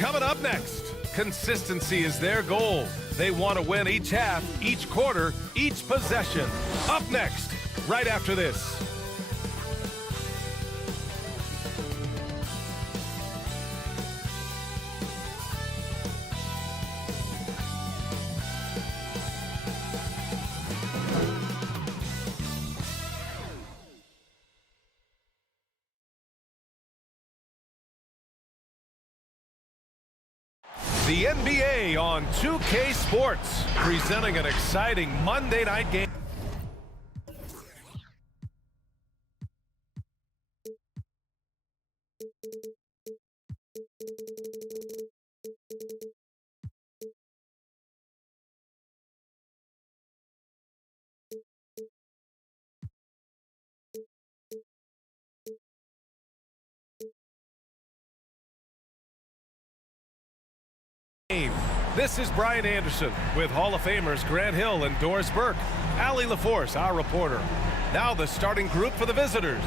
Coming up next, consistency is their goal. They want to win each half, each quarter, each possession. Up next, right after this. The NBA on 2K Sports, presenting an exciting Monday night game. This is Brian Anderson with Hall of Famers Grant Hill and Doris Burke. Allie LaForce, our reporter. Now the starting group for the visitors.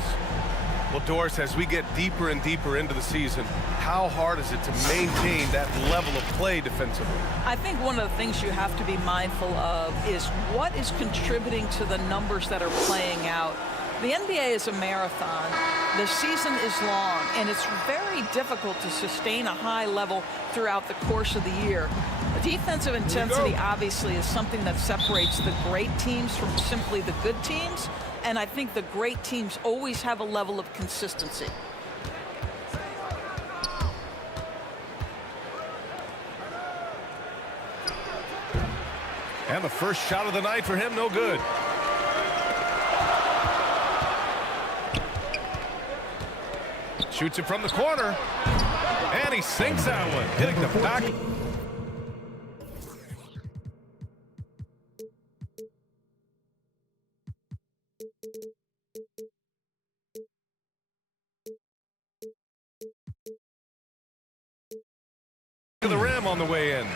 Well, Doris, as we get deeper and deeper into the season, how hard is it to maintain that level of play defensively? I think one of the things you have to be mindful of is what is contributing to the numbers that are playing out. The NBA is a marathon. The season is long, and it's very difficult to sustain a high level throughout the course of the year. Defensive intensity obviously is something that separates the great teams from simply the good teams, and I think the great teams always have a level of consistency. And the first shot of the night for him, no good. Shoots it from the corner, and he sinks that one, hitting the back. To the rim on the way in.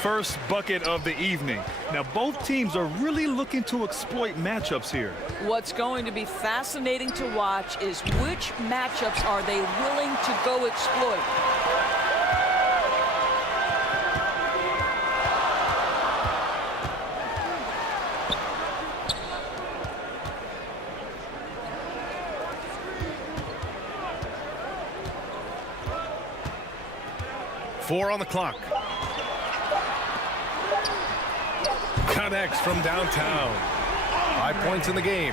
First bucket of the evening. Now both teams are really looking to exploit matchups here. What's going to be fascinating to watch is which matchups are they willing to go exploit. Four on the clock. Connects from downtown. 5 points in the game.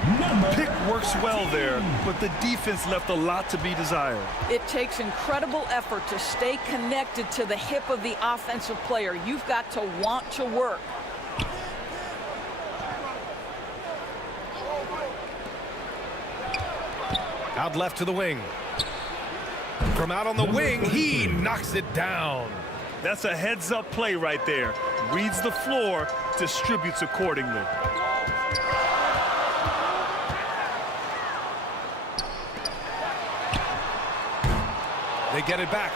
Pick works well there, but the defense left a lot to be desired. It takes incredible effort to stay connected to the hip of the offensive player. You've got to want to work. Out left to the wing. From out on the wing, he knocks it down. That's a heads-up play right there. Reads the floor, distributes accordingly. They get it back.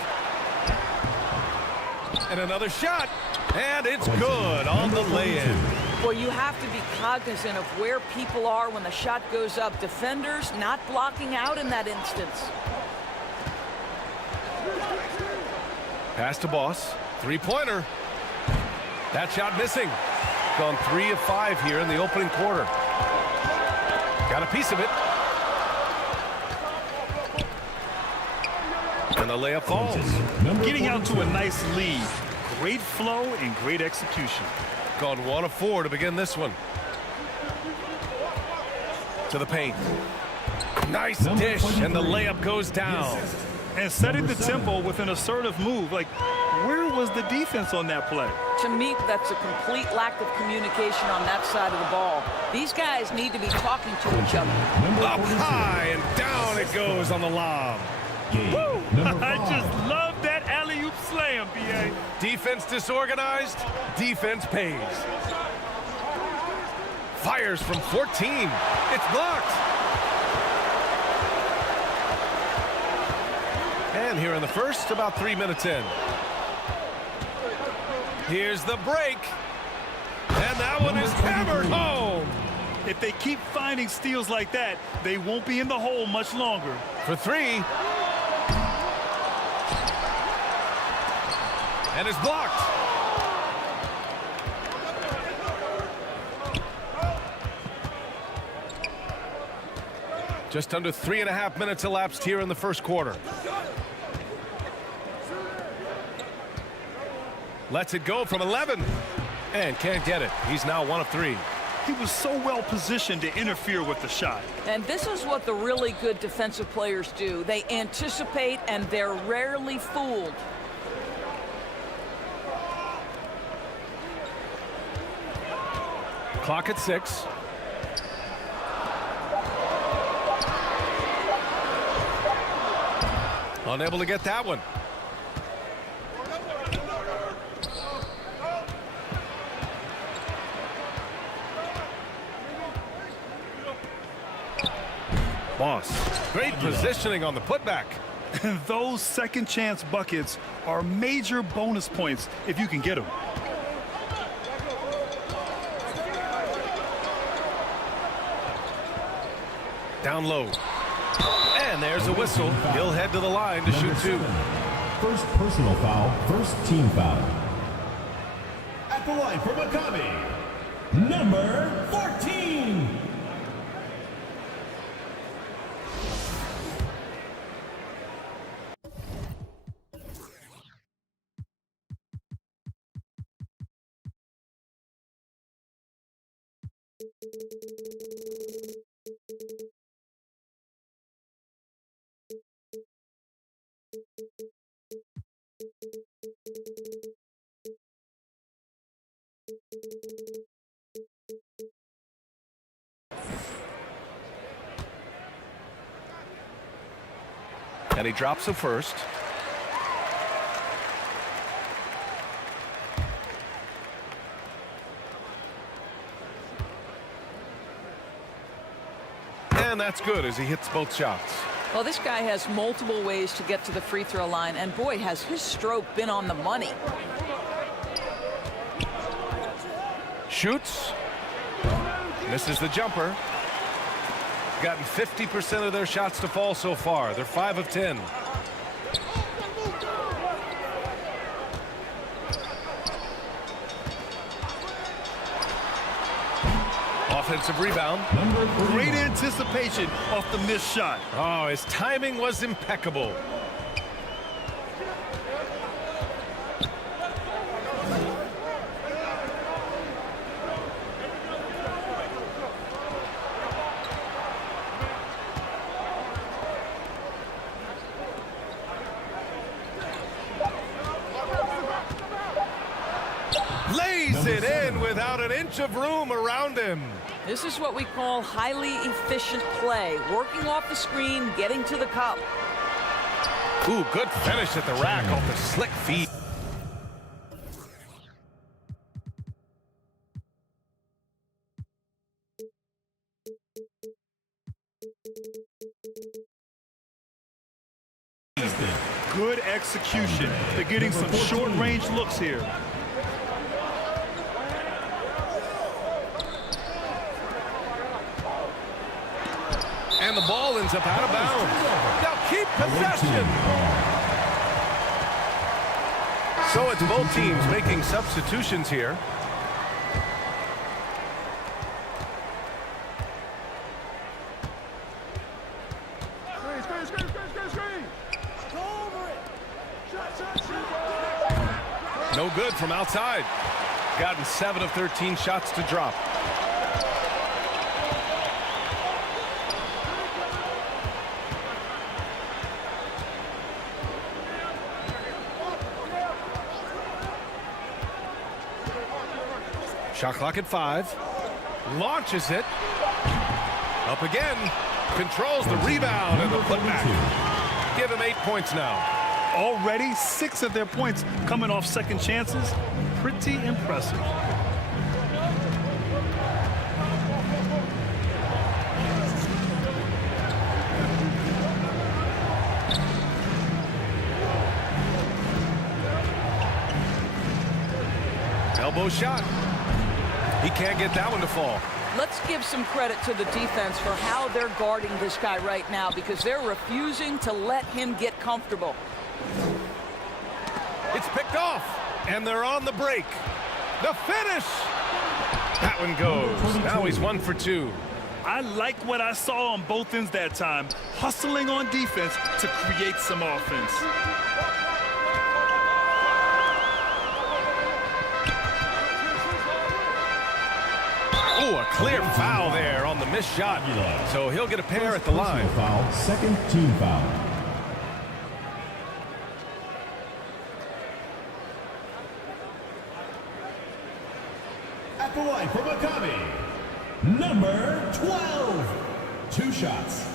And another shot. And it's good on the lay-in. Well, you have to be cognizant of where people are when the shot goes up. Defenders not blocking out in that instance. Pass to Boss. Three-pointer. That shot missing. Gone 3 of 5 here in the opening quarter. Got a piece of it. And the layup falls. Getting out to a nice lead. Great flow and great execution. Gone 1 of 4 to begin this one. To the paint. Nice dish, and the layup goes down. And setting the tempo with an assertive move. Like, where was the defense on that play? To me, that's a complete lack of communication on that side of the ball. These guys need to be talking to each other. Up high and down it goes on the lob. Woo! I just love that alley-oop slam, BA. Defense disorganized, defense pays. Fires from 14. It's blocked. And here in the first, about 3 minutes in. Here's the break. And that one is hammered home. If they keep finding steals like that, they won't be in the hole much longer. For 3. And is blocked. Just under 3.5 minutes elapsed here in the first quarter. Lets it go from 11. And can't get it. He's now 1 of 3. He was so well positioned to interfere with the shot. And this is what the really good defensive players do. They anticipate, and they're rarely fooled. Clock at 6. Unable to get that one. Boss. Great positioning on the putback. And those second chance buckets are major bonus points if you can get them. Down low. And there's a whistle. He'll head to the line to shoot 2. First personal foul, first team foul. At the line for Maccabi, number 14. And he drops the first. And that's good as he hits both shots. Well, this guy has multiple ways to get to the free throw line, and boy, has his stroke been on the money. Shoots. Misses the jumper. Gotten 50% of their shots to fall so far. They're 5 of 10. Offensive rebound. Great anticipation off the missed shot. Oh, his timing was impeccable. Lays it in without an inch of room around him. This is what we call highly efficient play. Working off the screen, getting to the cup. Ooh, good finish at the rack off the slick feet. Good execution. They're getting some short-range looks here. And the ball ends up out of bounds. Now keep possession. So it's both teams making substitutions here. No good from outside. Gotten 7 of 13 shots to drop. Shot clock at 5. Launches it. Up again. Controls the rebound and the putback. Give him 8 points now. Already 6 of their points coming off second chances. Pretty impressive. Elbow shot. He can't get that one to fall. Let's give some credit to the defense for how they're guarding this guy right now, because they're refusing to let him get comfortable. It's picked off. And they're on the break. The finish. That one goes. Now he's 1 for 2. I like what I saw on both ends that time. Hustling on defense to create some offense. Oh, a clear foul there on the missed shot. So he'll get a pair at the line. Foul, second team foul. At the line for Maccabi, number 12. 2 shots.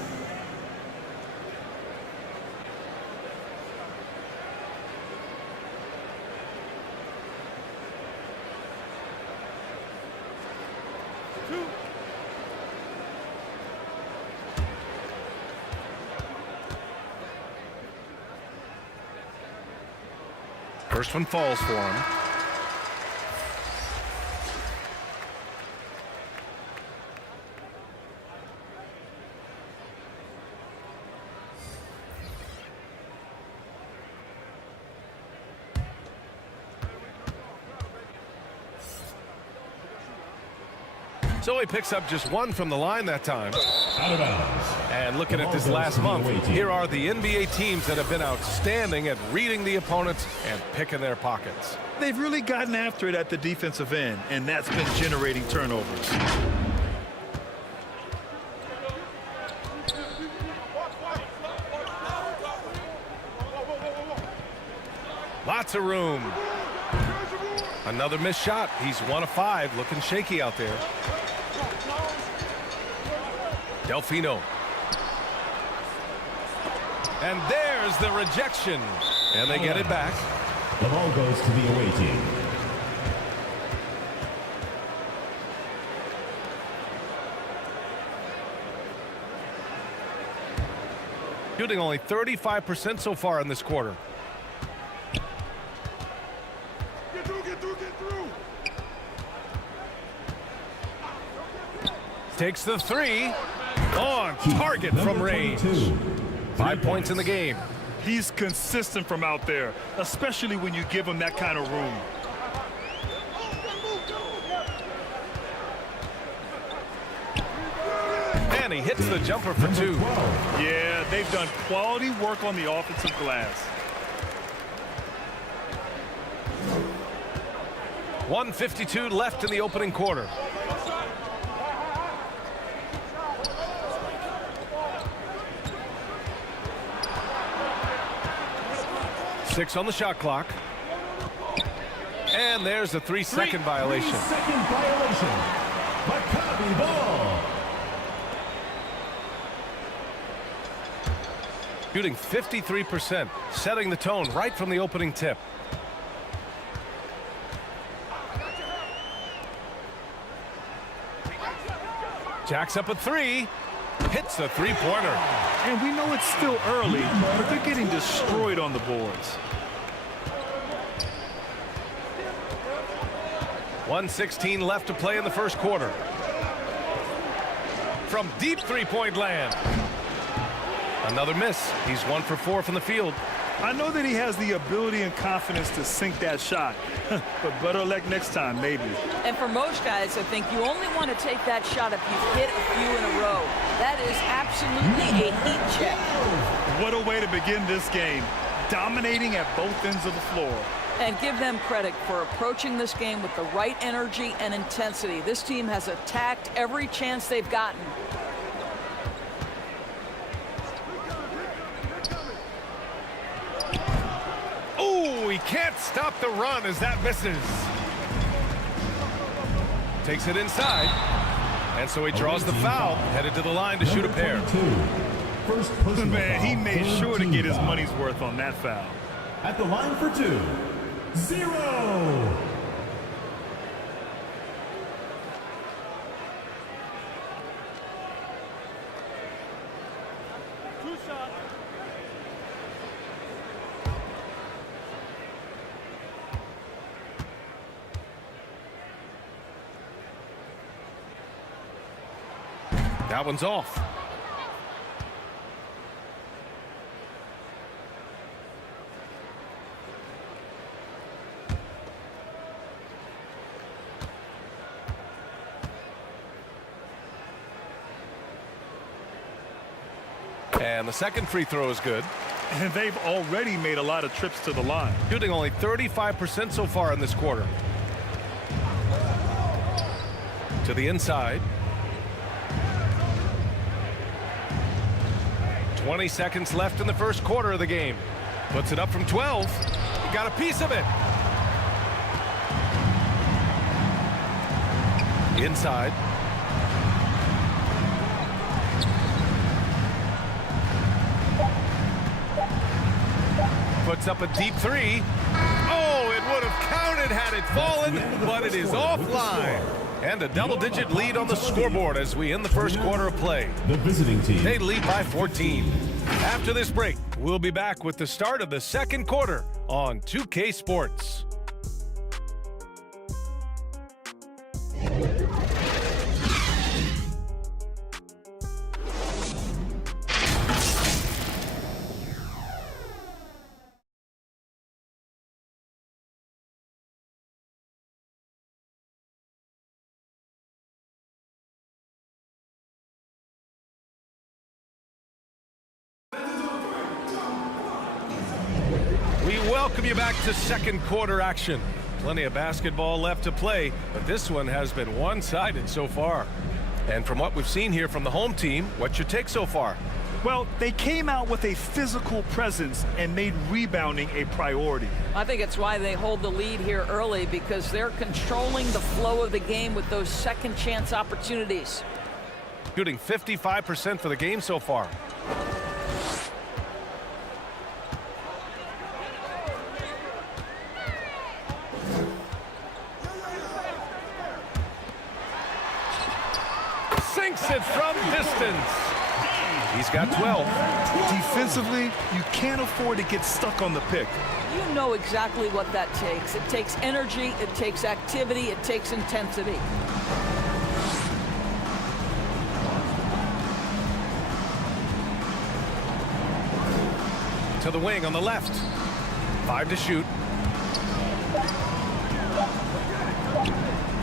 First one falls for him. So he picks up just 1 from the line that time. Out of bounds. And looking at this last month, here are the NBA teams that have been outstanding at reading the opponents and picking their pockets. They've really gotten after it at the defensive end, and that's been generating turnovers. Lots of room. Another missed shot. He's 1 of 5, looking shaky out there. Delfino. And there's the rejection. And they get it back. The ball goes to the away team. Shooting only 35% so far in this quarter. Get through. Takes the 3. On target from range. 5 points in the game. He's consistent from out there, especially when you give him that kind of room. And he hits the jumper for 2. Yeah, they've done quality work on the offensive glass. 1:52 left in the opening quarter. Six on the shot clock. And there's a 3-second violation. 3-second violation. Maccabi ball. Shooting 53%, setting the tone right from the opening tip. Jacks up a 3. Hits a 3-pointer. And we know it's still early, but they're getting destroyed on the boards. 1:16 left to play in the first quarter. From deep 3-point land. Another miss. He's 1 for 4 from the field. I know that he has the ability and confidence to sink that shot, but better luck next time, maybe. And for most guys, I think you only want to take that shot if you've hit a few in a row. That is absolutely a heat check. What a way to begin this game, dominating at both ends of the floor. And give them credit for approaching this game with the right energy and intensity. This team has attacked every chance they've gotten. Oh, he can't stop the run as that misses. Takes it inside. And so he draws the foul, headed to the line to shoot a pair. First personal Man, he foul, made third sure to team get his foul. money's worth on that foul. At the line for 2. 0. That one's off. And the second free throw is good. And they've already made a lot of trips to the line. Shooting only 35% so far in this quarter. To the inside. 20 seconds left in the first quarter of the game. Puts it up from 12. He got a piece of it. Inside. Puts up a deep three. Oh, it would have counted had it fallen, but it is offline. And a double-digit lead on the scoreboard as we end the first quarter of play. The visiting team. They lead by 14. After this break, we'll be back with the start of the second quarter on 2K Sports. We welcome you back to second quarter action. Plenty of basketball left to play, but this one has been one-sided so far. And from what we've seen here from the home team, what's your take so far? Well, they came out with a physical presence and made rebounding a priority. I think it's why they hold the lead here early, because they're controlling the flow of the game with those second chance opportunities. Shooting 55% for the game so far. Sinks it from distance. He's got 12. Defensively, you can't afford to get stuck on the pick. You know exactly what that takes. It takes energy, it takes activity, it takes intensity. To the wing on the left. 5 to shoot.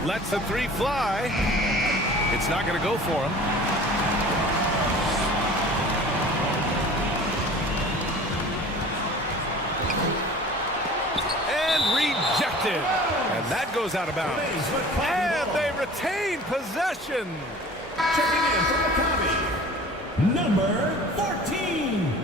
Lets the three fly. It's not going to go for him. And rejected. And that goes out of bounds. And they retain possession. Checking in from the copy, number 14.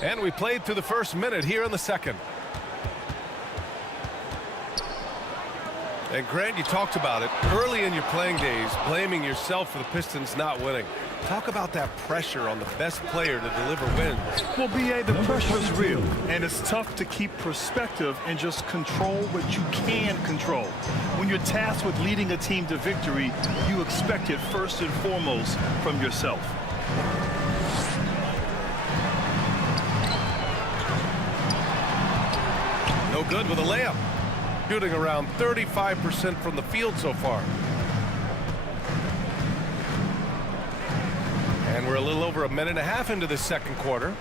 And we played through the first minute here in the second. And Grant, you talked about it early in your playing days, blaming yourself for the Pistons not winning. Talk about that pressure on the best player to deliver wins. Well, BA, the pressure's real, and it's tough to keep perspective and just control what you can control. When you're tasked with leading a team to victory, you expect it first and foremost from yourself. No good with a layup. Shooting around 35% from the field so far. And we're a little over a minute and a half into this second quarter.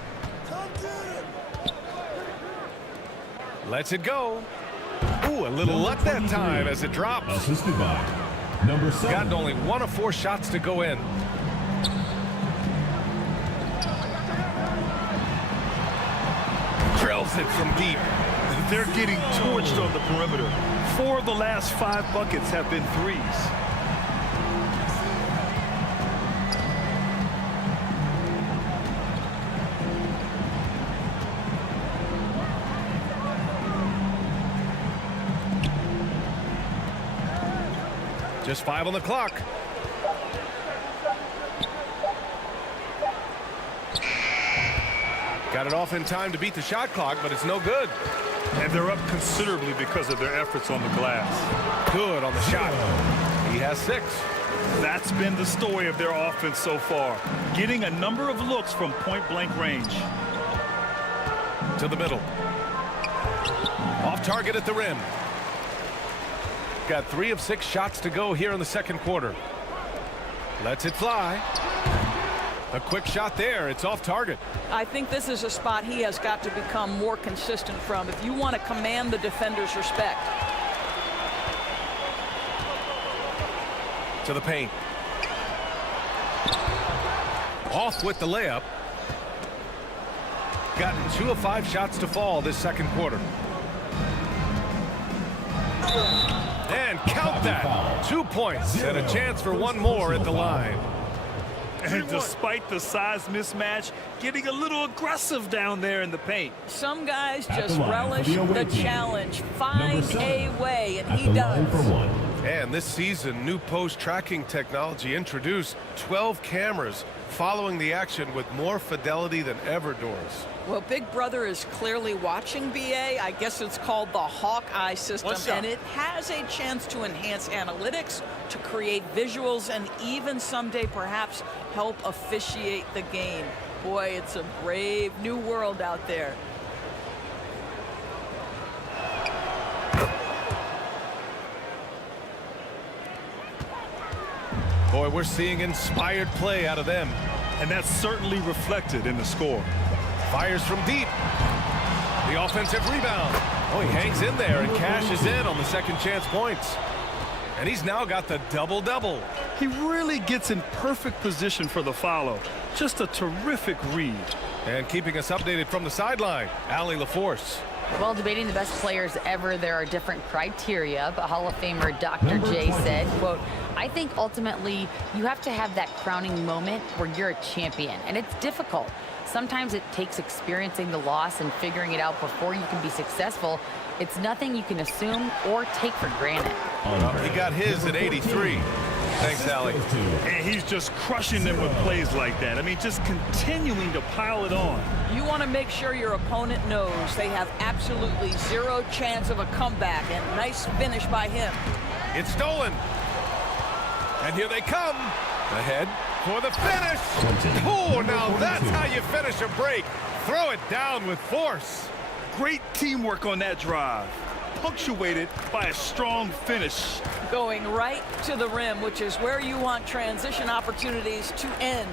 Lets it go. Ooh, a little luck that time as it drops. Assisted by number 7. Gotten only 1 of 4 shots to go in. Drills it from deep. They're getting torched on the perimeter. 4 of the last 5 buckets have been threes. Just 5 on the clock. Got it off in time to beat the shot clock, but it's no good. And they're up considerably because of their efforts on the glass. Good on the shot. He has 6. That's been the story of their offense so far. Getting a number of looks from point-blank range. To the middle. Off target at the rim. Got 3 of 6 shots to go here in the second quarter. Lets it fly. A quick shot there. It's off target. I think this is a spot he has got to become more consistent from if you want to command the defender's respect. To the paint. Off with the layup. Gotten 2 of 5 shots to fall this second quarter. And count that. 2 points and a chance for one more at the line. And despite the size mismatch, getting a little aggressive down there in the paint. Some guys just relish the challenge. Find a way, and he does. And this season, new post tracking technology introduced 12 cameras following the action with more fidelity than ever, Doris. Well, Big Brother is clearly watching BA. I guess it's called the Hawkeye system, and it has a chance to enhance analytics, to create visuals, and even someday perhaps help officiate the game. Boy, it's a brave new world out there. Boy, we're seeing inspired play out of them. And that's certainly reflected in the score. Fires from deep. The offensive rebound. Oh, he hangs in there and cashes in on the second chance points. And he's now got the double-double. He really gets in perfect position for the follow. Just a terrific read. And keeping us updated from the sideline, Allie LaForce. Well, debating the best players ever, there are different criteria, but Hall of Famer Dr. J said, quote, I think ultimately you have to have that crowning moment where you're a champion, and it's difficult. Sometimes it takes experiencing the loss and figuring it out before you can be successful. It's nothing you can assume or take for granted. Well, he got his at 83. Thanks, Allie. And he's just crushing them with plays like that. I mean, just continuing to pile it on. You want to make sure your opponent knows they have absolutely zero chance of a comeback, and nice finish by him. It's stolen. And here they come. Ahead for the finish. Oh, now that's how you finish a break. Throw it down with force. Great teamwork on that drive, punctuated by a strong finish. Going right to the rim, which is where you want transition opportunities to end.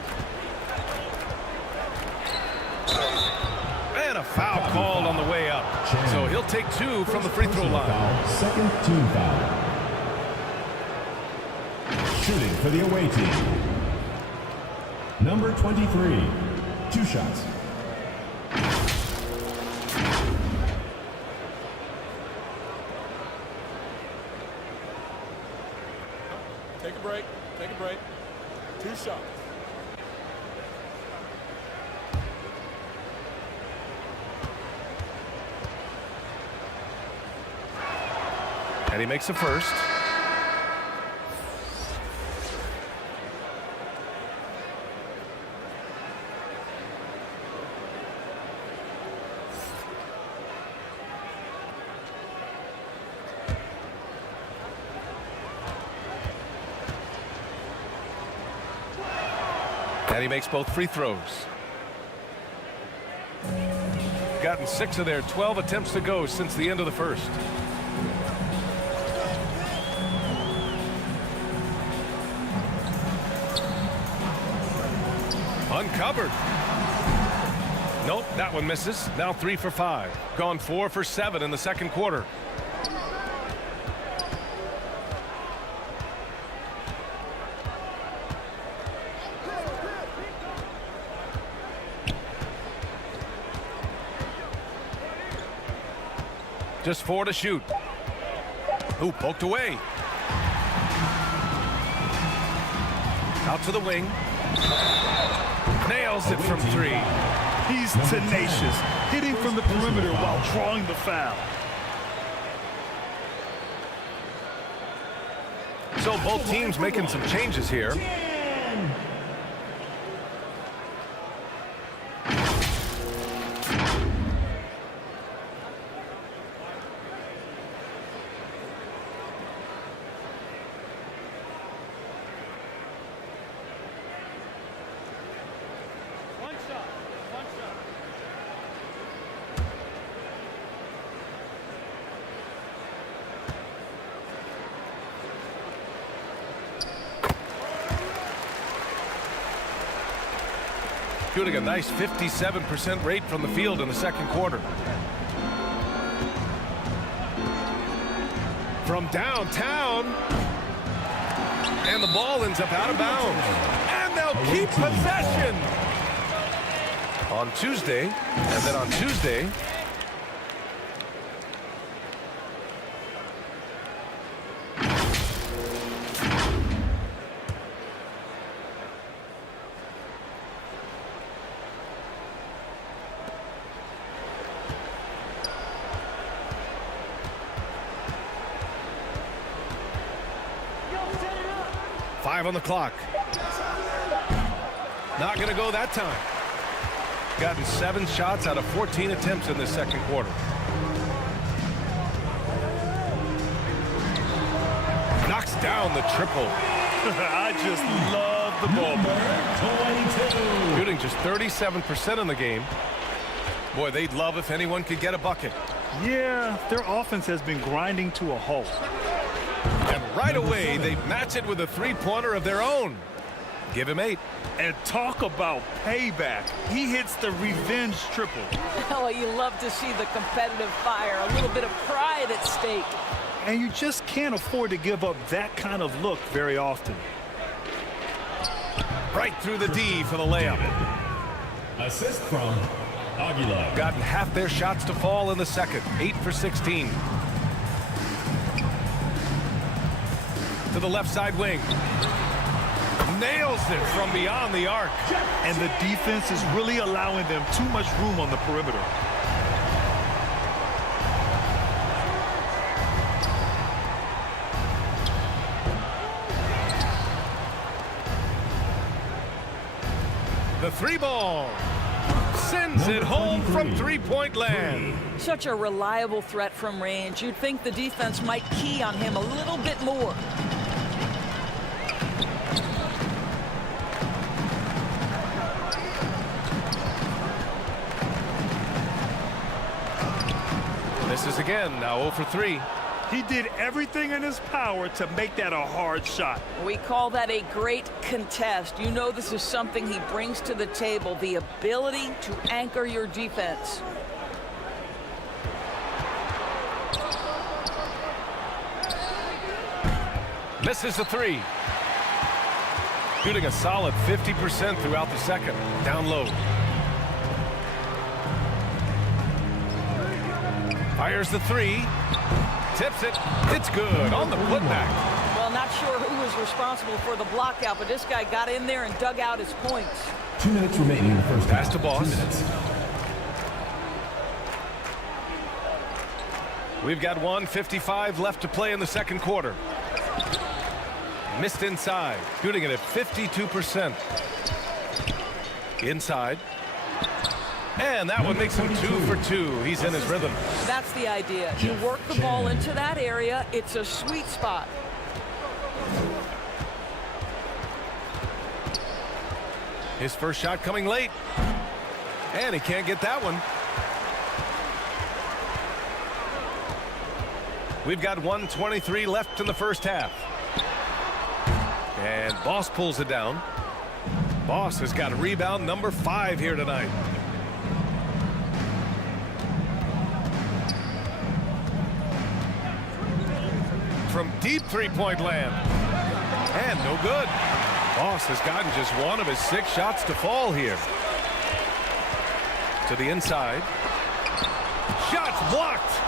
And a foul called on the way up. So he'll take 2 from the free throw line. Second team foul. Shooting for the away team. Number 23. 2 shots. Take a break. Take a break. 2 shots. And he makes the first. And he makes both free throws. Gotten 6 of their 12 attempts to go since the end of the first. Uncovered. Nope, that one misses. Now 3 for 5. Gone 4 for 7 in the second quarter. Just 4 to shoot. Ooh, poked away. Out to the wing. Nails it from 3. He's tenacious, hitting from the perimeter while drawing the foul. So both teams making some changes here. shooting a nice 57% rate from the field in the second quarter. From downtown, and the ball ends up out of bounds, and they'll keep possession. On Tuesday, and then on Tuesday, on the clock. Not going to go that time. Gotten 7 shots out of 14 attempts in the second quarter. Knocks down the triple. I just love the ball. Shooting just 37% in the game. Boy, they'd love if anyone could get a bucket. Yeah, their offense has been grinding to a halt. And right away, they match it with a three-pointer of their own. Give him 8. And talk about payback. He hits the revenge triple. Oh, you love to see the competitive fire, a little bit of pride at stake. And you just can't afford to give up that kind of look very often. Right through the D for the layup. Assist from Aguilar. Gotten half their shots to fall in the second. 8 for 16. To the left side wing. Nails it from beyond the arc. And the defense is really allowing them too much room on the perimeter. The 3-ball. Sends it home from three-point land. Such a reliable threat from range. You'd think the defense might key on him a little bit more. Misses again, now 0 for 3. He did everything in his power to make that a hard shot. We call that a great contest. You know this is something he brings to the table, the ability to anchor your defense. Misses the 3. Shooting a solid 50% throughout the second. Down low. Fires the 3. Tips it. It's good on the putback. Well, not sure who was responsible for the block out, but this guy got in there and dug out his points. 2 minutes remaining in the first half. Pass to Boss. 2 minutes. We've got 1:55 left to play in the second quarter. Missed inside. Shooting it at 52%. Inside. And that one makes him 2 for 2. He's in his rhythm. That's the idea. You work the ball into that area. It's a sweet spot. His first shot coming late. And he can't get that one. We've got 1:23 left in the first half. And Boss pulls it down. Boss has got rebound number 5 here tonight. From deep three-point land. And no good. Boss has gotten just one of his 6 shots to fall here. To the inside. Shots blocked.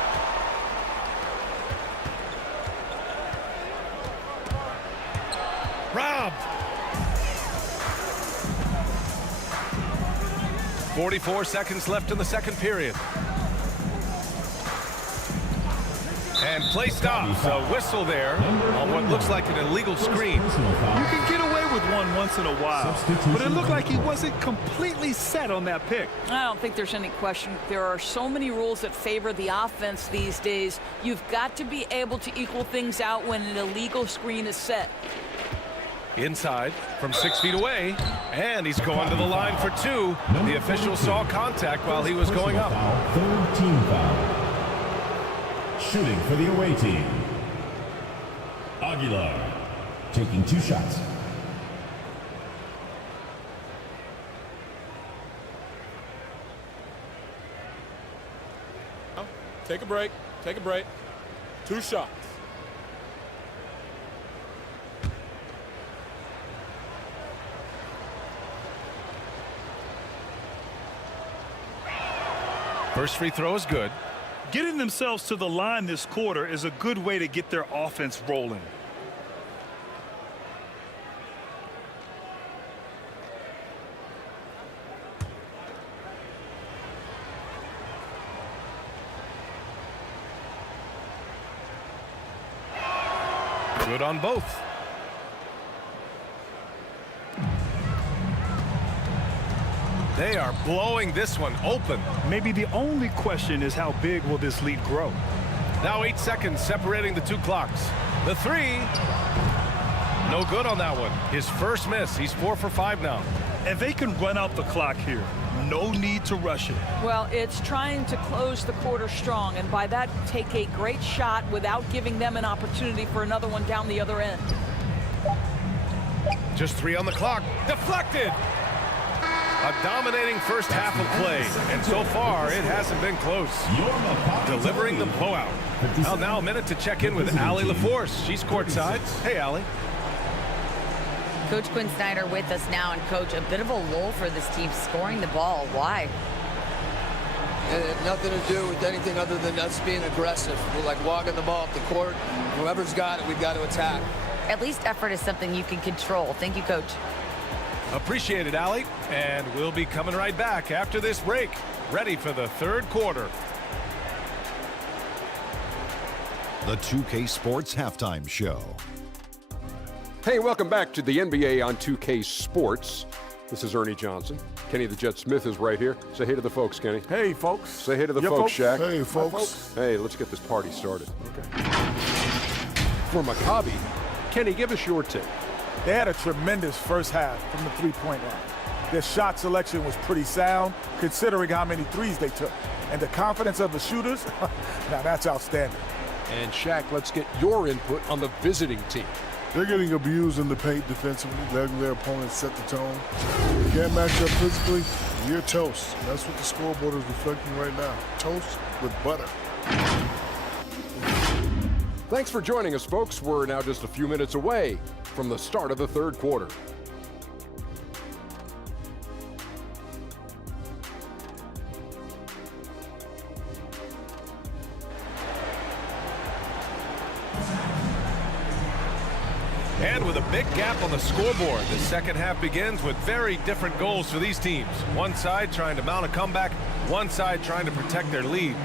Robbed. 44 seconds left in the second period. And play stops. A whistle there on what looks like an illegal screen. You can get away with one once in a while, but it looked like he wasn't completely set on that pick. I don't think there's any question. There are so many rules that favor the offense these days. You've got to be able to equal things out when an illegal screen is set. Inside from 6 feet away, and he's going to the line for 2. The official saw contact while he was going up. Third team foul. Shooting for the away team. Aguilar taking 2 shots. Take a break. Take a break. 2 shots. First free throw is good. Getting themselves to the line this quarter is a good way to get their offense rolling. Good on both. They are blowing this one open. Maybe the only question is how big will this lead grow? Now 8 seconds separating the 2 clocks. The 3. No good on that one. His first miss. He's 4 for 5 now. And they can run out the clock here. No need to rush it. Well, it's trying to close the quarter strong, and by that, take a great shot without giving them an opportunity for another one down the other end. Just 3 on the clock. Deflected. A dominating first half of play, and so far it hasn't been close. Delivering the blowout. Well, now a minute to check in with Allie LaForce. She's courtside. Hey, Allie. Coach Quinn Snyder with us now, and Coach, a bit of a lull for this team scoring the ball. Why? And it had nothing to do with anything other than us being aggressive. We're like walking the ball up the court. Whoever's got it, we've got to attack. At least effort is something you can control. Thank you, Coach. Appreciate it, Allie. And we'll be coming right back after this break. Ready for the 3rd quarter. The 2K Sports Halftime Show. Hey, welcome back to the NBA on 2K Sports. This is Ernie Johnson. Kenny the Jet Smith is right here. Say hey to the folks, Kenny. Hey, folks. Say hey to the folks, Shaq. Hey, folks. Hi, folks. Hey, let's get this party started. Okay. For Maccabi, Kenny, give us your take. They had a tremendous first half from the three-point line. Their shot selection was pretty sound, considering how many threes they took. And the confidence of the shooters, now that's outstanding. And Shaq, let's get your input on the visiting team. They're getting abused in the paint defensively, letting their opponents set the tone. If you can't match up physically, you're toast. And that's what the scoreboard is reflecting right now. Toast with butter. Thanks for joining us, folks. We're now just a few minutes away from the start of the 3rd quarter. And with a big gap on the scoreboard, the second half begins with very different goals for these teams. One side trying to mount a comeback, one side trying to protect their lead.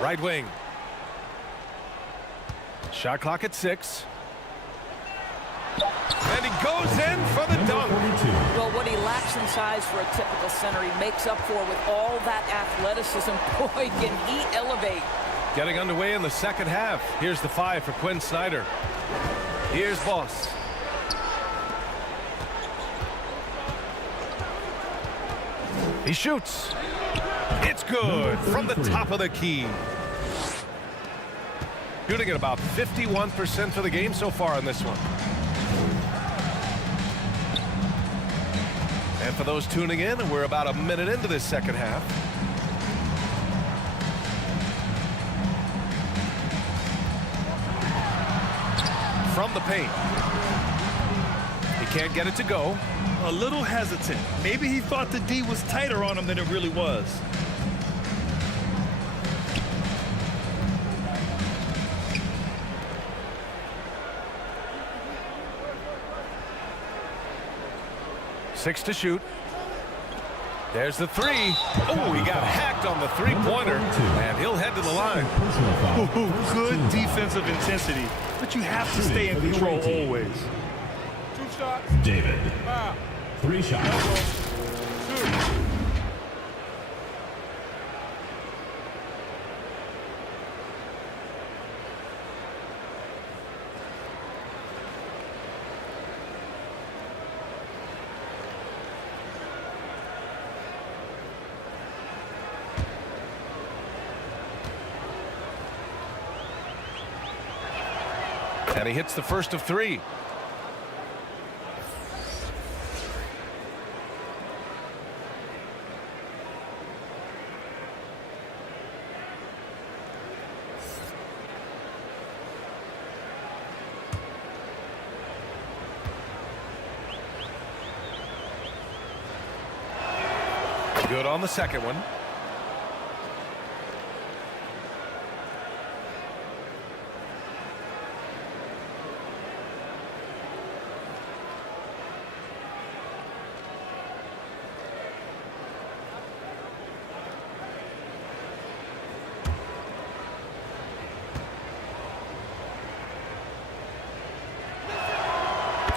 Right wing. Shot clock at 6. And he goes in for the dunk. Well, what he lacks in size for a typical center, he makes up for with all that athleticism. Boy, can he elevate. Getting underway in the second half. Here's the 5 for Quinn Snyder. Here's Boss. He shoots. It's good from the top of the key. Shooting at about 51% for the game so far in this one. And for those tuning in, we're about a minute into this second half. From the paint. He can't get it to go. A little hesitant. Maybe he thought the D was tighter on him than it really was. Six to shoot. There's the 3. Oh, he got hacked on the 3-pointer, and he'll head to the line. Good defensive intensity, but you have to stay in control always. 2 shots. David. 3 shots. 2. And he hits the first of 3. Good on the second one.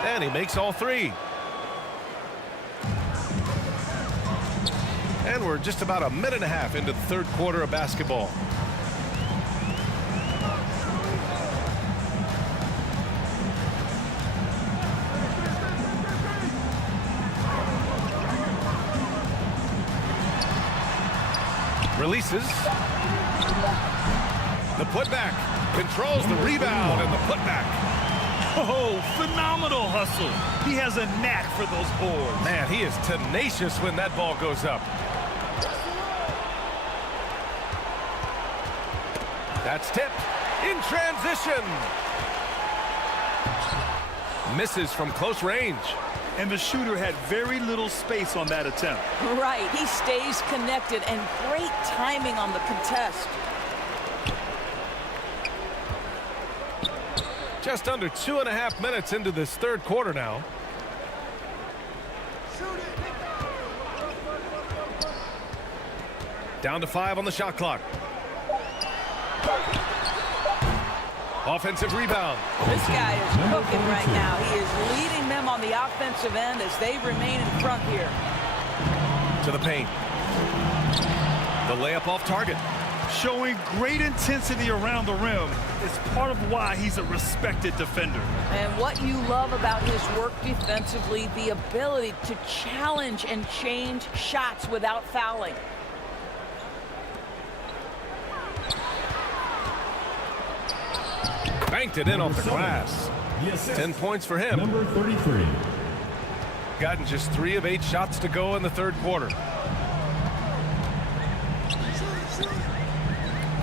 And he makes all 3. And we're just about a minute and a half into the third quarter of basketball. Releases. The putback. Controls the rebound and the putback. Oh, phenomenal hustle. He has a knack for those boards. Man, he is tenacious when that ball goes up. That's tipped in transition. Misses from close range. And the shooter had very little space on that attempt. Right, he stays connected and great timing on the contest. Just under 2.5 minutes into this third quarter now. Down to 5 on the shot clock. Offensive rebound. This guy is cooking right now. He is leading them on the offensive end as they remain in front here. To the paint. The layup off target. Showing great intensity around the rim is part of why he's a respected defender. And what you love about his work defensively, the ability to challenge and change shots without fouling. Banked it in off the glass. 10 points for him. Number 33. Gotten just 3 of 8 shots to go in the third quarter.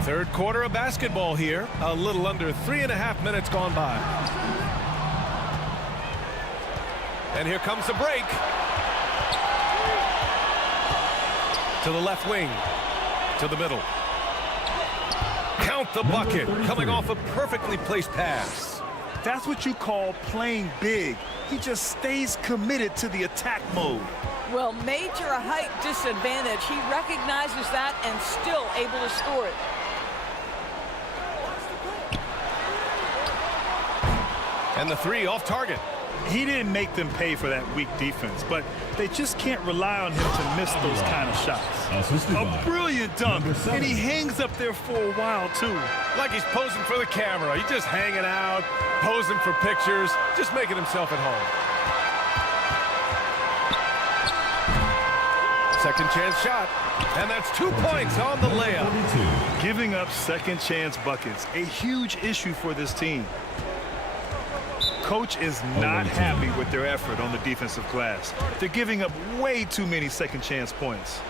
Third quarter of basketball here. A little under 3.5 minutes gone by. And here comes the break. To the left wing. To the middle. Count the bucket. Coming off a perfectly placed pass. That's what you call playing big. He just stays committed to the attack mode. Well, major a height disadvantage. He recognizes that and still able to score it. And the 3 off target. He didn't make them pay for that weak defense, but they just can't rely on him to miss those kind of shots. A brilliant dunk, and he hangs up there for a while, too. Like he's posing for the camera. He's just hanging out, posing for pictures, just making himself at home. Second chance shot, and that's 2 points on the layup. Giving up second chance buckets, a huge issue for this team. Coach is not happy with their effort on the defensive glass. They're giving up way too many second chance points.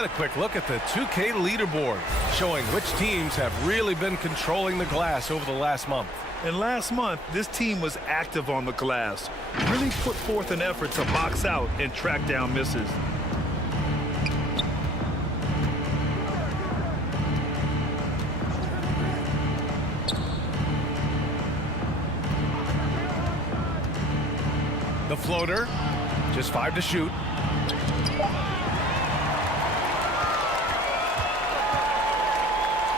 And a quick look at the 2K leaderboard, showing which teams have really been controlling the glass over the last month. And last month, this team was active on the glass, really put forth an effort to box out and track down misses. The floater, just 5 to shoot.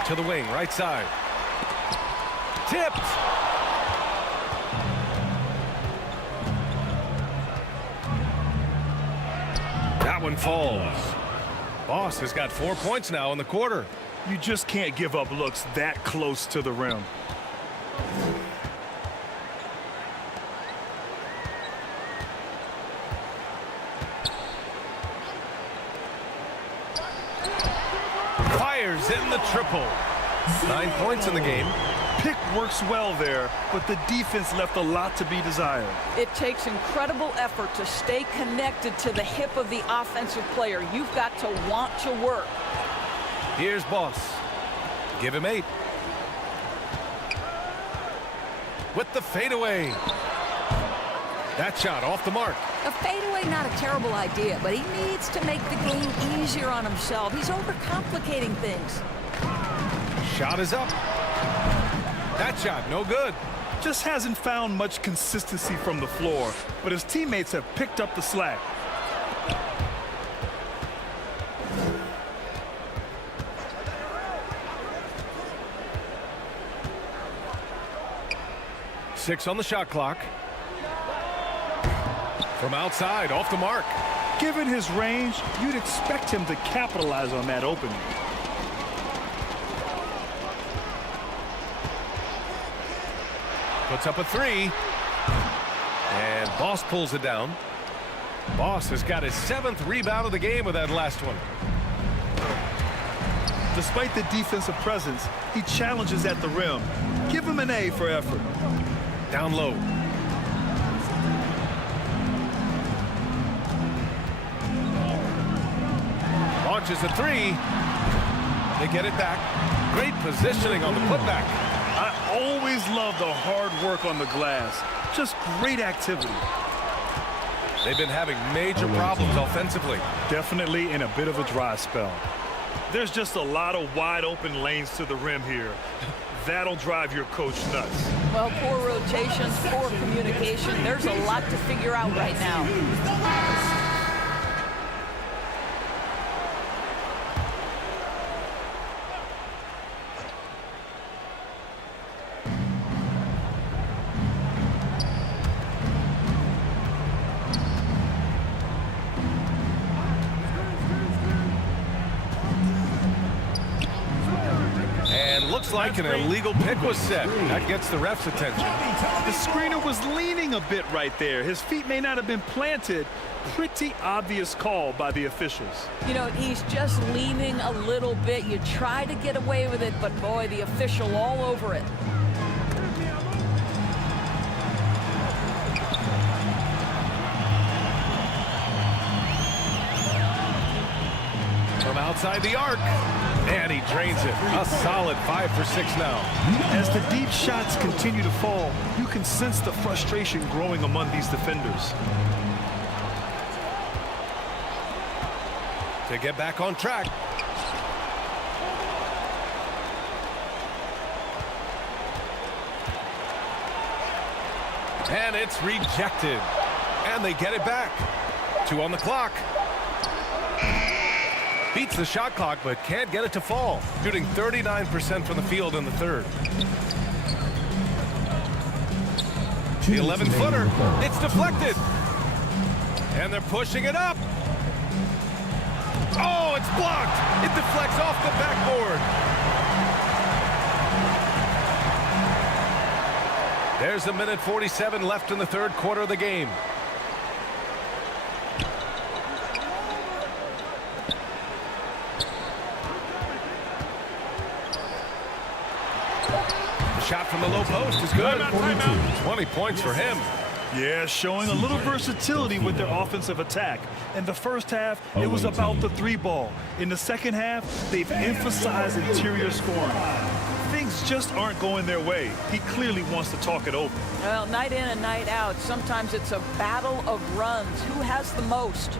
To the wing, right side. Tipped. That one falls. Boss has got 4 points now in the quarter. You just can't give up looks that close to the rim. Fires in the triple. 9 points in the game. Pick works well there, but the defense left a lot to be desired. It takes incredible effort to stay connected to the hip of the offensive player. You've got to want to work. Here's Boss. Give him 8. With the fadeaway. That shot off the mark. A fadeaway, not a terrible idea, but he needs to make the game easier on himself. He's overcomplicating things. Shot is up. That shot, no good. Just hasn't found much consistency from the floor, but his teammates have picked up the slack. Six on the shot clock. From outside, off the mark. Given his range, you'd expect him to capitalize on that opening. Puts up a 3. And Boss pulls it down. Boss has got his 7th rebound of the game with that last one. Despite the defensive presence, he challenges at the rim. Give him an A for effort. Down low. Launches a 3. They get it back. Great positioning on the putback. I always love the hard work on the glass. Just great activity. They've been having major problems offensively. Definitely in a bit of a dry spell. There's just a lot of wide open lanes to the rim here. That'll drive your coach nuts. Well, poor rotations, poor communication. There's a lot to figure out right now. Looks like an illegal pick was set. That gets the ref's attention. The screener was leaning a bit right there. His feet may not have been planted. Pretty obvious call by the officials. You know, he's just leaning a little bit. You try to get away with it, but boy, the official all over it. From outside the arc. And he drains it. A solid 5 for 6 now. As the deep shots continue to fall, you can sense the frustration growing among these defenders. To get back on track. And it's rejected. And they get it back. 2 on the clock. Beats the shot clock, but can't get it to fall. Shooting 39% from the field in the third. The 11-footer. It's deflected. And they're pushing it up. Oh, it's blocked. It deflects off the backboard. There's a minute 47 left in the third quarter of the game. Shot from the low post is good. 20 points for him. Yeah, showing a little versatility with their offensive attack. In the first half, it was about the 3-ball. In the second half, they've emphasized interior scoring. Things just aren't going their way. He clearly wants to talk it over. Well, night in and night out, sometimes it's a battle of runs. Who has the most?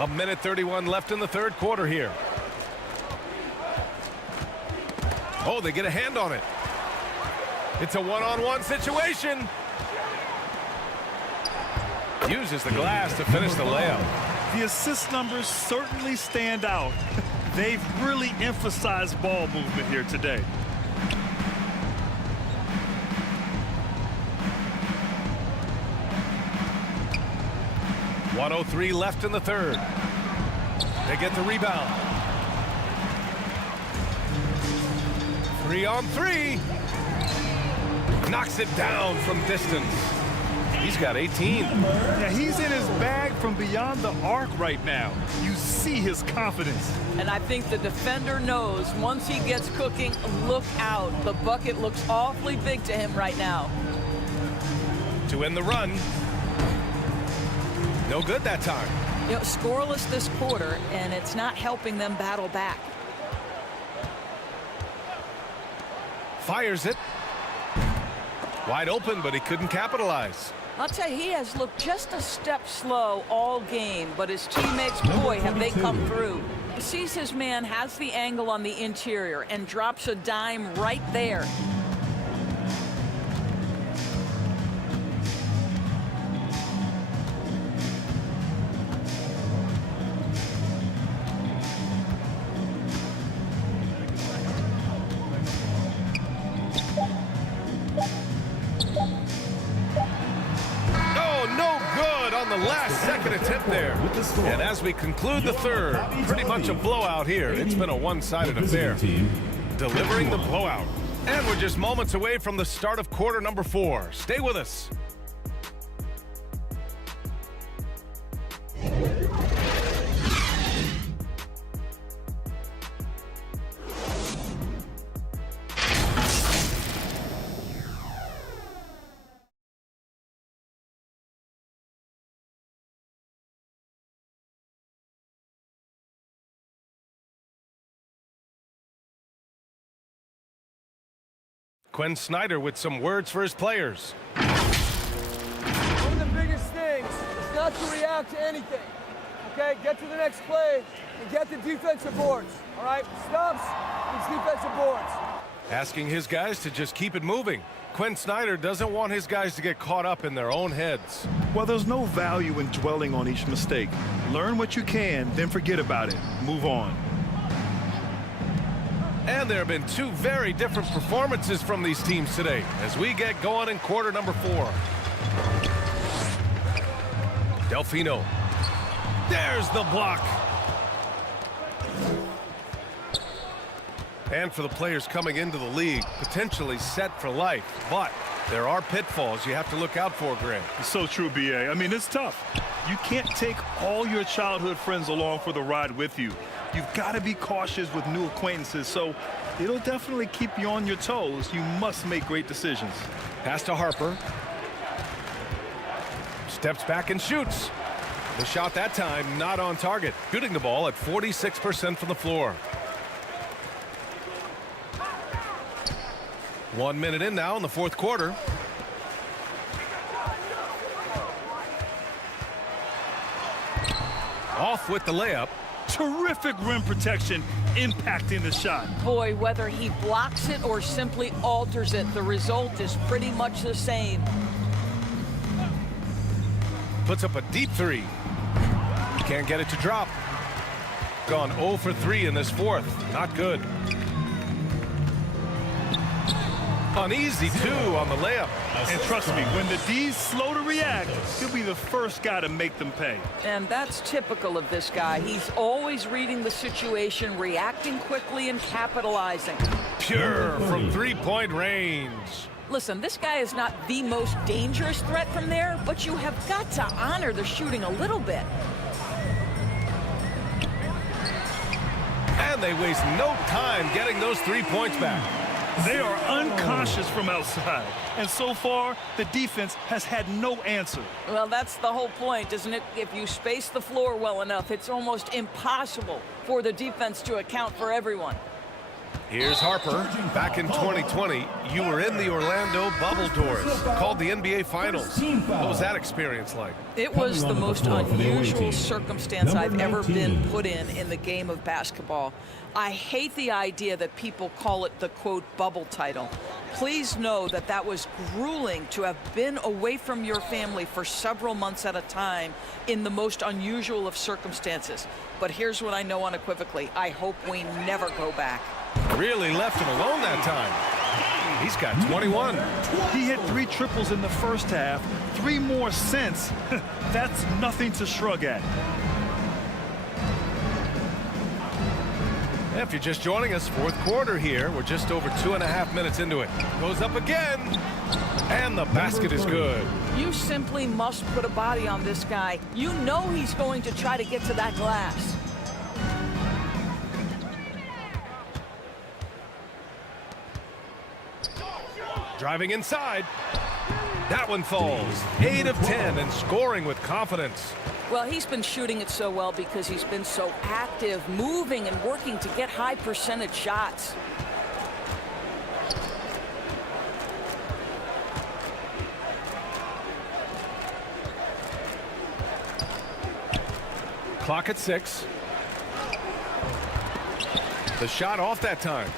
A minute 31 left in the third quarter here. Oh, they get a hand on it. It's a one-on-one situation. Uses the glass to finish the layup. The assist numbers certainly stand out. They've really emphasized ball movement here today. .103 left in the third. They get the rebound. 3-on-3. Knocks it down from distance. He's got 18. Yeah, he's in his bag from beyond the arc right now. You see his confidence. And I think the defender knows once he gets cooking, look out. The bucket looks awfully big to him right now. To end the run. No good that time. You know, scoreless this quarter, and it's not helping them battle back. Fires it. Wide open, but he couldn't capitalize. I'll tell you, he has looked just a step slow all game, but his teammates, boy, have they come through. He sees his man, has the angle on the interior, and drops a dime right there. Last second attempt there. And as we conclude the third, pretty much a blowout here. It's been a one-sided affair. Delivering the blowout. And we're just moments away from the start of quarter number 4. Stay with us. Quinn Snyder with some words for his players. One of the biggest things is not to react to anything. Okay, get to the next play and get the defensive boards. All right, stops these defensive boards. Asking his guys to just keep it moving. Quinn Snyder doesn't want his guys to get caught up in their own heads. Well, there's no value in dwelling on each mistake. Learn what you can, then forget about it. Move on. And there have been two very different performances from these teams today as we get going in quarter number 4. Delfino. There's the block. And for the players coming into the league, potentially set for life. But there are pitfalls you have to look out for, Grant. It's so true, BA. I mean, it's tough. You can't take all your childhood friends along for the ride with you. You've got to be cautious with new acquaintances, so it'll definitely keep you on your toes. You must make great decisions. Pass to Harper. Steps back and shoots. The shot that time not on target. Shooting the ball at 46% from the floor. 1 minute in now in the fourth quarter. Off with the layup. Terrific rim protection impacting the shot. Boy, whether he blocks it or simply alters it, the result is pretty much the same. Puts up a deep three. Can't get it to drop. Gone 0 for 3 in this fourth. Not good. Uneasy, too, on the layup. And trust me, when the D's slow to react, he'll be the first guy to make them pay. And that's typical of this guy. He's always reading the situation, reacting quickly, and capitalizing. Pure from three-point range. Listen, this guy is not the most dangerous threat from there, but you have got to honor the shooting a little bit. And they waste no time getting those 3 points back. They are unconscious from outside, and so far, the defense has had no answer. Well, that's the whole point, isn't it? If you space the floor well enough, it's almost impossible for the defense to account for everyone. Here's Harper. Back in 2020, you were in the Orlando bubble doors, called the NBA Finals. What was that experience like? It was the most unusual circumstance I've ever been put in the game of basketball. I hate the idea that people call it the, quote, bubble title. Please know that that was grueling to have been away from your family for several months at a time in the most unusual of circumstances. But here's what I know unequivocally. I hope we never go back. Really left him alone that time. He's got 21. He hit 3 triples in the first half, 3 more since. That's nothing to shrug at. If you're just joining us, fourth quarter here. We're just over 2.5 minutes into it. Goes up again, and the basket is good. You simply must put a body on this guy. You know he's going to try to get to that glass. Driving inside. That one falls. 8 of 10 and scoring with confidence. Well, he's been shooting it so well because he's been so active, moving and working to get high percentage shots. Clock at 6. The shot off that time.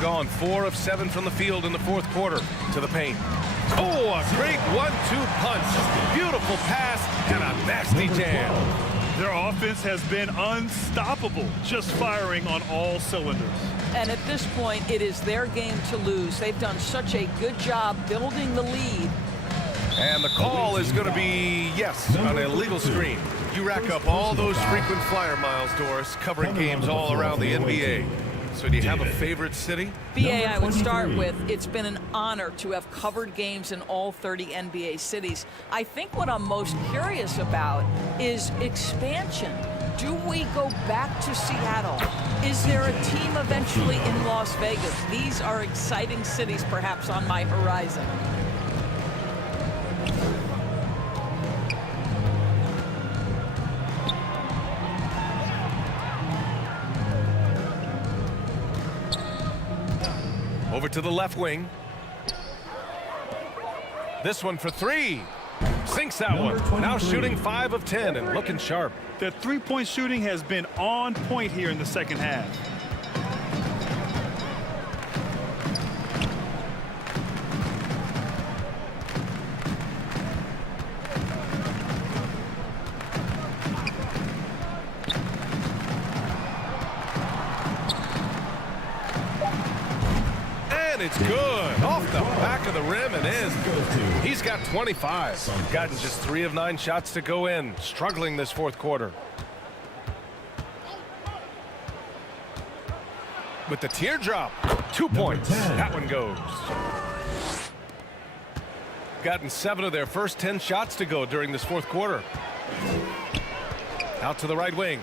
Gone 4 of 7 from the field in the fourth quarter to the paint. Oh, a great 1-2 punch. Beautiful pass and a nasty jam. Their offense has been unstoppable, just firing on all cylinders. And at this point, it is their game to lose. They've done such a good job building the lead. And the call is going to be, yes, an illegal screen. You rack up all those frequent flyer miles, Doris, covering games all around the NBA. So do you have a favorite city? BA, I would start with, it's been an honor to have covered games in all 30 NBA cities. I think what I'm most curious about is expansion. Do we go back to Seattle? Is there a team eventually in Las Vegas? These are exciting cities perhaps on my horizon. Over to the left wing. This one for 3. Sinks that one. Now shooting 5 of 10 and looking sharp. The three-point shooting has been on point here in the second half. And it's good. Off the back of the rim and in. He's got 25. Gotten just 3 of 9 shots to go in. Struggling this fourth quarter. With the teardrop. 2 points. That one goes. Gotten 7 of their first 10 shots to go during this fourth quarter. Out to the right wing.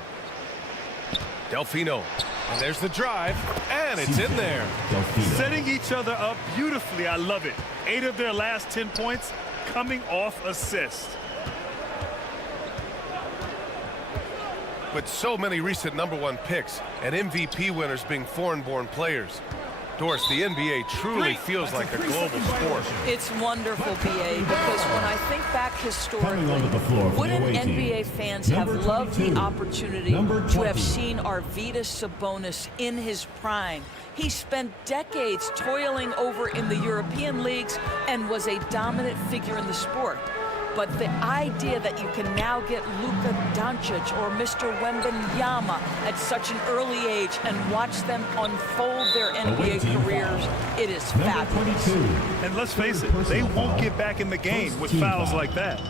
Delfino. And there's the drive, and it's in there. Setting each other up beautifully. I love it. 8 of their last 10 points coming off assist. with so many recent #1 picks and MVP winners being foreign-born players. Doris, the NBA truly feels like a global sport. It's wonderful, BA, because when I think back historically, wouldn't NBA fans have loved the opportunity to have seen Arvydas Sabonis in his prime? He spent decades toiling over in the European leagues and was a dominant figure in the sport. But the idea that you can now get Luka Doncic or Mr. Wembanyama at such an early age and watch them unfold their NBA careers, it is fabulous. And let's face it, they won't get back in the game with fouls like that.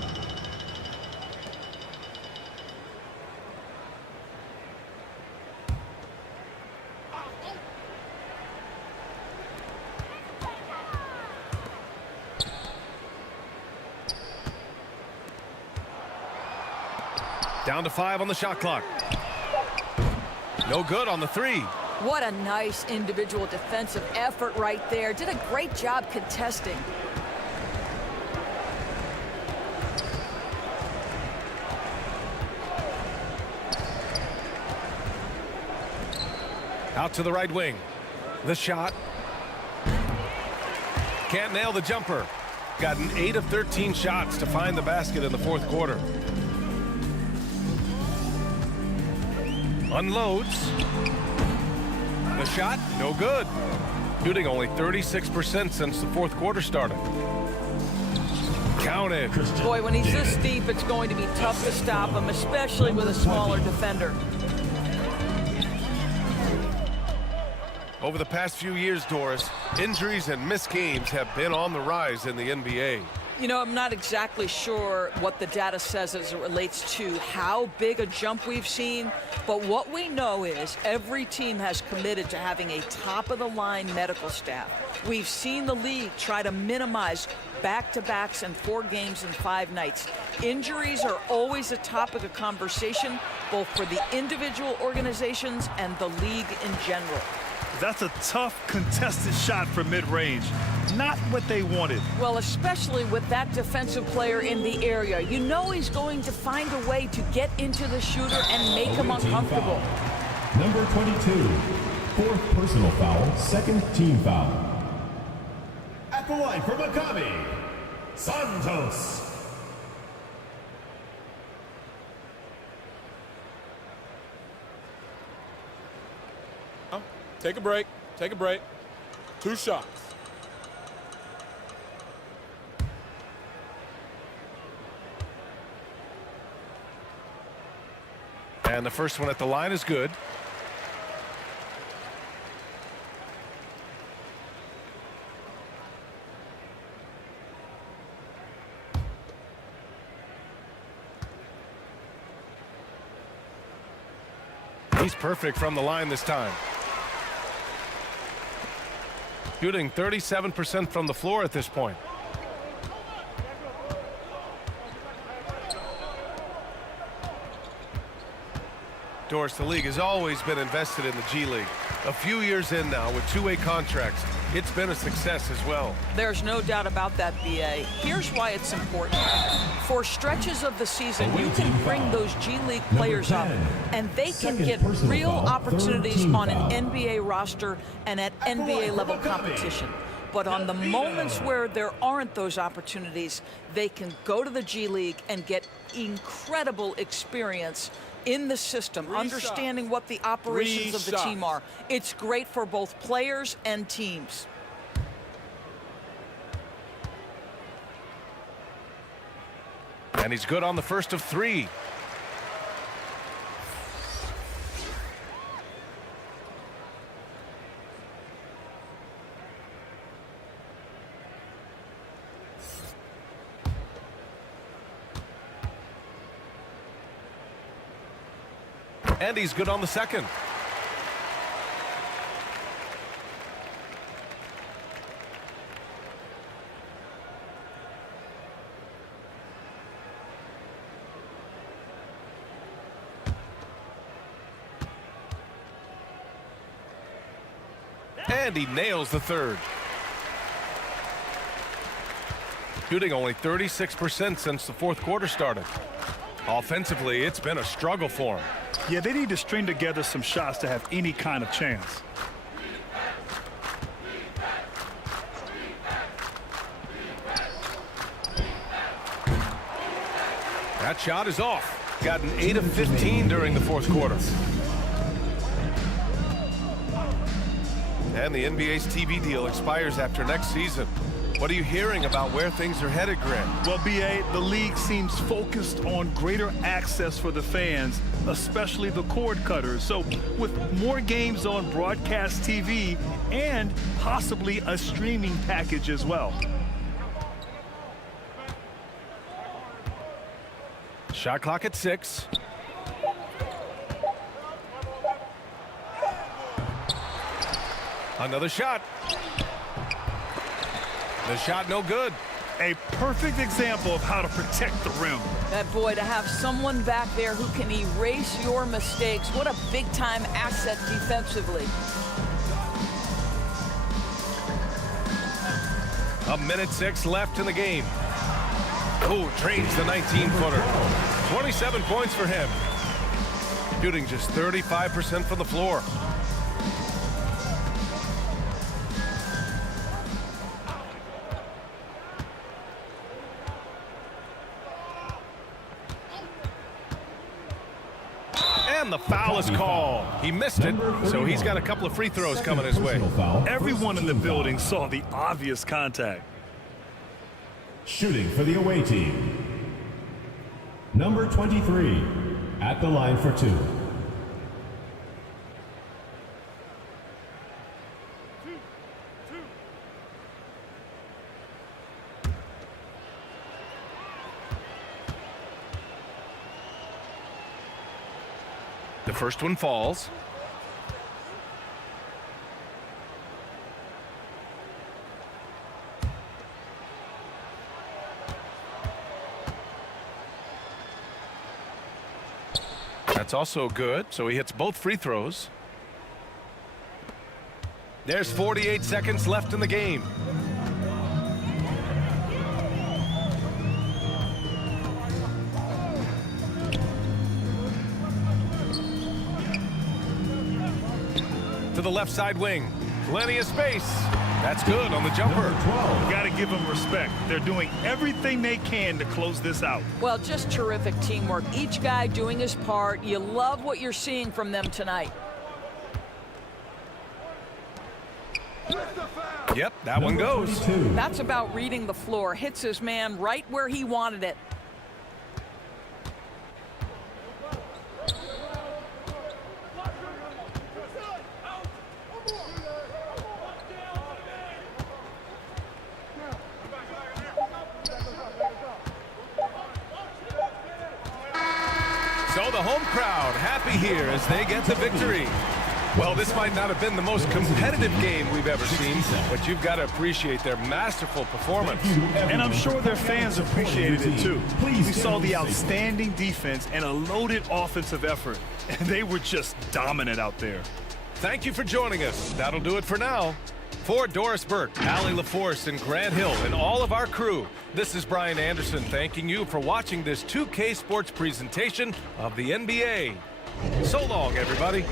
Down to 5 on the shot clock. No good on the 3. What a nice individual defensive effort right there. Did a great job contesting. Out to the right wing. The shot. Can't nail the jumper. Got an 8 of 13 shots to find the basket in the 4th quarter. Unloads. The shot, no good. Shooting only 36% since the 4th quarter started. Counted. Boy, when he's this deep, it's going to be tough to stop him, especially with a smaller defender. Over the past few years, Doris, injuries and missed games have been on the rise in the NBA. You know, I'm not exactly sure what the data says as it relates to how big a jump we've seen, but what we know is every team has committed to having a top-of-the-line medical staff. We've seen the league try to minimize back-to-backs and 4 games and 5 nights. Injuries are always a topic of conversation, both for the individual organizations and the league in general. That's a tough, contested shot from mid-range. Not what they wanted. Well, especially with that defensive player in the area. You know he's going to find a way to get into the shooter and make him uncomfortable. Number 22, 4th personal foul, 2nd team foul. At the line for Maccabi, Santos. Take a break. Take a break. 2 shots. And the first one at the line is good. He's perfect from the line this time. Shooting 37% from the floor at this point. Doris, the league has always been invested in the G League. A few years in now with 2-way contracts, it's been a success as well. There's no doubt about that, BA. Here's why it's important. For stretches of the season, you can bring those G League players up, and they can get real opportunities on an NBA roster and at NBA level competition. But on the moments where there aren't those opportunities, they can go to the G League and get incredible experience in the system, understanding what the operations of the team are. It's great for both players and teams. And he's good on the first of 3. And he's good on the second. And he nails the third. Shooting only 36% since the 4th quarter started. Offensively, it's been a struggle for him. Yeah, they need to string together some shots to have any kind of chance. That shot is off. Got an 8 of 15 during the fourth quarter. And the NBA's TV deal expires after next season. What are you hearing about where things are headed, Grant? Well, BA, the league seems focused on greater access for the fans, especially the cord cutters. So with more games on broadcast TV and possibly a streaming package as well. Shot clock at 6. Another shot. The shot no good. A perfect example of how to protect the rim. That boy, to have someone back there who can erase your mistakes, what a big-time asset defensively. A minute 6 left in the game. Oh, drains the 19-footer. 27 points for him. Shooting just 35% from the floor. And the foul is called. He missed it, so he's got a couple of free throws coming his way. Everyone in the building saw the obvious contact. Shooting for the away team. Number 23, at the line for 2. The first one falls. That's also good, so he hits both free throws. There's 48 seconds left in the game. To the left side wing. Plenty of space. That's good on the jumper. Got to give them respect. They're doing everything they can to close this out. Well, just terrific teamwork. Each guy doing his part. You love what you're seeing from them tonight. Yep, that one goes. That's about reading the floor. Hits his man right where he wanted it. So the home crowd happy here as they get the victory. Well, this might not have been the most competitive game we've ever seen, but you've got to appreciate their masterful performance. And I'm sure their fans appreciated it too. We saw the outstanding defense and a loaded offensive effort, and they were just dominant out there. Thank you for joining us. That'll do it for now. For Doris Burke, Allie LaForce, and Grant Hill, and all of our crew, this is Brian Anderson thanking you for watching this 2K Sports presentation of the NBA. So long, everybody.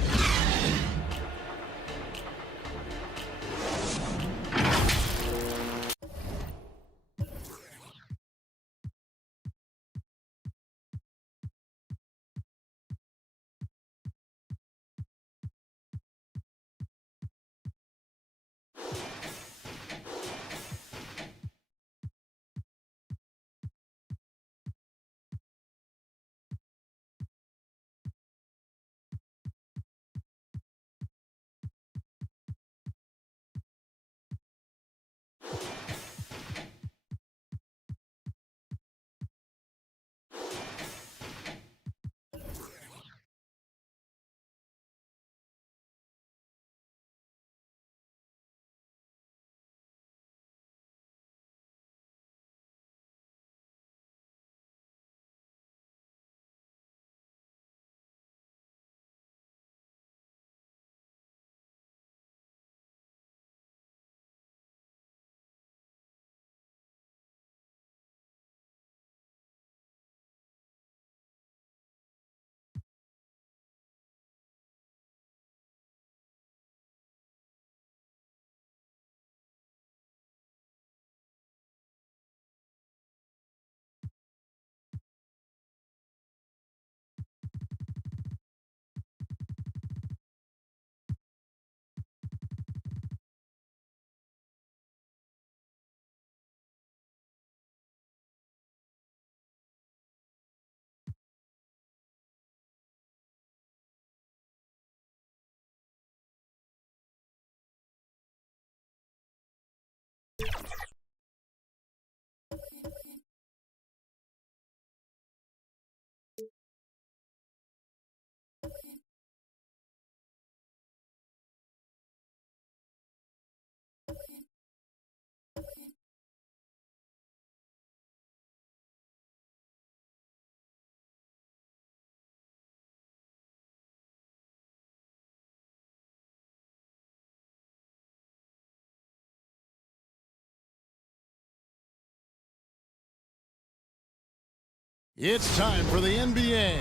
It's time for the NBA,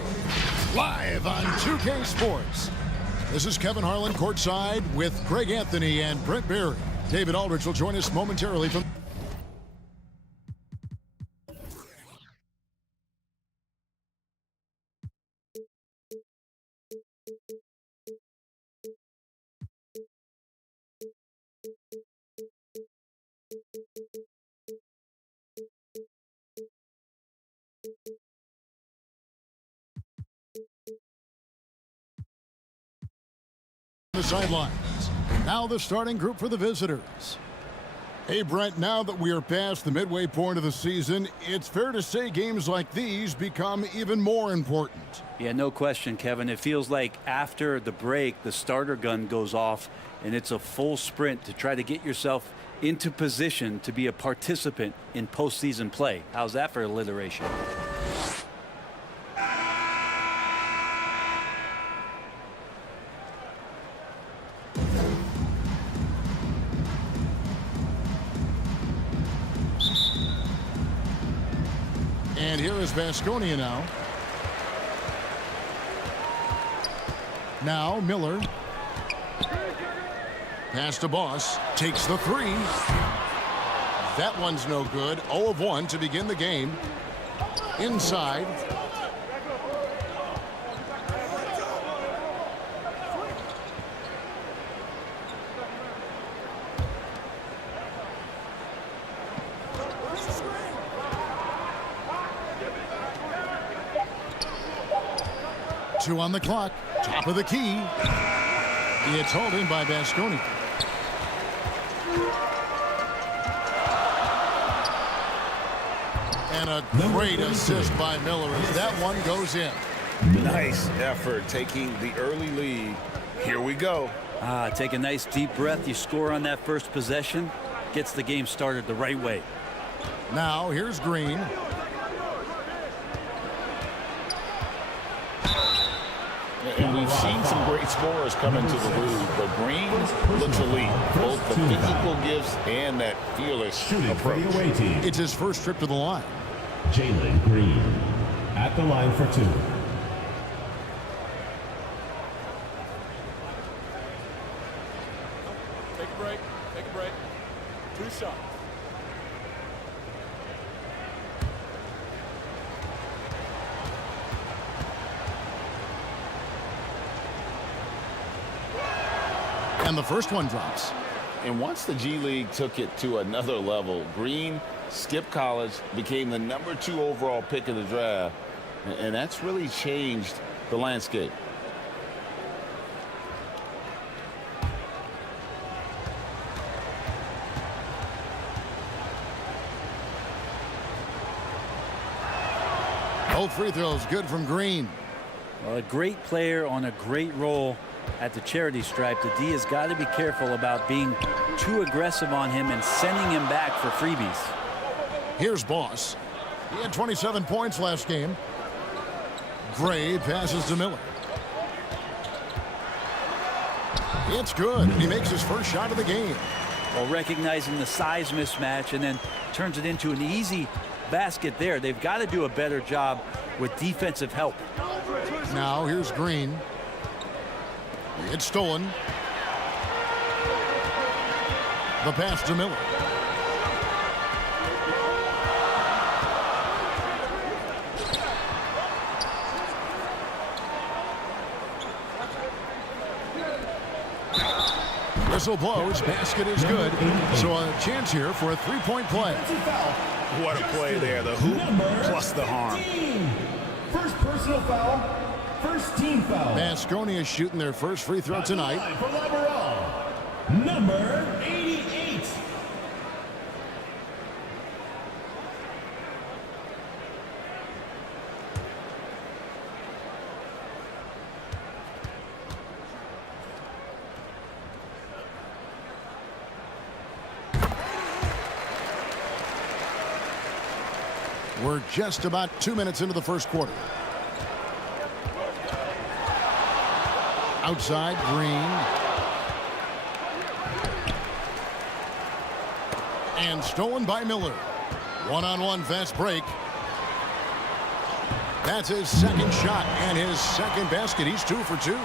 live on 2K Sports. This is Kevin Harlan courtside with Greg Anthony and Brent Barry. David Aldridge will join us momentarily from... the sidelines. Now the starting group for the visitors. Hey, Brent, now that we are past the midway point of the season, it's fair to say games like these become even more important. Yeah, no question, Kevin. It feels like after the break, the starter gun goes off, and it's a full sprint to try to get yourself into position to be a participant in postseason play. How's that for alliteration? And here is Vasconia now. Now Miller. Pass to Boss. Takes the three. That one's no good. 0 of 1 to begin the game. Inside. Two on the clock. Top of the key. It's hauled in by Vasconia. And a great assist by Miller as that one goes in. Nice effort taking the early lead. Here we go. Take a nice deep breath. You score on that first possession. Gets the game started the right way. Now here's Green. And we've seen some great scorers come into the league, but Green looks elite. Both the physical gifts and that fearless approach. It's his first trip to the line. Jalen Green at the line for two. Take a break. Take a break. 2 shots. And the first one drops. And once the G League took it to another level, Green skipped college, became the #2 overall pick of the draft, and that's really changed the landscape. Both free throws good from Green. Well, a great player on a great role at the charity stripe. The D has got to be careful about being too aggressive on him and sending him back for freebies. Here's Boss. He had 27 points last game. Gray passes to Miller. It's good. He makes his first shot of the game. Well, recognizing the size mismatch and then turns it into an easy basket there. They've got to do a better job with defensive help. Now here's Green. It's stolen. The pass to Miller. Whistle blows. Basket is good. So a chance here for a three-point play. What a play there. The hoop plus the harm. First personal foul. First team foul. Vasconia shooting their first free throw tonight. Number 88. We're just about 2 minutes into the first quarter. Outside, Green. And stolen by Miller. One-on-one fast break. That's his second shot and his second basket. He's 2 for 2.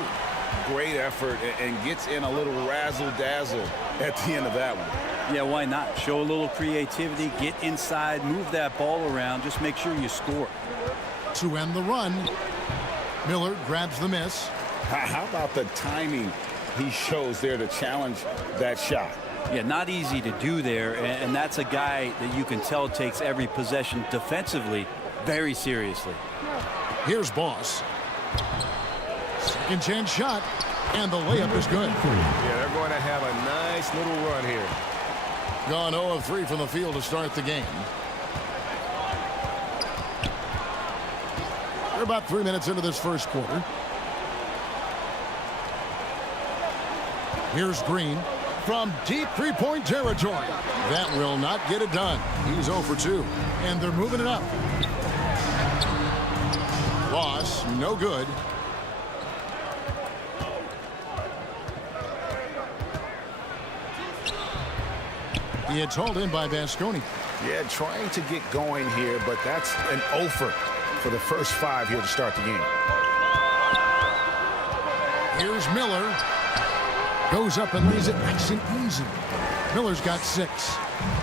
Great effort and gets in a little razzle-dazzle at the end of that one. Yeah, why not? Show a little creativity, get inside, move that ball around, just make sure you score. To end the run, Miller grabs the miss. How about the timing he shows there to challenge that shot? Yeah, not easy to do there, and that's a guy that you can tell takes every possession defensively very seriously. Here's Boss. Second chance shot, and the layup is good. Yeah, they're going to have a nice little run here. Gone 0 of 3 from the field to start the game. We're about 3 minutes into this first quarter. Here's Green from deep three-point territory. That will not get it done. He's 0 for 2, and they're moving it up. Loss, no good. He had hauled in by Vasconi. Yeah, trying to get going here, but that's an offer for the first 5 here to start the game. Here's Miller. Goes up and lays it nice and easy. Miller's got 6.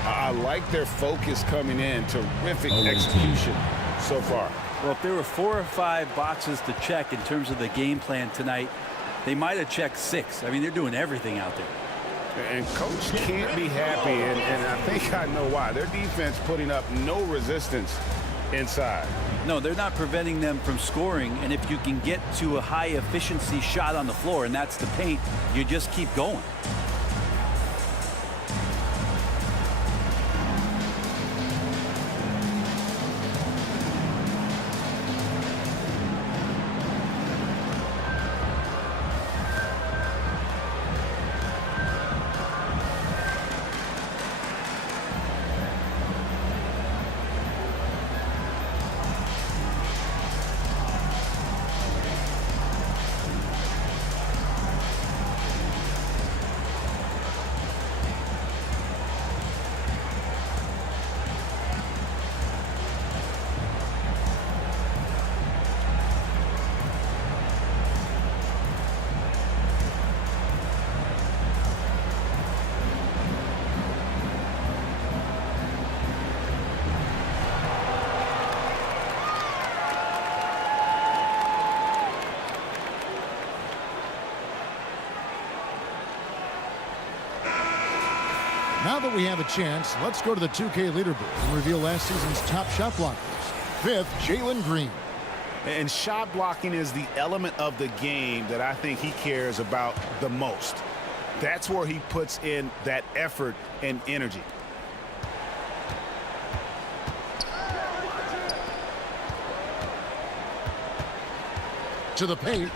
I like their focus coming in. Terrific execution so far. Well, if there were 4 or 5 boxes to check in terms of the game plan tonight, they might have checked 6. I mean, they're doing everything out there. And Coach can't be happy, and I think I know why. Their defense putting up no resistance inside. No, they're not preventing them from scoring, and if you can get to a high efficiency shot on the floor, and that's the paint, you just keep going. Now that we have a chance, let's go to the 2K leaderboard and reveal last season's top shot blockers. 5th, Jalen Green. And shot blocking is the element of the game that I think he cares about the most. That's where he puts in that effort and energy. To the paint.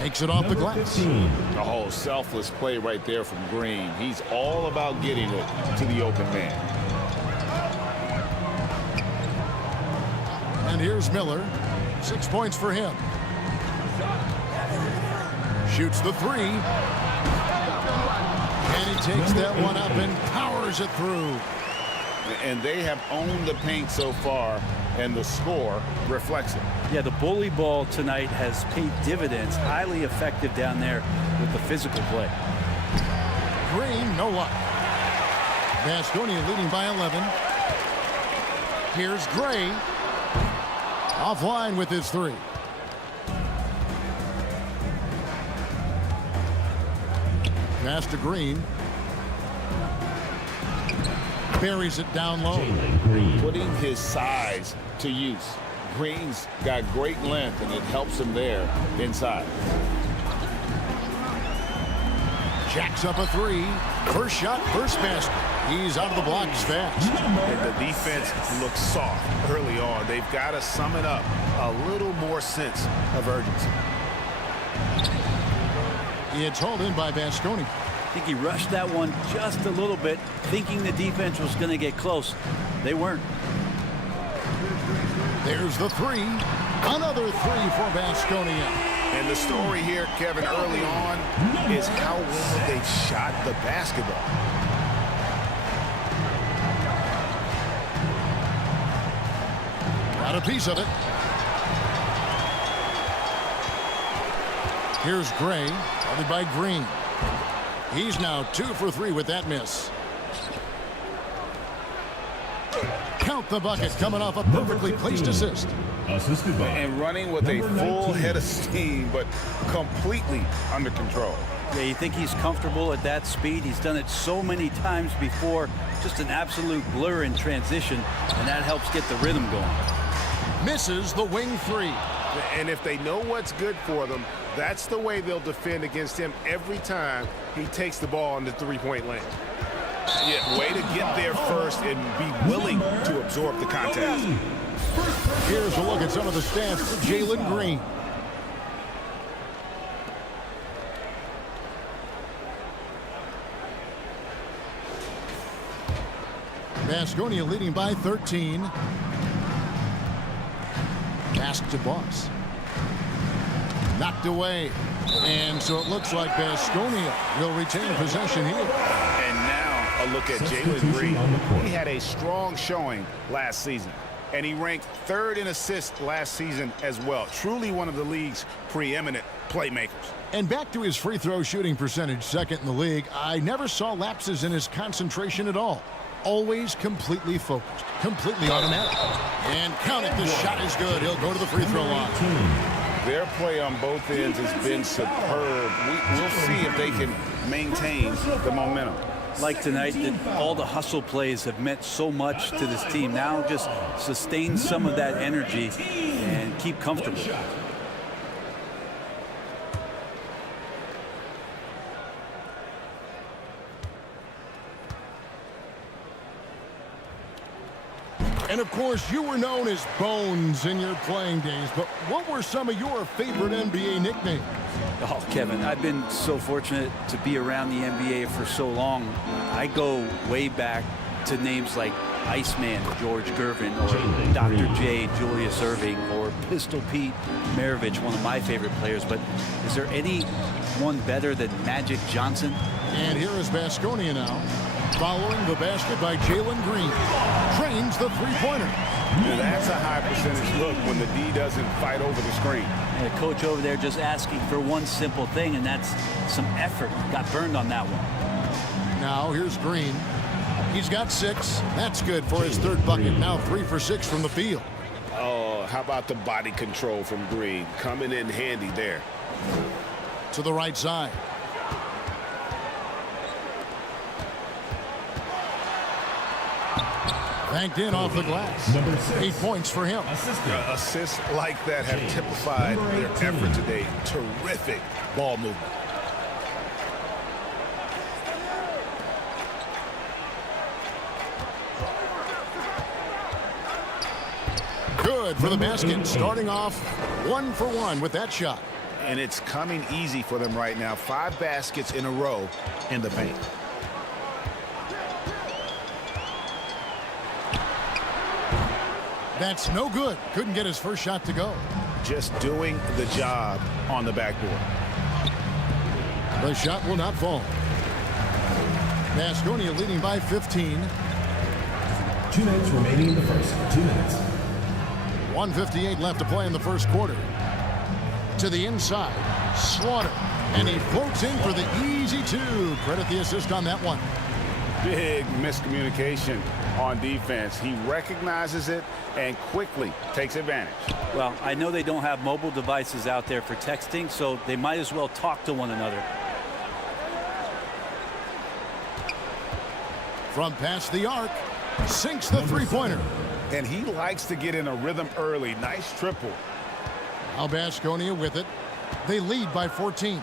Takes it off the glass. A whole selfless play right there from Green. He's all about getting it to the open man. And here's Miller. 6 points for him. Shoots the 3. And he takes that one up and powers it through. And they have owned the paint so far, and the score reflects it. Yeah, the bully ball tonight has paid dividends. Highly effective down there with the physical play. Green, no luck. Vasconia leading by 11. Here's Gray. Offline with his 3. Pass to Green. Buries it down low. Putting his size to use. Green's got great length, and it helps him there inside. Jacks up a 3. First shot, first basket. He's out of the blocks fast. And the defense looks soft early on. They've got to sum it up. A little more sense of urgency. He had hauled in by Vasconi. I think he rushed that one just a little bit, thinking the defense was going to get close. They weren't. There's the 3. Another 3 for Vasconia. And the story here, Kevin, early on is how well they've shot the basketball. Got a piece of it. Here's Gray, guarded by Green. He's now 2 for 3 with that miss. Count the bucket, coming off a perfectly placed assist. And running with a full head of steam, but completely under control. Yeah, you think he's comfortable at that speed. He's done it so many times before. Just an absolute blur in transition, and that helps get the rhythm going. Misses the wing 3. And if they know what's good for them, that's the way they'll defend against him every time he takes the ball in the three-point lane. Yeah, way to get there first and be willing to absorb the contest. Here's a look at some of the stats for Jalen Green. Baskonia leading by 13. Pass to Boss. Knocked away. And so it looks like Baskonia will retain possession here. And now a look at Jalen Green. He had a strong showing last season, and he ranked 3rd in assists last season as well. Truly one of the league's preeminent playmakers. And back to his free throw shooting percentage, 2nd in the league. I never saw lapses in his concentration at all. Always completely focused, completely automatic. And count it, the shot is good. He'll go to the free throw line. Their play on both ends has been superb. We'll see if they can maintain the momentum. Like tonight, all the hustle plays have meant so much to this team. Now just sustain some of that energy and keep comfortable. And of course, you were known as Bones in your playing days, but what were some of your favorite NBA nicknames? Oh, Kevin, I've been so fortunate to be around the NBA for so long. I go way back to names like Iceman, George Gervin, or Dr. J, Julius Erving, or Pistol Pete Maravich, one of my favorite players. But is there anyone better than Magic Johnson? And here is Baskonia now, following the basket by Jalen Green. Trains the three-pointer. Now that's a high percentage look when the D doesn't fight over the screen. And the coach over there just asking for one simple thing, and that's some effort. Got burned on that one. Now here's Green. He's got 6. That's good for his 3rd bucket. Now 3 for 6 from the field. Oh, how about the body control from Green? Coming in handy there. To the right side. Banked in off the glass. 8 points for him. Assists like that have typified their effort today. Terrific ball movement. Good for the basket. Starting off 1 for 1 with that shot. And it's coming easy for them right now. 5 baskets in a row in the paint. That's no good. Couldn't get his first shot to go. Just doing the job on the backboard. The shot will not fall. Baskonia leading by 15. 2 minutes remaining in the first. 2 minutes. 1:58 left to play in the first quarter. To the inside. Slaughter. And he floats in for the easy 2. Credit the assist on that one. Big miscommunication on defense. He recognizes it and quickly takes advantage. Well, I know they don't have mobile devices out there for texting, so they might as well talk to one another. From past the arc, sinks the three-pointer. And he likes to get in a rhythm early. Nice triple. Now Baskonia with it. They lead by 14.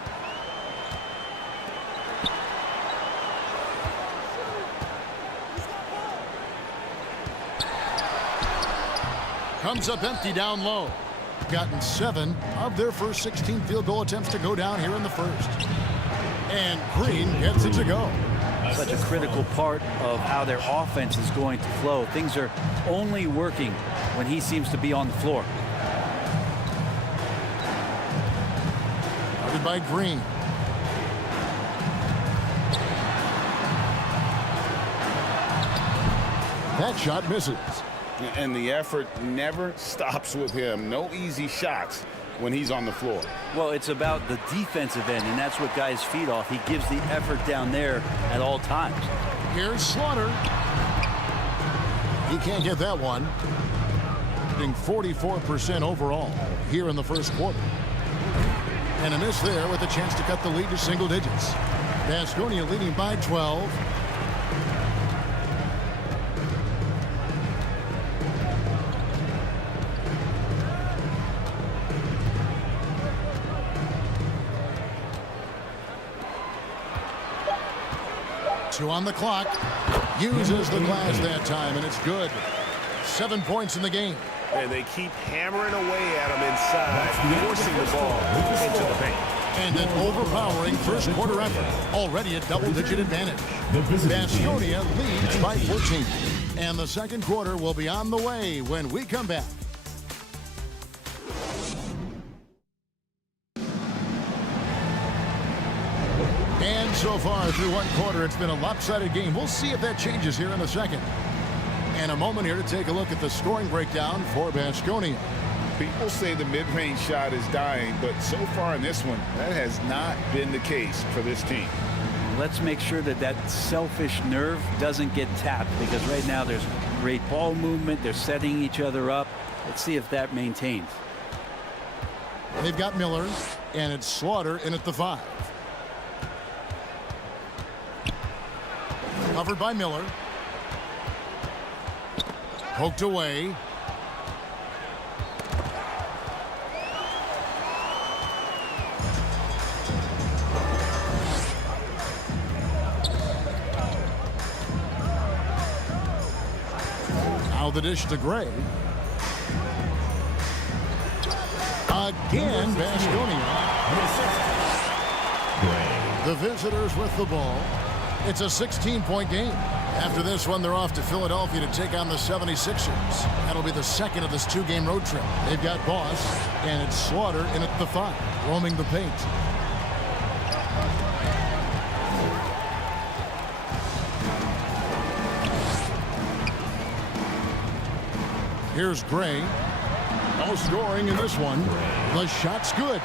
Comes up empty down low. Gotten 7 of their first 16 field goal attempts to go down here in the first. And Green gets it to go. Such a critical part of how their offense is going to flow. Things are only working when he seems to be on the floor. Guarded by Green. That shot misses. And the effort never stops with him. No easy shots when he's on the floor. Well, it's about the defensive end, and that's what guys feed off. He gives the effort down there at all times. Here's Slaughter. He can't get that one. 44% overall here in the first quarter. And a miss there with a chance to cut the lead to single digits. Baskonia leading by 12. Two on the clock. Uses the glass that time, and it's good. 7 points in the game. And they keep hammering away at him inside, forcing the ball into the paint. And an overpowering first quarter effort. Already a double-digit advantage. Baskonia leads by 14. And the second quarter will be on the way when we come back. And so far through one quarter, it's been a lopsided game. We'll see if that changes here in a second. And a moment here to take a look at the scoring breakdown for Baskonia. People say the mid-range shot is dying, but so far in this one, that has not been the case for this team. Let's make sure that that selfish nerve doesn't get tapped, because right now there's great ball movement. They're setting each other up. Let's see if that maintains. They've got Miller, and it's Slaughter in at the 5. Covered by Miller. Poked away. Now the dish to Gray. Again, Baskonia. The visitors with the ball. It's a 16-point game. After this one, they're off to Philadelphia to take on the 76ers. That'll be the second of this 2-game road trip. They've got Boss, and it's Slaughter in at the 5, roaming the paint. Here's Gray. No scoring in this one. The shot's good.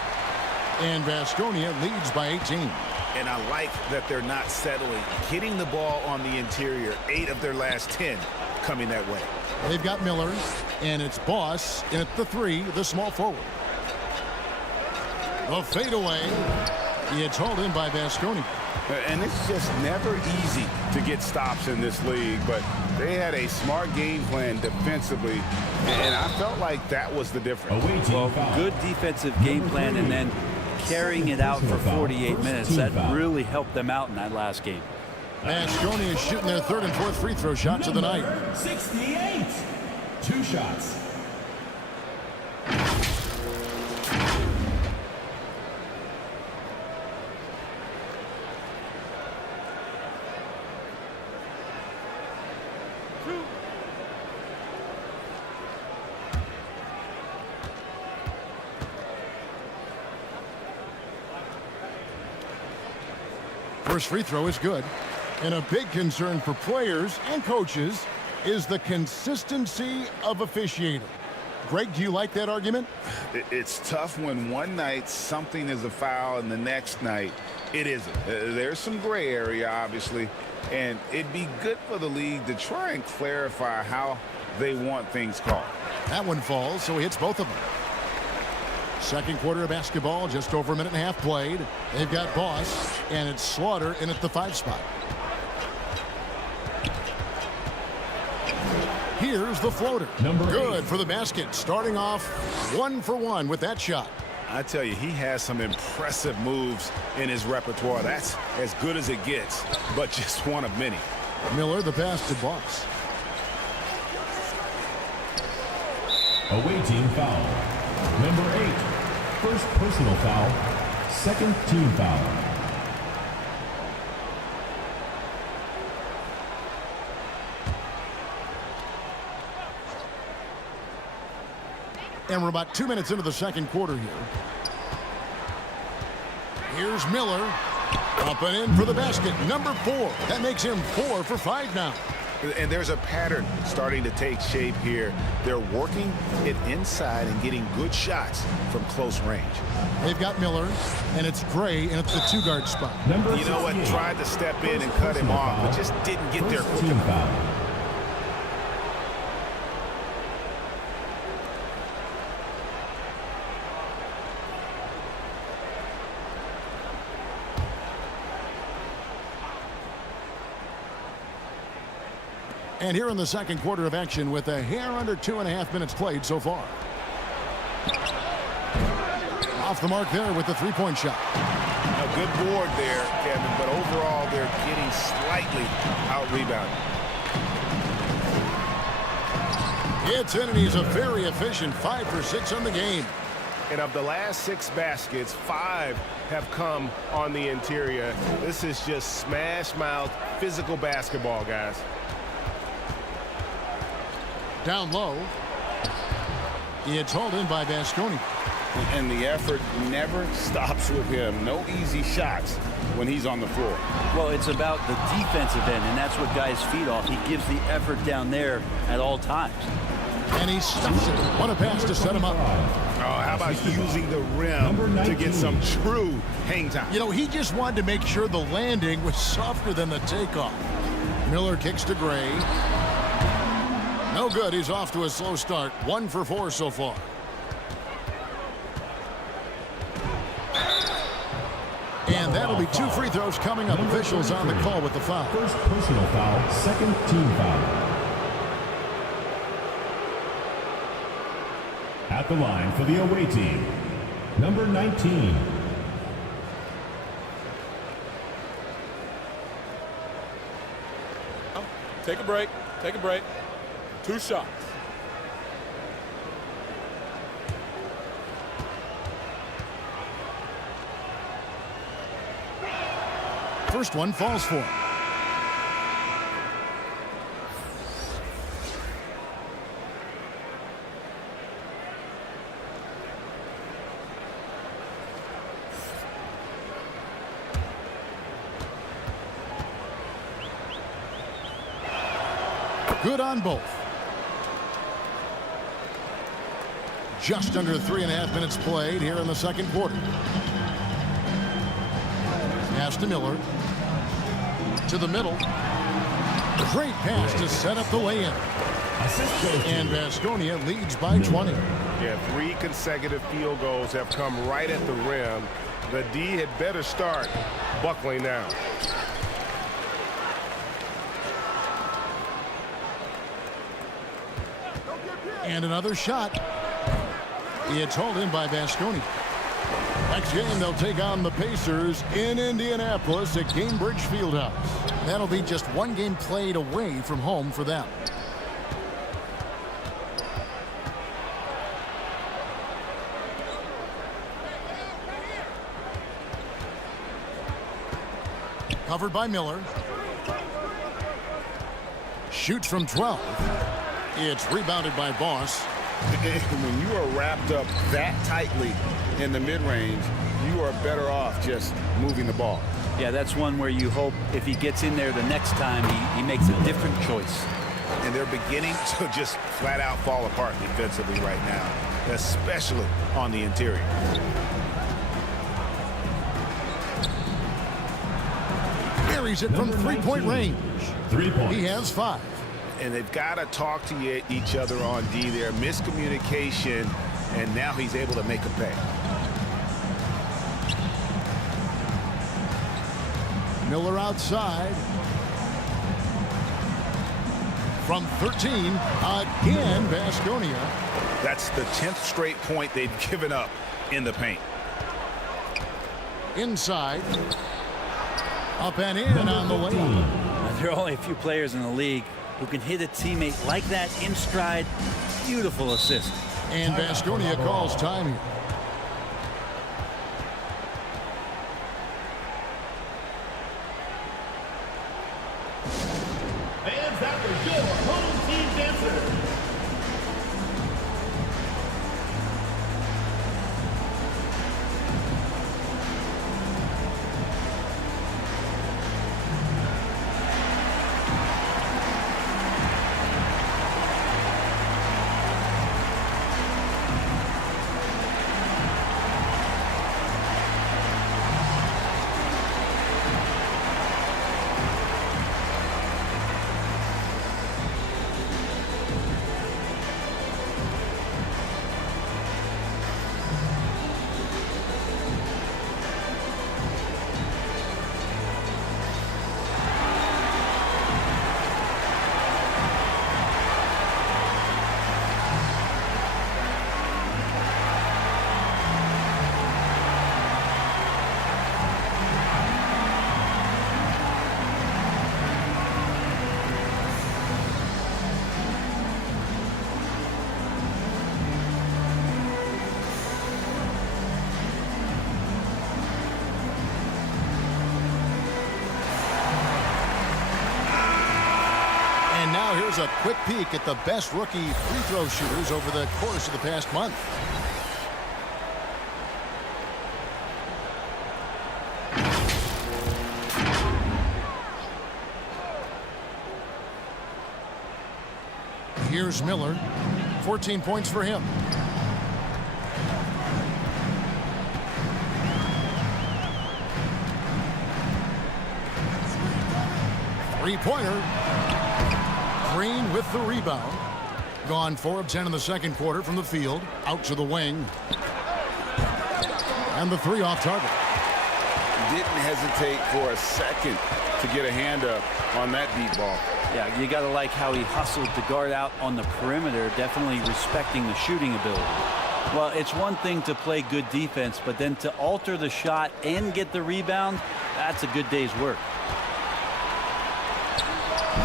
And Baskonia leads by 18. And I like that they're not settling. Getting the ball on the interior, 8 of their last 10 coming that way. They've got Miller, and it's Boss in at the 3, the small forward. The fadeaway. It's hauled in by Baskonia. And it's just never easy to get stops in this league, but they had a smart game plan defensively, and I felt like that was the difference. Well, good defensive game plan, and then carrying it out for 48 minutes. That really helped them out in that last game. Baskonia is shooting their 3rd and 4th free throw shots of the night. 68. 2 shots. First free throw is good. And a big concern for players and coaches is the consistency of officiating. Greg, do you like that argument? It's tough when one night something is a foul and the next night it isn't. There's some gray area, obviously, and it'd be good for the league to try and clarify how they want things called. That one falls, so he hits both of them. Second quarter of basketball, just over a minute and a half played. They've got Boss, and it's Slaughter in at the 5 spot. Here's the floater. Good for the basket. Starting off 1 for 1 with that shot. I tell you, he has some impressive moves in his repertoire. That's as good as it gets, but just one of many. Miller, the pass to Boss. Awaiting foul. Number 8. First personal foul. Second team foul. And we're about 2 minutes into the second quarter here. Here's Miller. Up and in for the basket. Number 4. That makes him 4 for 5 now. And there's a pattern starting to take shape here. They're working it inside and getting good shots from close range. They've got Miller, and it's Gray, and it's the 2-guard spot. You know what? Tried to step in and cut him off, but just didn't get there quick enough. And here in the second quarter of action with a hair under 2.5 minutes played so far. Off the mark there with the 3-point shot. A good board there, Kevin, but overall they're getting slightly out-rebounded. It's in, and he's a very efficient 5 for 6 on the game. And of the last 6 baskets, 5 have come on the interior. This is just smash-mouth physical basketball, guys. Down low. It's hauled in by Vasconi. And the effort never stops with him. No easy shots when he's on the floor. Well, it's about the defensive end, and that's what guys feed off. He gives the effort down there at all times. And he stuffs it. What a pass to set him up. Oh, how about using the rim to get some true hang time? You know, he just wanted to make sure the landing was softer than the takeoff. Miller kicks to Gray. No good. He's off to a slow start. 1 for 4 so far. And that'll be 2 free throws coming up. Officials on the call with the foul. First personal foul, second team foul. At the line for the away team, number 19. Take a break. Take a break. 2 shots. First one falls for him. Good on both. Just under 3.5 minutes played here in the second quarter. Pass to Miller. To the middle. Great pass to set up the lay-in. And Vasconia leads by 20. Yeah, 3 consecutive field goals have come right at the rim. The D had better start buckling down. And another shot. It's hauled in by Vasconi. Next game, they'll take on the Pacers in Indianapolis at Ginebra Fieldhouse. That'll be just 1 game played away from home for them. Covered by Miller. Shoots from 12. It's rebounded by Boss. When you are wrapped up that tightly in the mid-range, you are better off just moving the ball. Yeah, that's one where you hope if he gets in there the next time, he makes a different choice. And they're beginning to just flat out fall apart defensively right now, especially on the interior. Carries it from 3-point range. 3 points. He has 5. And they've got to talk to each other on D there. Miscommunication, and now he's able to make a pay. Miller outside. From 13, again, Vasconia. That's the 10th straight point they've given up in the paint. Inside. Up and in on the layup. There are only a few players in the league who can hit a teammate like that in stride. Beautiful assist. And Vasconia calls time here. And that was your home team dancer. here's a quick peek at the best rookie free throw shooters over the course of the past month. Here's Miller. 14 points for him. Three-pointer. Green with the rebound. Gone 4 of 10 in the second quarter from the field. Out to the wing. And the three off target. Didn't hesitate for a second to get a hand up on that deep ball. Yeah, you got to like how he hustled to guard out on the perimeter, definitely respecting the shooting ability. Well, it's one thing to play good defense, but then to alter the shot and get the rebound, that's a good day's work.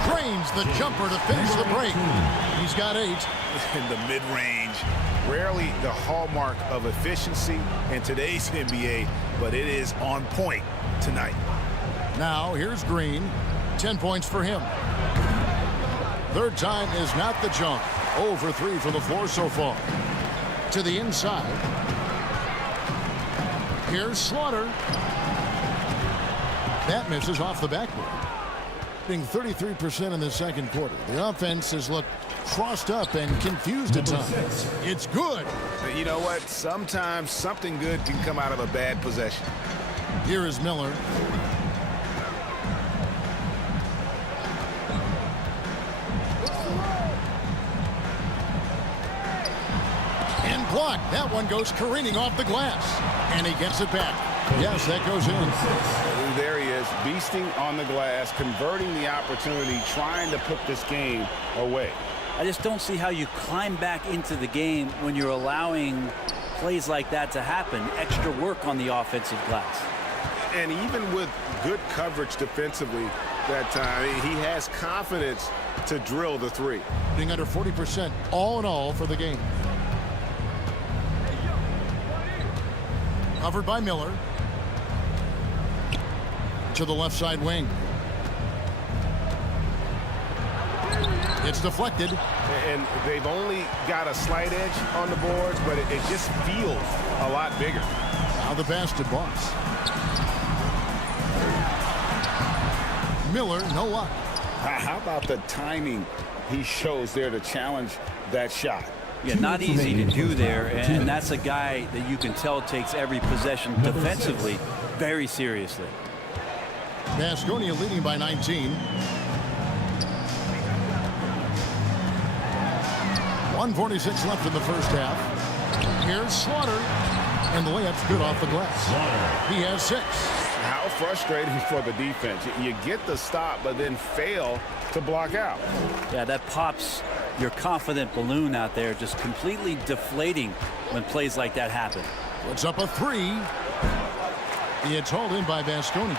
Drains the jumper to finish the break. He's got 8. In the mid-range, rarely the hallmark of efficiency in today's NBA, but it is on point tonight. Now here's Green. 10 points for him. Third time is not the jump. 0 for 3 from the floor so far. To the inside. Here's Slaughter. That misses off the backboard. Being 33% in the second quarter. The offense has looked crossed up and confused at times. It's good. You know what? Sometimes something good can come out of a bad possession. Here is Miller. And blocked. That one goes careening off the glass. And he gets it back. Yes, that goes in. There he is, beasting on the glass, converting the opportunity, trying to put this game away. I just don't see how you climb back into the game when you're allowing plays like that to happen. Extra work on the offensive glass. And even with good coverage defensively that time, he has confidence to drill the three. Being under 40% all in all for the game. Covered by Miller. To the left side wing. It's deflected. And they've only got a slight edge on the boards, but it just feels a lot bigger. Now the pass to Boss. Miller, no luck. How about the timing he shows there to challenge that shot? Yeah, not easy to do there, and that's a guy that you can tell takes every possession defensively very seriously. Baskonia leading by 19. 1:46 left in the first half. Here's Slaughter. And the layup's good off the glass. He has 6. How frustrating for the defense. You get the stop, but then fail to block out. Yeah, that pops your confident balloon out there, just completely deflating when plays like that happen. Puts up a 3. It's hauled in by Baskonia.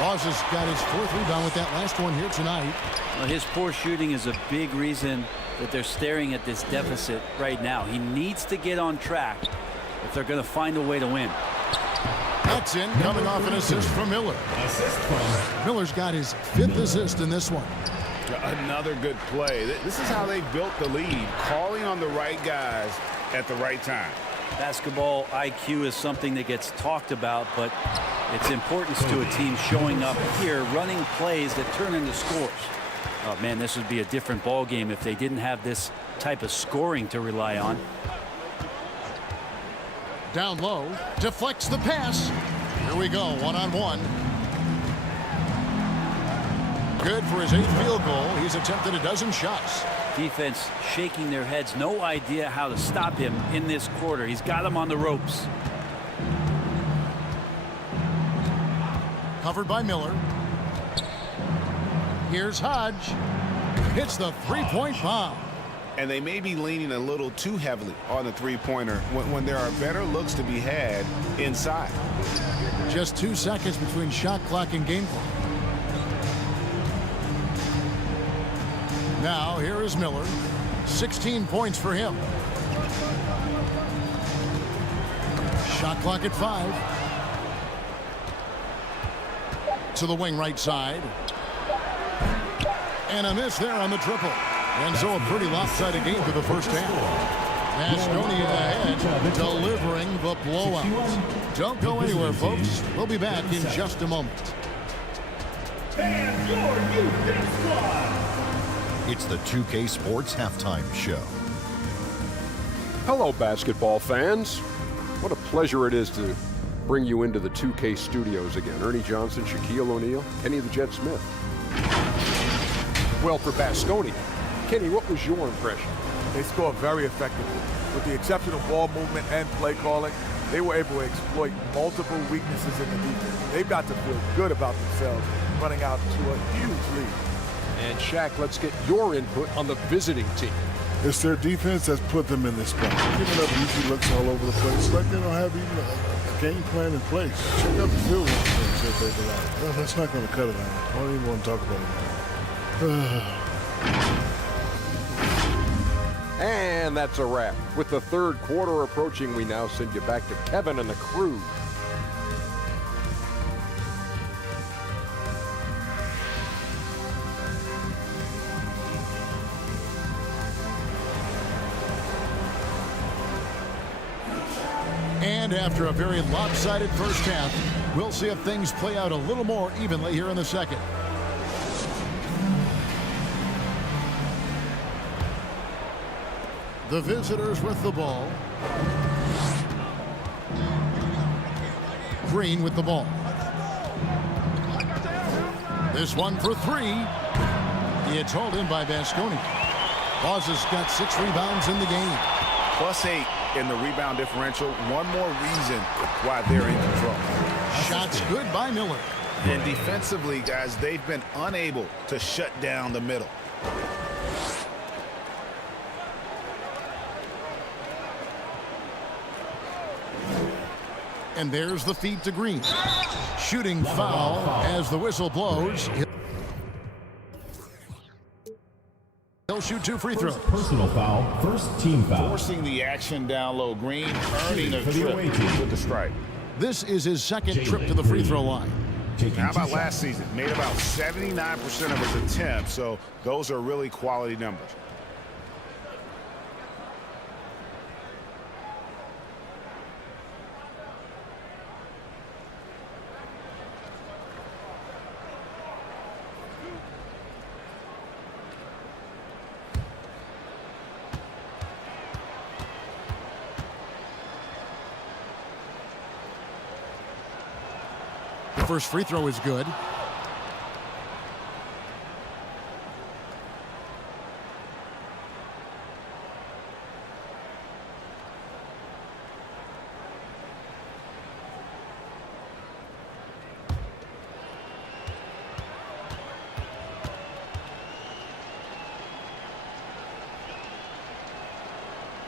Boss has got his 4th rebound with that last one here tonight. Well, his poor shooting is a big reason that they're staring at this deficit right now. He needs to get on track if they're going to find a way to win. That's in, coming off an assist from Miller. Miller's got his 5th assist in this one. Another good play. This is how they built the lead, calling on the right guys at the right time. Basketball IQ is something that gets talked about, but its importance to a team showing up here, running plays that turn into scores. Oh man, this would be a different ball game if they didn't have this type of scoring to rely on. Down low, deflects the pass. Here we go, 1-on-1. Good for his 8th field goal. He's attempted a dozen shots. Defense shaking their heads, no idea how to stop him in this quarter. He's got him on the ropes. Covered by Miller. Here's Hodge. Hits the three-point bomb. And they may be leaning a little too heavily on the three-pointer when there are better looks to be had inside. Just 2 seconds between shot clock and game clock. Now here is Miller. 16 points for him. Shot clock at 5. To the wing right side. And a miss there on the triple. And so a pretty lopsided game for the first half. Macedonia ahead, delivering the blowout. Don't go anywhere, folks. We'll be back in just a moment. And it's the 2K Sports Halftime Show. Hello, basketball fans. What a pleasure it is to bring you into the 2K studios again. Ernie Johnson, Shaquille O'Neal, Kenny the Jet Smith. Well, for Baskonia, Kenny, what was your impression? They scored very effectively. With the exception of ball movement and play calling, they were able to exploit multiple weaknesses in the defense. They've got to feel good about themselves running out to a huge lead. And Shaq, let's get your input on the visiting team. It's their defense that's put them in this spot. Giving up easy looks all over the place. Like they don't have even a game plan in place. Check out the field goal that they've allowed. Well, that's not going to cut it out. I don't even want to talk about it. And that's a wrap. With the third quarter approaching, we now send you back to Kevin and the crew. And after a very lopsided first half, we'll see if things play out a little more evenly here in the second. The visitors with the ball. Green with the ball. This one for three. It's hauled in by Baskonia. Boz has got 6 rebounds in the game. +8 in the rebound differential. One more reason why they're in control. Shots good by Miller. And defensively, guys, they've been unable to shut down the middle. And there's the feed to Green. Shooting foul as the whistle blows. He'll shoot 2 free throws. Personal foul, first team foul. Forcing the action down low. Green earning a trip with the strike. This is his second trip to the free throw line. How about last season? Made about 79% of his attempts, so those are really quality numbers. The first free throw is good.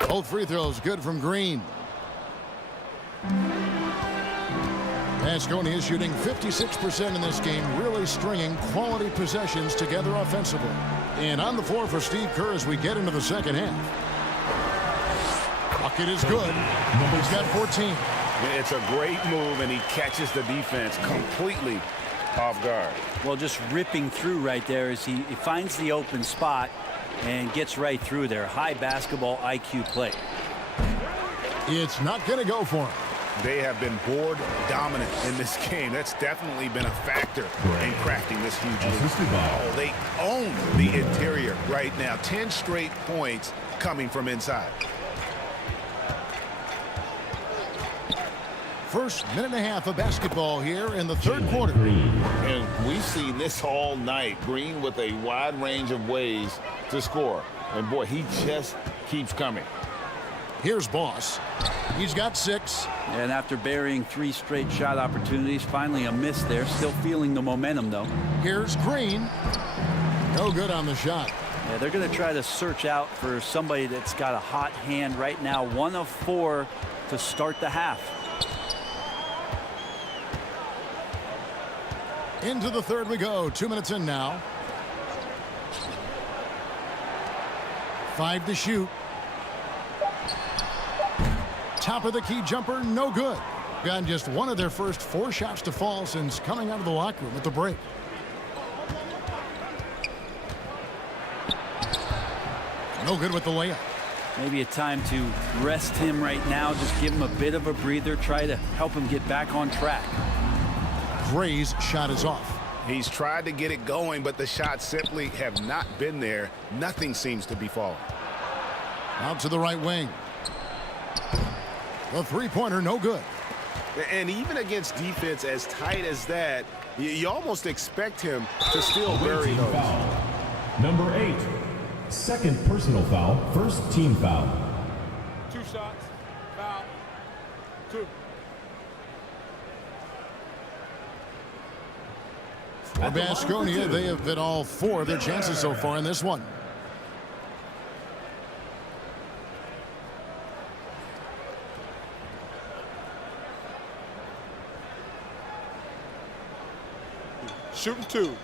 Both free throws good from Green. Baskonia is shooting 56% in this game, really stringing quality possessions together offensively. And on the floor for Steve Kerr as we get into the second half. Bucket is good. He's got 14. It's a great move, and he catches the defense completely off guard. Well, just ripping through right there as he finds the open spot and gets right through there. High basketball IQ play. It's not going to go for him. They have been board dominant in this game. That's definitely been a factor in crafting this huge lead. Oh, they own the interior right now. 10 straight points coming from inside. First minute and a half of basketball here in the third quarter. And we've seen this all night. Green with a wide range of ways to score. And boy, he just keeps coming. Here's Boss. He's got 6. And after burying 3 straight shot opportunities, finally a miss there. Still feeling the momentum, though. Here's Green. No good on the shot. Yeah, they're going to try to search out for somebody that's got a hot hand right now. 1 of 4 to start the half. Into the third we go. 2 minutes in now. 5 to shoot. Top of the key jumper, no good. Gotten just 1 of their first 4 shots to fall since coming out of the locker room at the break. No good with the layup. Maybe a time to rest him right now. Just give him a bit of a breather. Try to help him get back on track. Gray's shot is off. He's tried to get it going, but the shots simply have not been there. Nothing seems to be falling. Out to the right wing. The three-pointer, no good. And even against defense as tight as that, you almost expect him to still bury those. Foul. Number 8. Second personal foul. First team foul. 2 shots. Foul. 2. For Baskonia, they have been all 4 of their chances so far in this one. Shooting 2.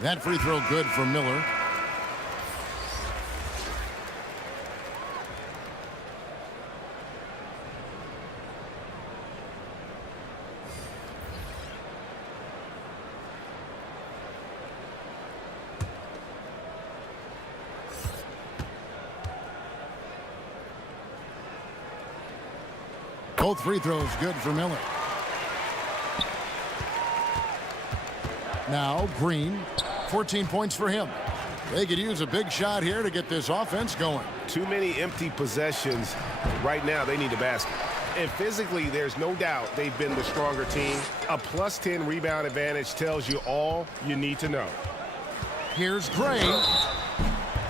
That free throw good for Miller. Both free throws good for Miller. Now Green, 14 points for him. They could use a big shot here to get this offense going. Too many empty possessions. Right now, they need a basket. And physically, there's no doubt they've been the stronger team. A +10 rebound advantage tells you all you need to know. Here's Gray.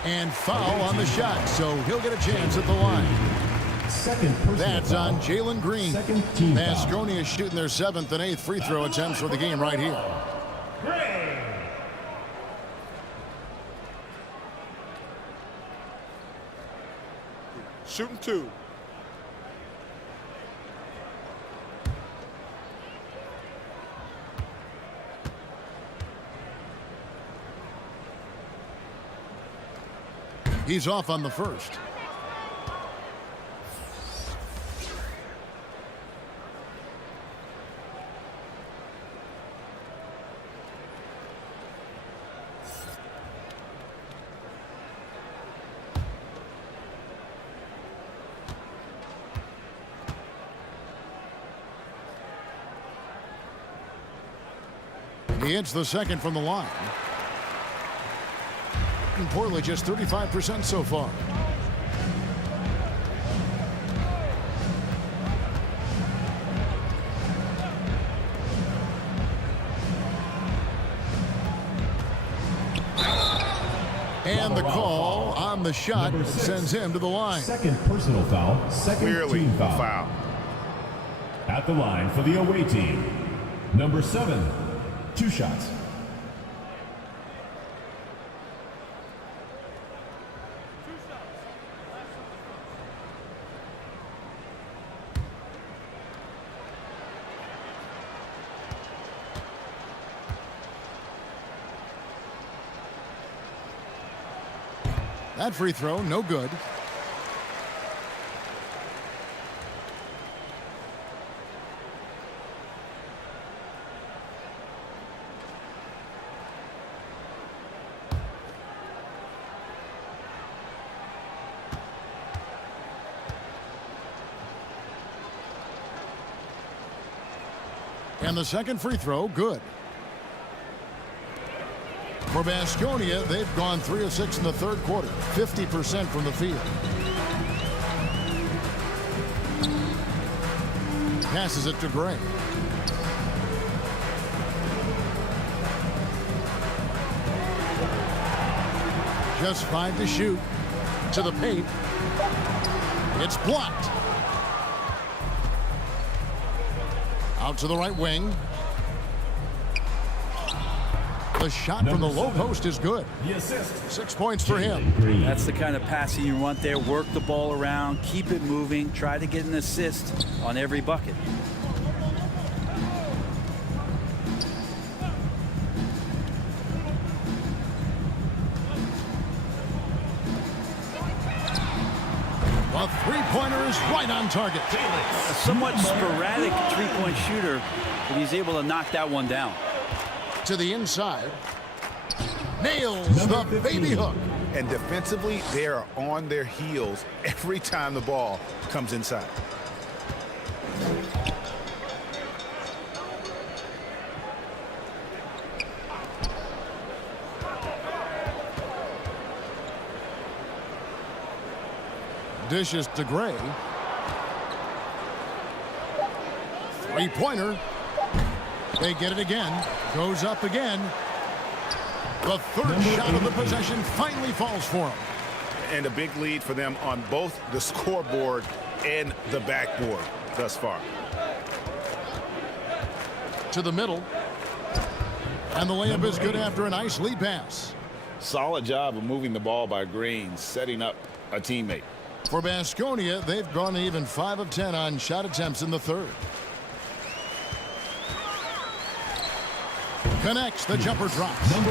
And foul on the shot, so he'll get a chance at the line. That's on Jalen Green. Baskonia is shooting their 7th and 8th free throw attempts for the game right here. Shooting 2. He's off on the first. He hits the second from the line. And Portland just 35% so far. And the call on the shot sends him to the line. Second personal foul. Second Clearly team a foul. foul. At the line for the away team. Number 7. 2 shots. That free throw, no good. And the second free throw, good. For Baskonia, they've gone 3 of 6 in the third quarter, 50% from the field. Passes it to Gray. Just 5 to shoot. To the paint. It's blocked. Out to the right wing. The shot from the low post is good. 6 points for him. That's the kind of passing you want there. Work the ball around, keep it moving, try to get an assist on every bucket. The three-pointer is right on target. A somewhat sporadic three-point shooter, but he's able to knock that one down. To the inside. Nails the baby hook. And defensively, they are on their heels every time the ball comes inside. Dishes to Gray. Three-pointer. They get it again. Goes up again. The third shot of the possession finally falls for him. And a big lead for them on both the scoreboard and the backboard thus far. To the middle. And the layup is good after a nice lead pass. Solid job of moving the ball by Green, setting up a teammate. For Baskonia, they've gone even 5 of 10 on shot attempts in the third. Connects, the jumper drops. Number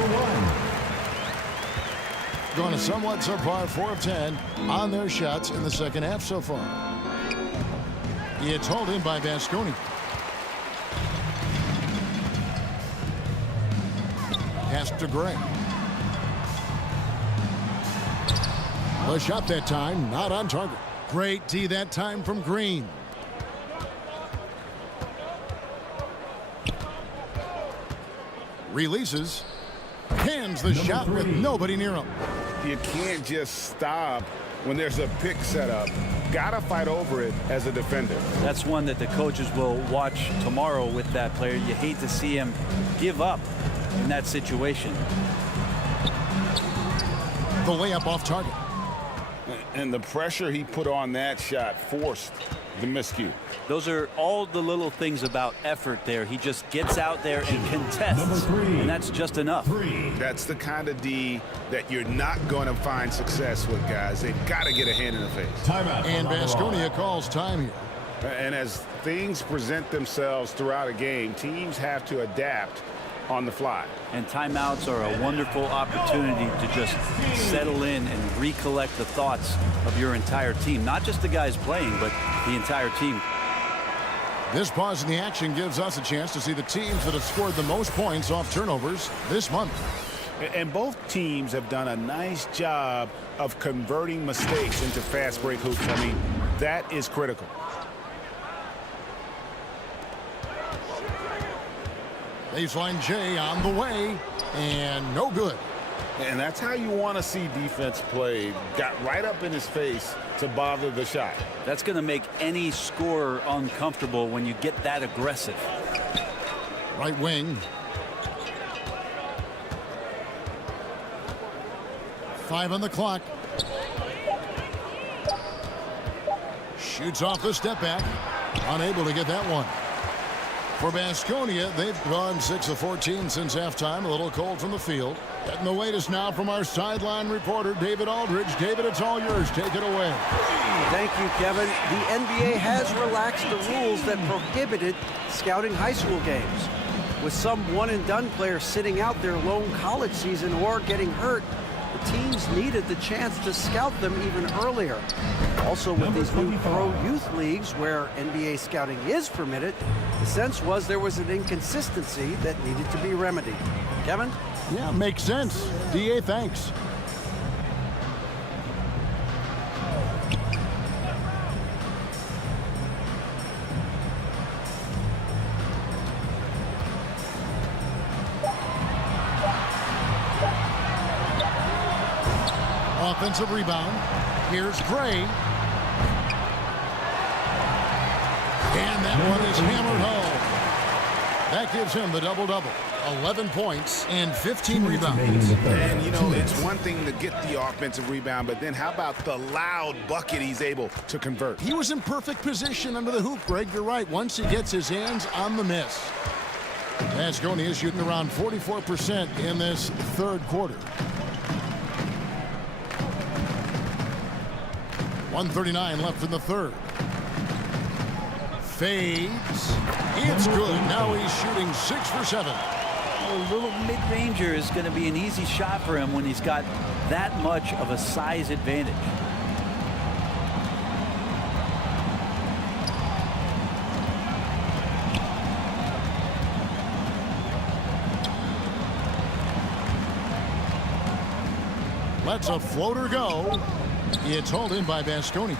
1. Going to somewhat subpar 4 of 10 on their shots in the second half so far. It's hauled in by Baskonia. Pass to Gray. The shot that time, not on target. Great D that time from Green. Releases. Hands the shot with nobody near him. You can't just stop when there's a pick set up. Gotta fight over it as a defender. That's one that the coaches will watch tomorrow with that player. You hate to see him give up in that situation. The layup off target. And the pressure he put on that shot forced the miscue. Those are all the little things about effort there. He just gets out there and contests, and that's just enough. That's the kind of D that you're not going to find success with, guys. They've got to get a hand in the face. Timeout. And Baskonia calls time here. And as things present themselves throughout a game, teams have to adapt on the fly. And timeouts are a wonderful opportunity to just settle in and recollect the thoughts of your entire team. Not just the guys playing, but the entire team. This pause in the action gives us a chance to see the teams that have scored the most points off turnovers this month. And both teams have done a nice job of converting mistakes into fast break hoops. I mean, that is critical. Baseline J on the way, and no good. And that's how you want to see defense play. Got right up in his face to bother the shot. That's going to make any scorer uncomfortable when you get that aggressive. Right wing. 5 on the clock. Shoots off the step back. Unable to get that one. For Baskonia, they've gone 6 of 14 since halftime. A little cold from the field. Getting the latest now from our sideline reporter, David Aldridge. David, it's all yours. Take it away. Thank you, Kevin. The NBA has relaxed the rules that prohibited scouting high school games. With some one-and-done players sitting out their lone college season or getting hurt, the teams needed the chance to scout them even earlier. Also, with these new pro youth leagues where NBA scouting is permitted, the sense was there was an inconsistency that needed to be remedied. Kevin? Yeah, makes sense. DA, thanks. Offensive rebound. Here's Gray. And that one is hammered home. That gives him the double-double. 11 points and 15 rebounds. And, you know, it's one thing to get the offensive rebound, but then how about the loud bucket he's able to convert? He was in perfect position under the hoop, Greg. You're right. Once he gets his hands on the miss. Baskonia is shooting around 44% in this third quarter. 1:39 left in the third. Fades. It's good. Now he's shooting 6 for 7. A little mid-ranger is going to be an easy shot for him when he's got that much of a size advantage. Lets a floater go. It's hauled in by Basconi.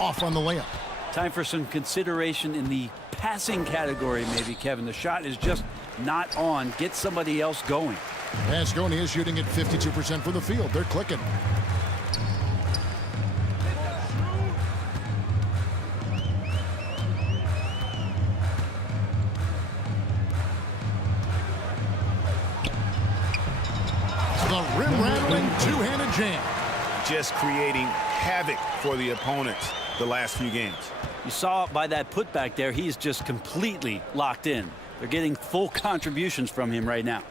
Off on the layup. Time for some consideration in the passing category, maybe, Kevin. The shot is just not on. Get somebody else going. Basconi is shooting at 52% from the field. They're clicking. The rim-rattling two-handed jam. Just creating havoc for the opponents the last few games. You saw by that putback there, he's just completely locked in. They're getting full contributions from him right now.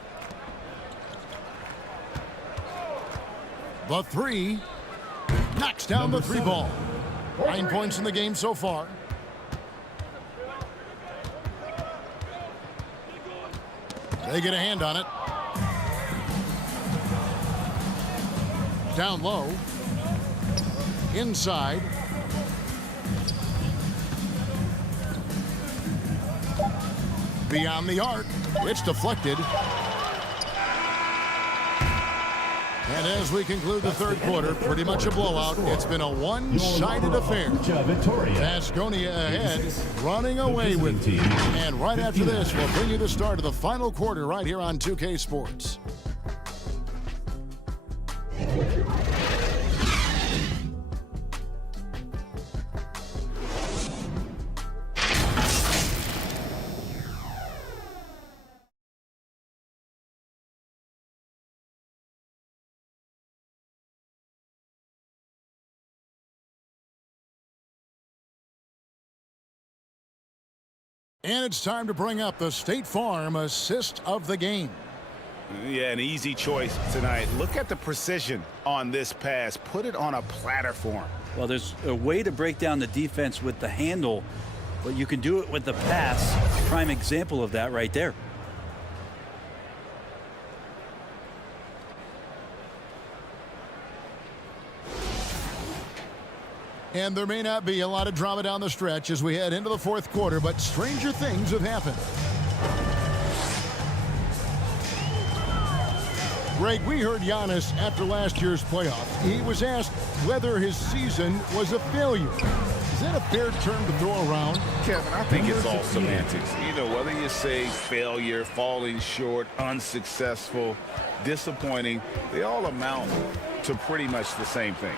The three. Knocks down the three ball. 9 points in the game so far. They get a hand on it. Down low. Inside. Beyond the arc. It's deflected. And as we conclude the third quarter, pretty much a blowout. It's been a one-sided affair. Basconia ahead, running away with it. And right after this, we'll bring you the start of the final quarter right here on 2K Sports. And it's time to bring up the State Farm assist of the game. Yeah, an easy choice tonight. Look at the precision on this pass. Put it on a platter for him. Well, there's a way to break down the defense with the handle, but you can do it with the pass. Prime example of that right there. And there may not be a lot of drama down the stretch as we head into the fourth quarter, but stranger things have happened. Greg, we heard Giannis after last year's playoffs. He was asked whether his season was a failure. Is that a fair term to throw around? Kevin, I think it's all semantics. You know, whether you say failure, falling short, unsuccessful, disappointing, they all amount to pretty much the same thing.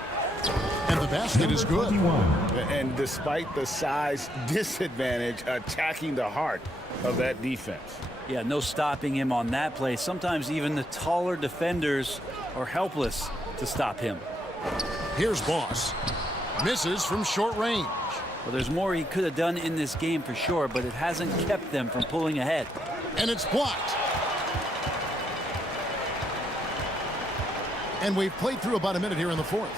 And the basket is good. And despite the size disadvantage, attacking the heart of that defense. Yeah, no stopping him on that play. Sometimes even the taller defenders are helpless to stop him. Here's Boss. Misses from short range. Well, there's more he could have done in this game for sure, but it hasn't kept them from pulling ahead. And it's blocked. And we've played through about a minute here in the fourth.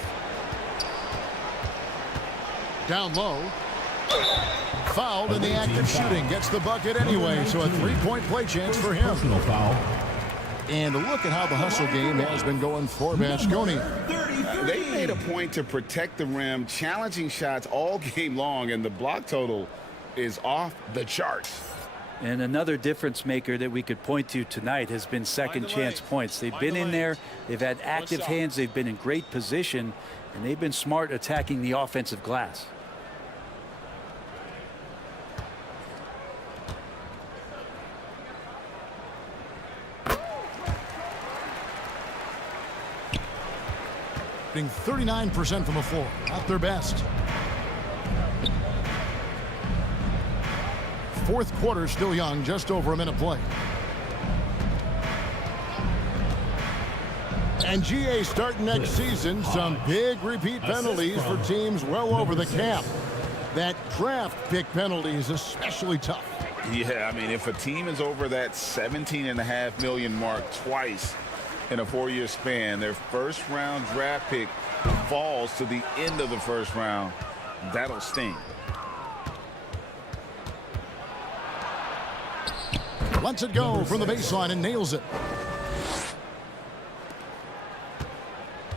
Down low. Fouled in the act of shooting. Gets the bucket anyway, so a three-point play chance for him. And look at how the hustle game has been going for Basconi. They made a point to protect the rim, challenging shots all game long, and the block total is off the charts. And another difference maker that we could point to tonight has been second chance points. They've been in there, they've had active hands, they've been in great position, and they've been smart attacking the offensive glass. Shooting 39% from the floor, not their best. Fourth quarter still young, just over a minute play. And GA starting next season, some big repeat penalties for teams well over the cap. That draft pick penalty is especially tough. Yeah, I mean, if a team is over that $17.5 million mark twice in a 4-year span, their first round draft pick falls to the end of the first round, that'll sting. Lets it go from the baseline and nails it.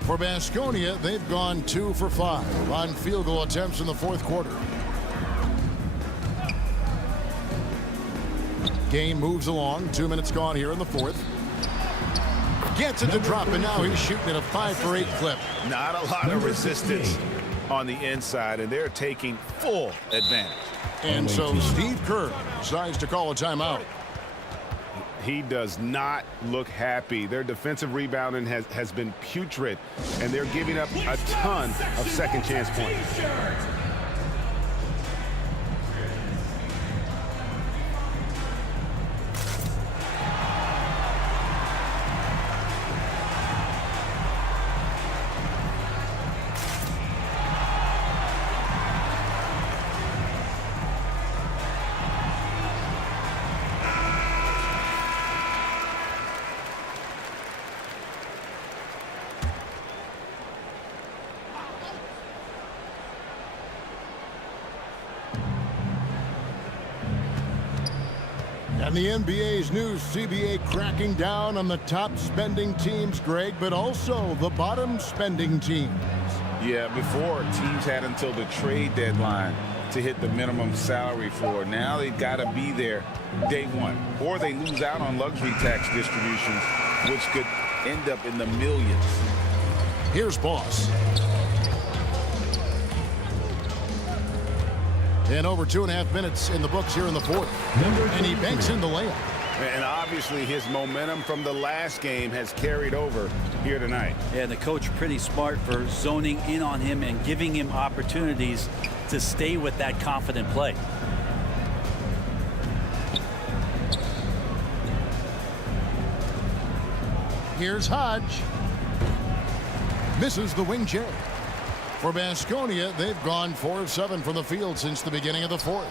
For Basconia, they've gone 2 for 5 on field goal attempts in the fourth quarter. Game moves along. 2 minutes gone here in the fourth. Gets it to drop, and now he's shooting at a 5-for-8 clip. Not a lot of resistance on the inside, and they're taking full advantage. And so Steve Kerr decides to call a timeout. He does not look happy. Their defensive rebounding has been putrid, and they're giving up a ton of second chance points. And the NBA's new CBA cracking down on the top spending teams, Greg, but also the bottom spending teams. Yeah, before teams had until the trade deadline to hit the minimum salary floor. Now they've got to be there day one, or they lose out on luxury tax distributions, which could end up in the millions. Here's Boss. And over 2.5 minutes in the books here in the fourth. And he banks in the layup. And obviously his momentum from the last game has carried over here tonight. Yeah, the coach pretty smart for zoning in on him and giving him opportunities to stay with that confident play. Here's Hodge. Misses the wing J. For Baskonia, they've gone 4 of 7 from the field since the beginning of the fourth.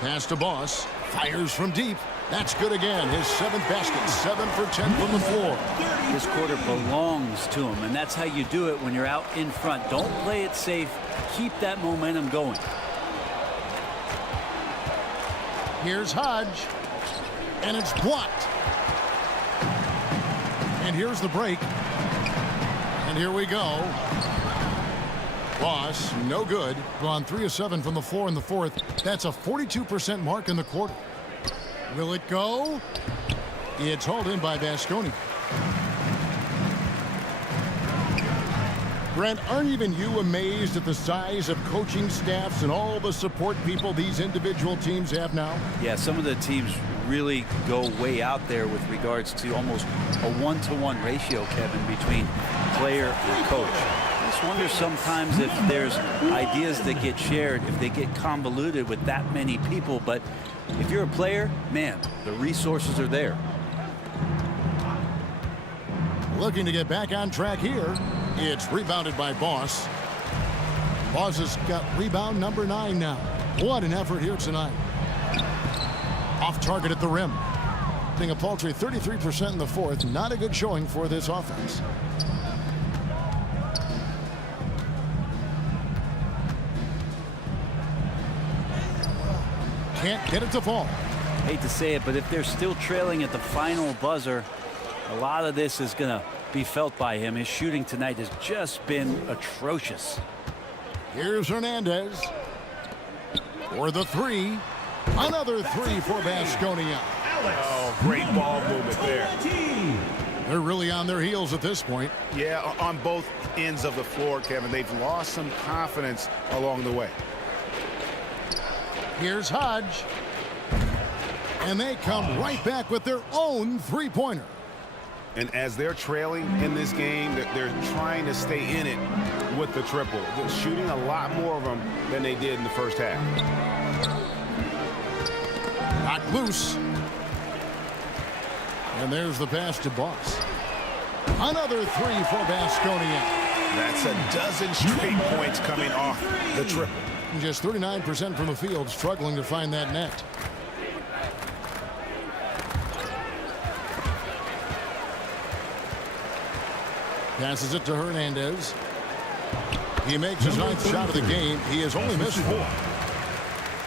Pass to Boss. Fires from deep. That's good again. His 7th basket. 7 for 10 from the floor. This quarter belongs to him, and that's how you do it when you're out in front. Don't play it safe. Keep that momentum going. Here's Hodge. And it's blocked. And here's the break. And here we go. Boss, no good. Gone 3 of 7 from the floor in the fourth. That's a 42% mark in the quarter. Will it go? It's hauled in by Baskonia. Brent, aren't even you amazed at the size of coaching staffs and all the support people these individual teams have now? Yeah, some of the teams really go way out there with regards to almost a 1-to-1 ratio, Kevin, between player and coach. I just wonder sometimes if there's ideas that get shared, if they get convoluted with that many people. But if you're a player, man, the resources are there. Looking to get back on track here. It's rebounded by Boss. Boss has got rebound number 9 now. What an effort here tonight. Off target at the rim. Being a paltry 33% in the fourth. Not a good showing for this offense. Can't get it to fall. Hate to say it, but if they're still trailing at the final buzzer, a lot of this is going to be felt by him. His shooting tonight has just been atrocious. Here's Hernandez for the 3. Another 3 for Baskonia. Oh, great ball movement there. They're really on their heels at this point. Yeah, on both ends of the floor, Kevin. They've lost some confidence along the way. Here's Hodge. And they come right back with their own 3-pointer. And as they're trailing in this game, they're trying to stay in it with the triple. They're shooting a lot more of them than they did in the first half. Knocked loose. And there's the pass to Boss. Another 3 for Baskonia. That's a dozen straight points coming off the triple. Just 39% from the field, struggling to find that net. Passes it to Hernandez. He makes his 9th shot of the game. He has only missed 4.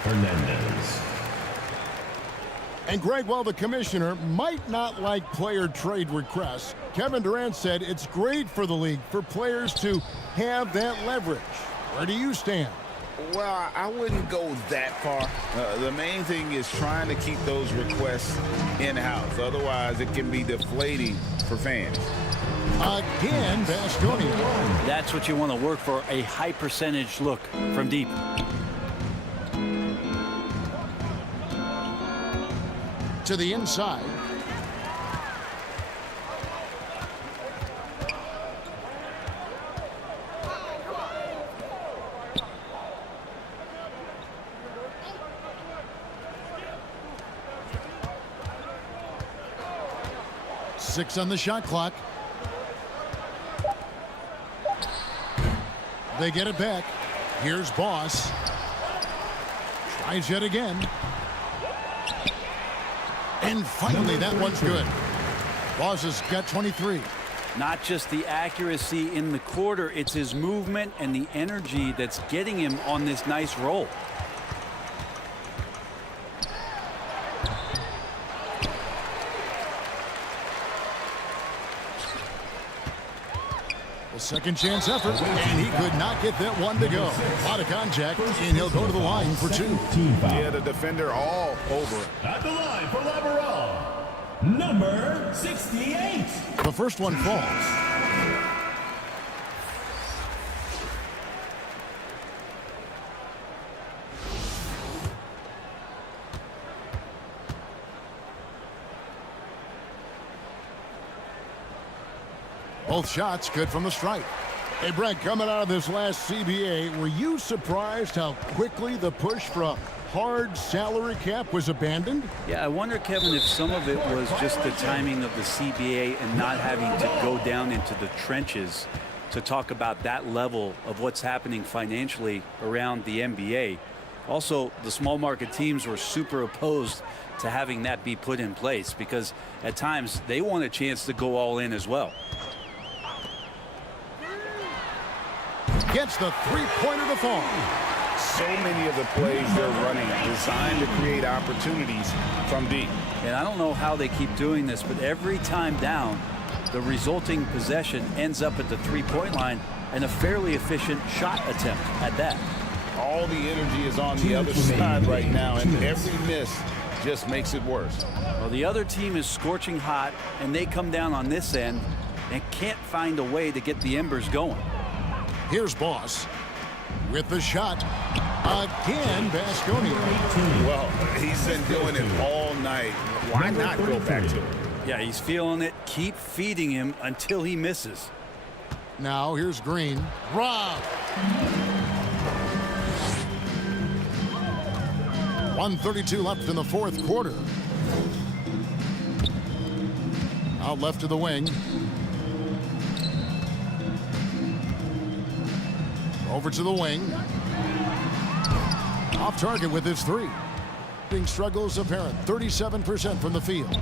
Hernandez. And Greg, while the commissioner might not like player trade requests, Kevin Durant said it's great for the league for players to have that leverage. Where do you stand? Well, I wouldn't go that far. The main thing is trying to keep those requests in-house. Otherwise, it can be deflating for fans. Again, Bastonia. That's what you want to work for, a high percentage look from deep. To the inside. Six on the shot clock. They get it back. Here's Boss. Tries yet again. And finally, that one's good. Boss has got 23. Not just the accuracy in the quarter, it's his movement and the energy that's getting him on this nice roll. A second chance effort, and he could not get that one to go. A lot of contact, and he'll go to the line for two. Yeah, the defender all over it. At the line for Lateral, number 68. The first one falls. Both shots good from the stripe. Hey, Brent, coming out of this last CBA, were you surprised how quickly the push for a hard salary cap was abandoned? Yeah, I wonder, Kevin, if some of it was just the timing of the CBA and not having to go down into the trenches to talk about that level of what's happening financially around the NBA. Also, the small market teams were super opposed to having that be put in place because at times they want a chance to go all in as well. Gets the three-pointer to fall. So many of the plays they're running designed to create opportunities from deep. And I don't know how they keep doing this, but every time down, the resulting possession ends up at the three-point line and a fairly efficient shot attempt at that. All the energy is on the other side right now, and every miss just makes it worse. Well, the other team is scorching hot, and they come down on this end and can't find a way to get the embers going. Here's Boss with the shot. Again, Bastonia. Well, he's been doing it all night. Why not go back to it? Yeah, he's feeling it. Keep feeding him until he misses. Now here's Green. Rob. 1:32 left in the fourth quarter. Out left to the wing. Over to the wing. Off target with his three. Struggles apparent. 37% from the field.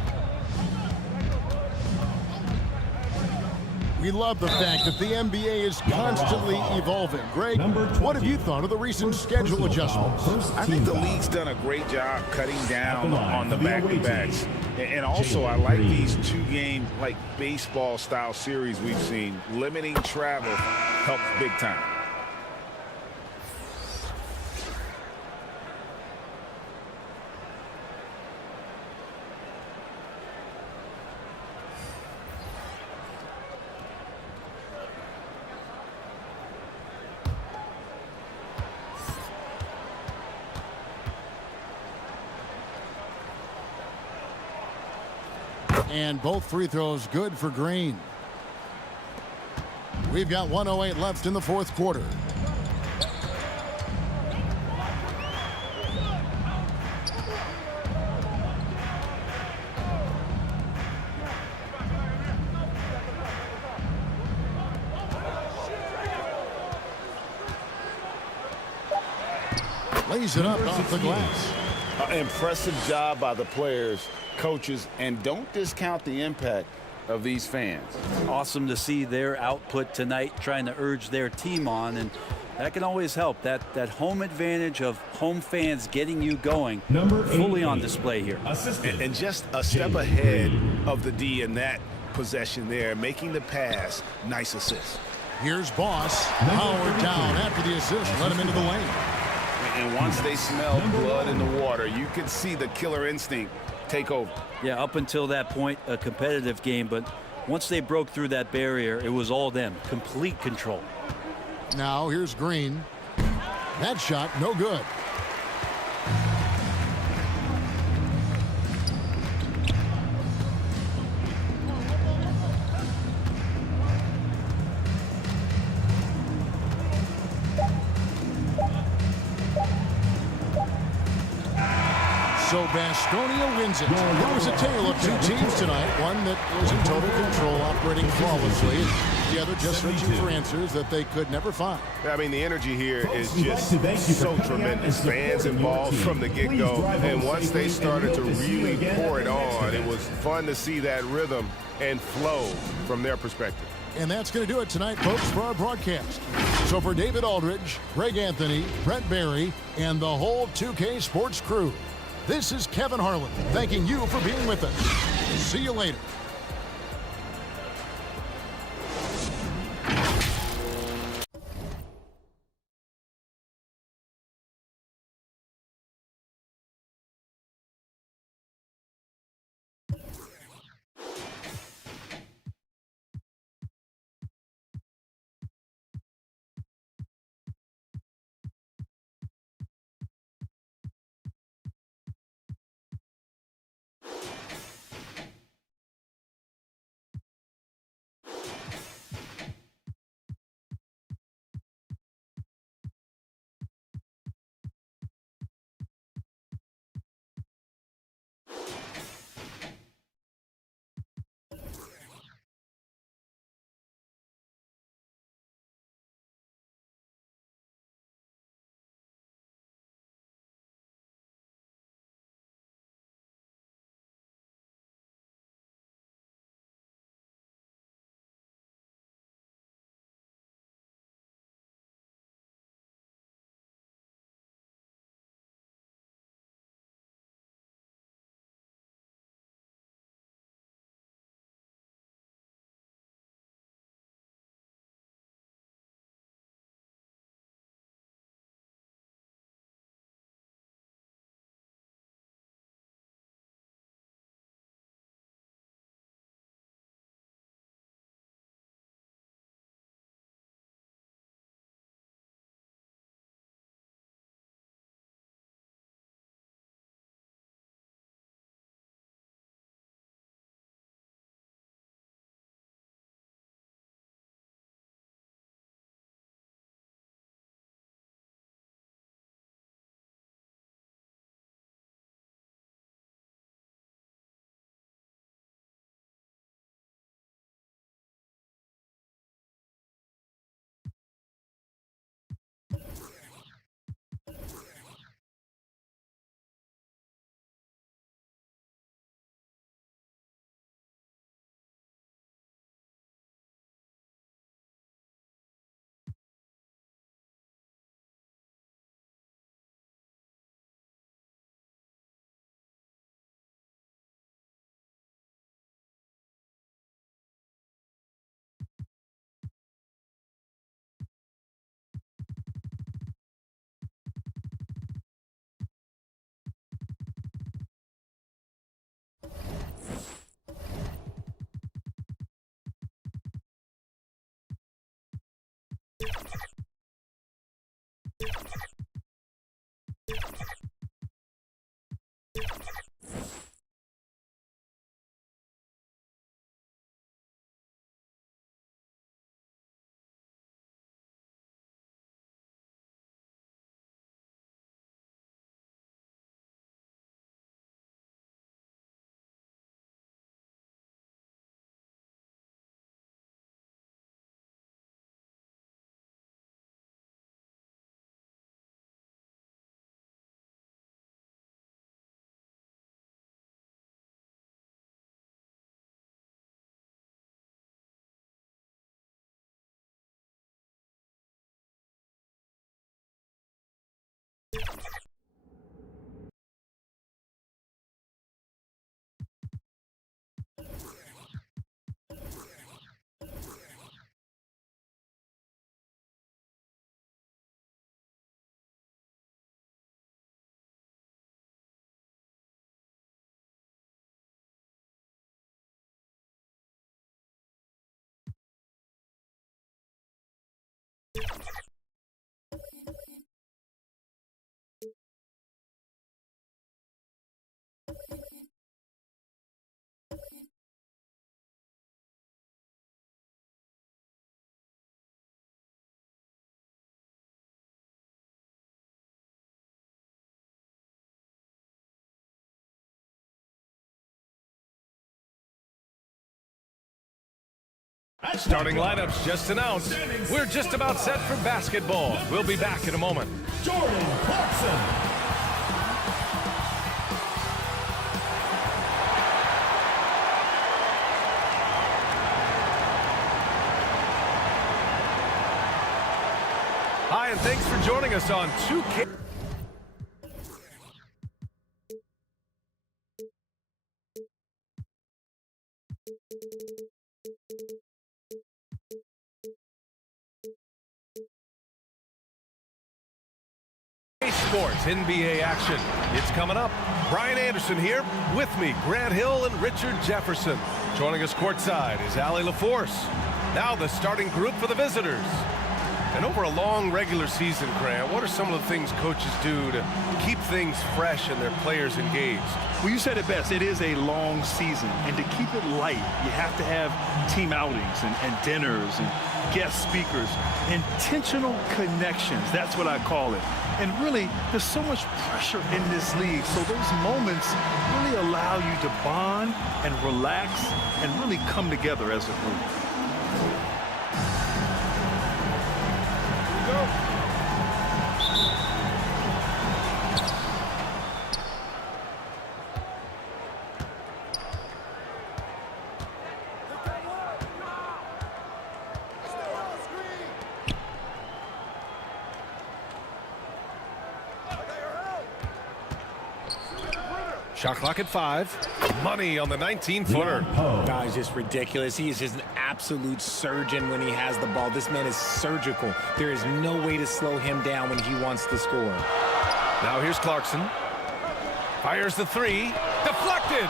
We love the fact that the NBA is constantly evolving. Greg, what have you thought of the recent schedule adjustments? I think the league's done a great job cutting down on the back-to-backs. And also, I like these two-game, like baseball-style series we've seen. Limiting travel helps big time. And both free throws good for Green. We've got 1:08 left in the fourth quarter. Lays it up off the glass. Impressive job by the players, coaches, and don't discount the impact of these fans. Awesome to see their output tonight, trying to urge their team on. And That can always help. That home advantage of home fans getting you going Number fully 8, on display here. And just a step ahead of the D in that possession there, making the pass. Nice assist. Here's Boss. Howard down after the assist. Let him into the lane. And once they smell blood in the water, you can see the killer instinct take over. Yeah, up until that point, a competitive game, but once they broke through that barrier, it was all them. Complete control. Now here's Green. That shot, no good. So Bastonia wins it. It was a tale of two teams tonight. One that was in total control, operating flawlessly. The other just searching for answers that they could never find. I mean, the energy here is just so tremendous. Fans involved from the get-go. And once they started to really pour it on, it was fun to see that rhythm and flow from their perspective. And that's going to do it tonight, folks, for our broadcast. So for David Aldridge, Greg Anthony, Brent Barry, and the whole 2K Sports crew, this is Kevin Harlan thanking you for being with us. See you later. Starting lineups just announced. We're just about set for basketball. We'll be back in a moment. Jordan Clarkson. Hi, and thanks for joining us on 2K. Sports NBA action. It's coming up. Brian Anderson here with me, Grant Hill and Richard Jefferson. Joining us courtside is Allie LaForce. Now the starting group for the visitors. And over a long regular season, Grant, what are some of the things coaches do to keep things fresh and their players engaged? Well, you said it best. It is a long season. And to keep it light, you have to have team outings and dinners and guest speakers. Intentional connections. That's what I call it. And really, there's so much pressure in this league. So those moments really allow you to bond and relax and really come together as a group. Shot clock at 5. Money on the 19-footer. Guys, just ridiculous. He is just an absolute surgeon when he has the ball. This man is surgical. There is no way to slow him down when he wants to score. Now here's Clarkson. Fires the 3. Deflected.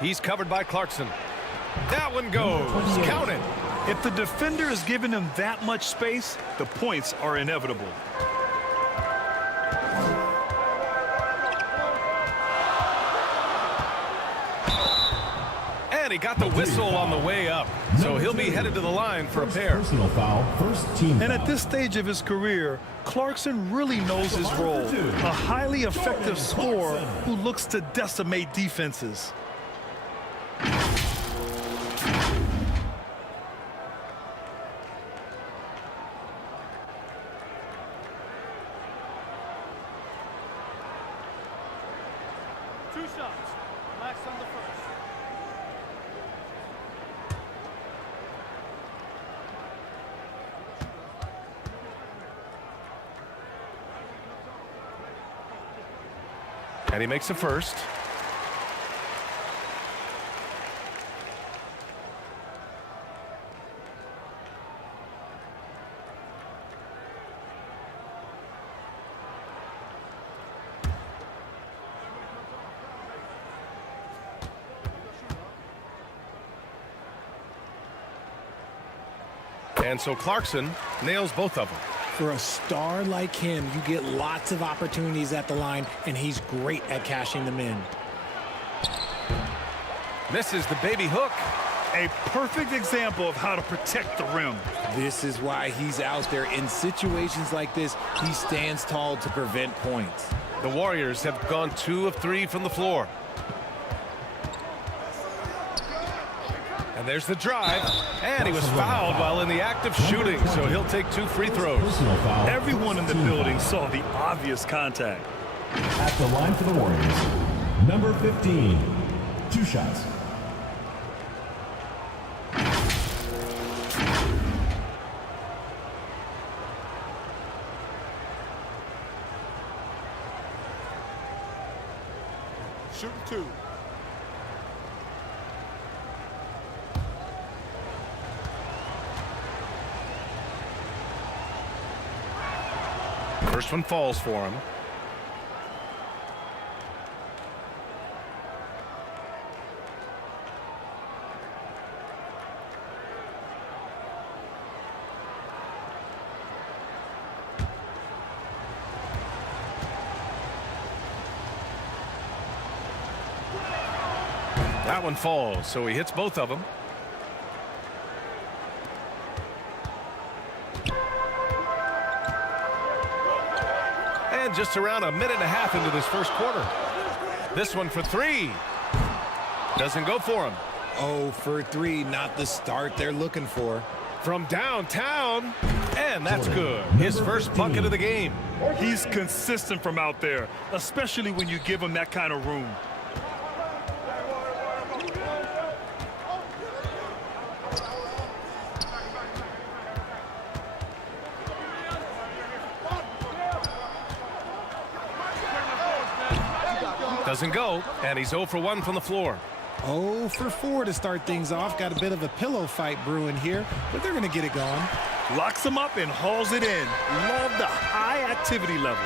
He's covered by Clarkson. That one goes. Count it. If the defender is giving him that much space, the points are inevitable. He got the whistle on the way up, so he'll be headed to the line for a pair. Personal foul, first team And foul. at this stage of his career, Clarkson really knows his role. A highly effective scorer who looks to decimate defenses. Two shots. Max on the first. And he makes the first. And so Clarkson nails both of them. For a star like him, you get lots of opportunities at the line, and he's great at cashing them in. Misses the baby hook. A perfect example of how to protect the rim. This is why he's out there. In situations like this, he stands tall to prevent points. The Warriors have gone 2 of 3 from the floor. And there's the drive, and he was fouled while in the act of shooting, so he'll take 2 free throws. Everyone in the building saw the obvious contact. At the line for the Warriors, number 15, 2 shots. Shooting 2. First one falls for him. That one falls, so he hits both of them. And just around a minute and a half into this first quarter. This one for 3. Doesn't go for him. 0 for 3, not the start they're looking for. From downtown, and that's good. His first bucket of the game. He's consistent from out there, especially when you give him that kind of room. Doesn't go, and he's 0 for 1 from the floor. 0 for 4 to start things off. Got a bit of a pillow fight brewing here, but they're going to get it going. Locks him up and hauls it in. Love the high activity level.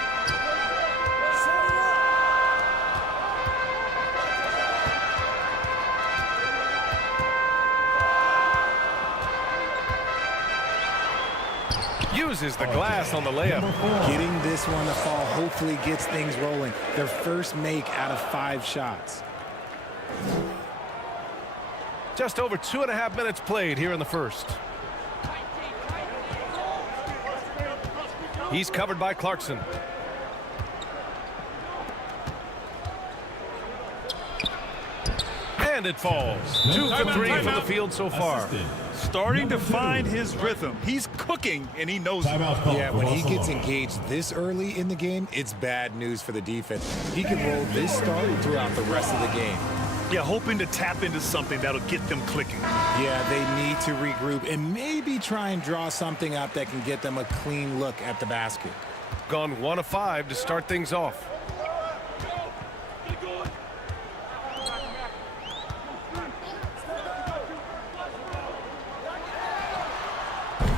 Uses the glass on the layup. Getting this one to fall hopefully gets things rolling. Their first make out of 5 shots. Just over 2.5 minutes played here in the first. He's covered by Clarkson. And it falls. 2 for 3 from the field so far. Starting to find his rhythm. He's cooking, and he knows it. Yeah, when he gets engaged this early in the game, it's bad news for the defense. He can roll this start throughout the rest of the game. Yeah, hoping to tap into something that'll get them clicking. Yeah, they need to regroup and maybe try and draw something up that can get them a clean look at the basket. Gone 1 of 5 to start things off.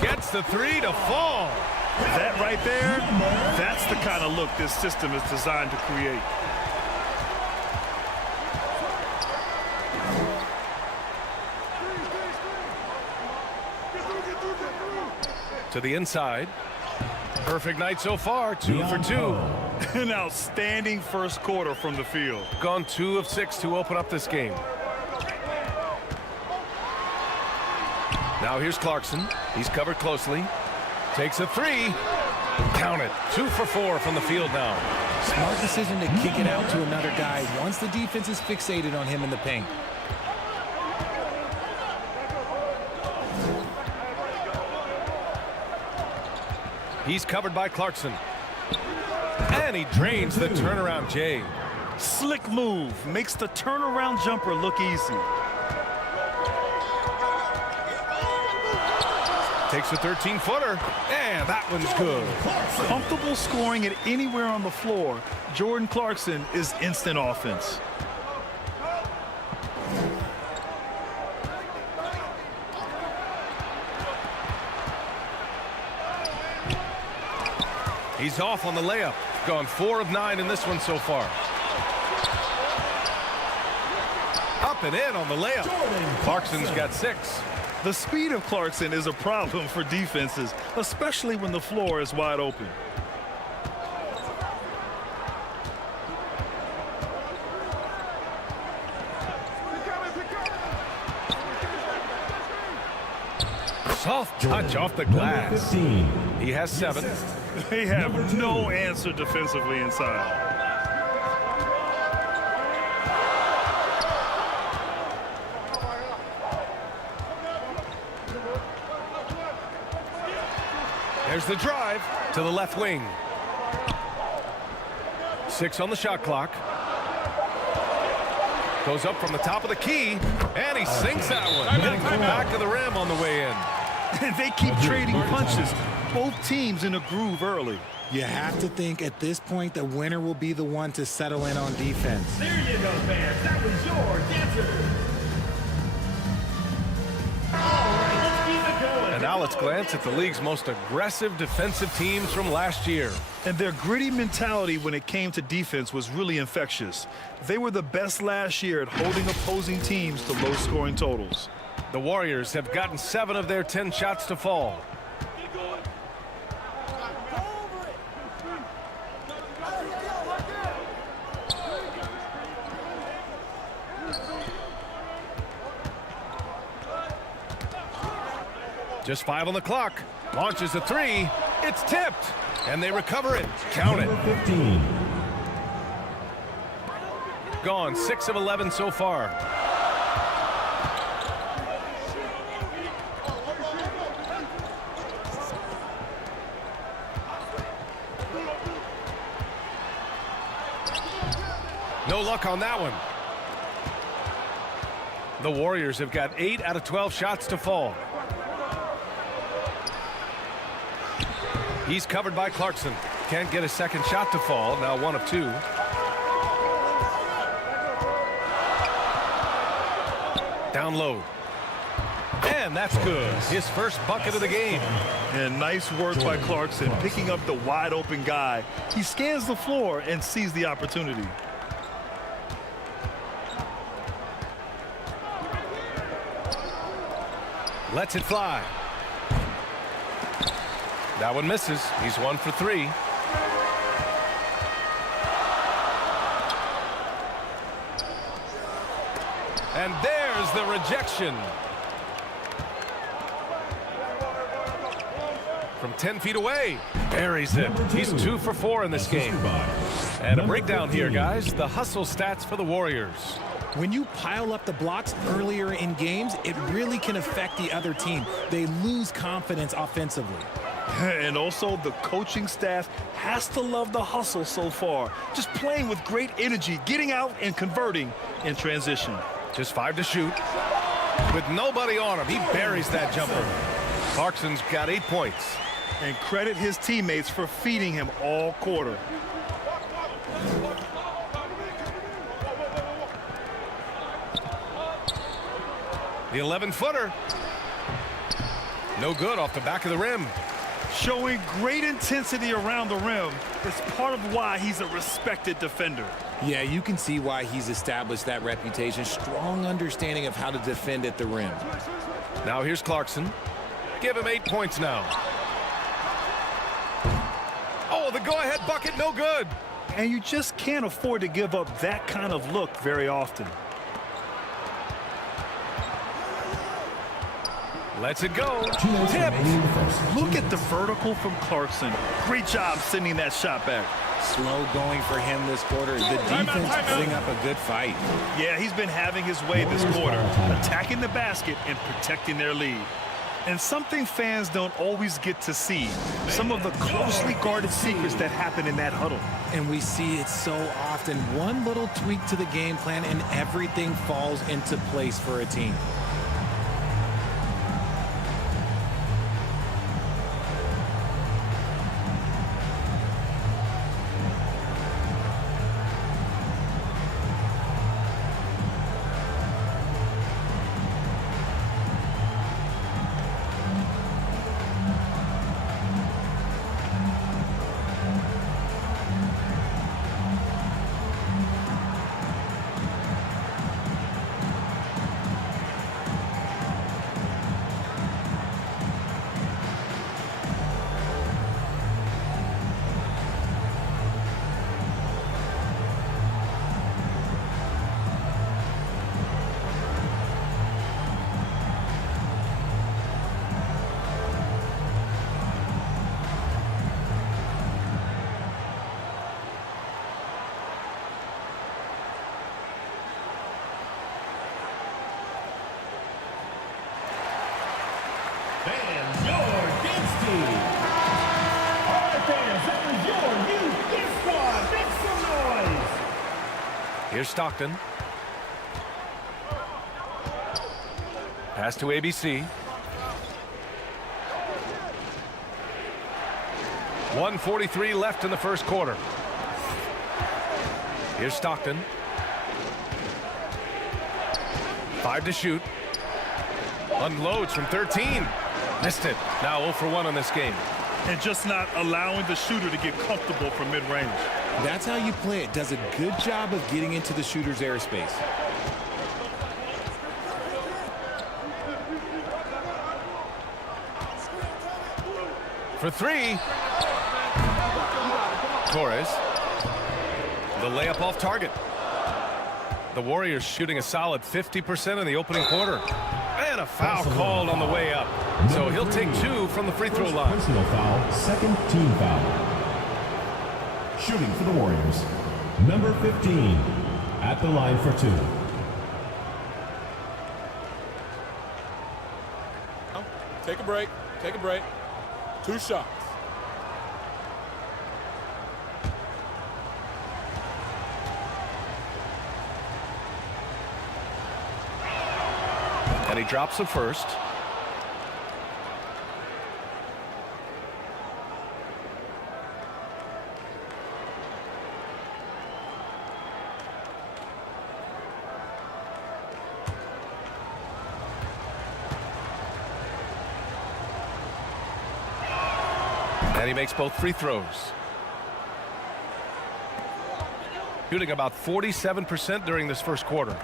Gets the 3 to fall. That right there, that's the kind of look this system is designed to create. To the inside. Perfect night so far, 2 for 2. An outstanding first quarter from the field. Gone 2 of 6 to open up this game. Now here's Clarkson. He's covered closely. Takes a 3. Count it. 2 for 4 from the field now. Smart decision to kick it out to another guy once the defense is fixated on him in the paint. He's covered by Clarkson. And he drains the turnaround J. Slick move. Makes the turnaround jumper look easy. Takes a 13-footer. And that one's good. Comfortable scoring it anywhere on the floor. Jordan Clarkson is instant offense. He's off on the layup. Gone 4 of 9 in this one so far. Up and in on the layup. Clarkson's got 6. The speed of Clarkson is a problem for defenses, especially when the floor is wide open. Soft touch off the glass. He has 7. They have no answer defensively inside. There's the drive to the left wing. 6 on the shot clock. Goes up from the top of the key, and he sinks that one. Hitting the back of the rim on the way in. They keep trading punches. Both teams in a groove early. You have to think at this point the winner will be the one to settle in on defense. There you go, fans. That was your answer. And now let's glance at the league's most aggressive defensive teams from last year. And their gritty mentality when it came to defense was really infectious. They were the best last year at holding opposing teams to low-scoring totals. The Warriors have gotten 7 of their 10 shots to fall. Just 5 on the clock. Launches a 3. It's tipped. And they recover it. Count it. 15. Gone 6 of 11 so far. No luck on that one. The Warriors have got 8 out of 12 shots to fall. He's covered by Clarkson. Can't get a second shot to fall. Now 1 of 2. Down low. And that's good. His first bucket of the game. And nice work by Clarkson, picking up the wide open guy. He scans the floor and sees the opportunity. Lets it fly. That one misses. He's 1 for 3. And there's the rejection. From 10 feet away. Buries it. He's 2 for 4 in this game. And a breakdown here, guys. The hustle stats for the Warriors. When you pile up the blocks earlier in games, it really can affect the other team. They lose confidence offensively. And also, the coaching staff has to love the hustle so far. Just playing with great energy, getting out and converting in transition. Just 5 to shoot. With nobody on him, he buries that jumper. Clarkson's got 8 points. And credit his teammates for feeding him all quarter. The 11-footer. No good off the back of the rim. Showing great intensity around the rim is part of why he's a respected defender. Yeah, you can see why he's established that reputation. Strong understanding of how to defend at the rim. Now here's Clarkson. Give him 8 points now. Oh, the go-ahead bucket, no good. And you just can't afford to give up that kind of look very often. Lets it go. Tipped. Look at the vertical from Clarkson. Great job sending that shot back. Slow going for him this quarter. The defense putting up a good fight. Yeah, he's been having his way this quarter, attacking the basket and protecting their lead. And something fans don't always get to see, some of the closely guarded secrets that happen in that huddle. And we see it so often. One little tweak to the game plan and everything falls into place for a team. Fans, your Gates team. All right, fans, that was your youth gift squad. Make some noise. Here's Stockton. Pass to ABC. 1:43 left in the first quarter. Here's Stockton. 5 to shoot. Unloads from 13. Missed it. Now 0 for 1 on this game. And just not allowing the shooter to get comfortable from mid-range. That's how you play it. Does a good job of getting into the shooter's airspace. For 3. Torres. The layup off target. The Warriors shooting a solid 50% in the opening quarter. And a foul called on the way up. So he'll take 2 from the free throw line. Personal foul, second team foul. Shooting for the Warriors, number 15, at the line for 2. Take a break. Take a break. 2 shots. And he drops the first. And he makes both free throws. Shooting about 47% during this first quarter.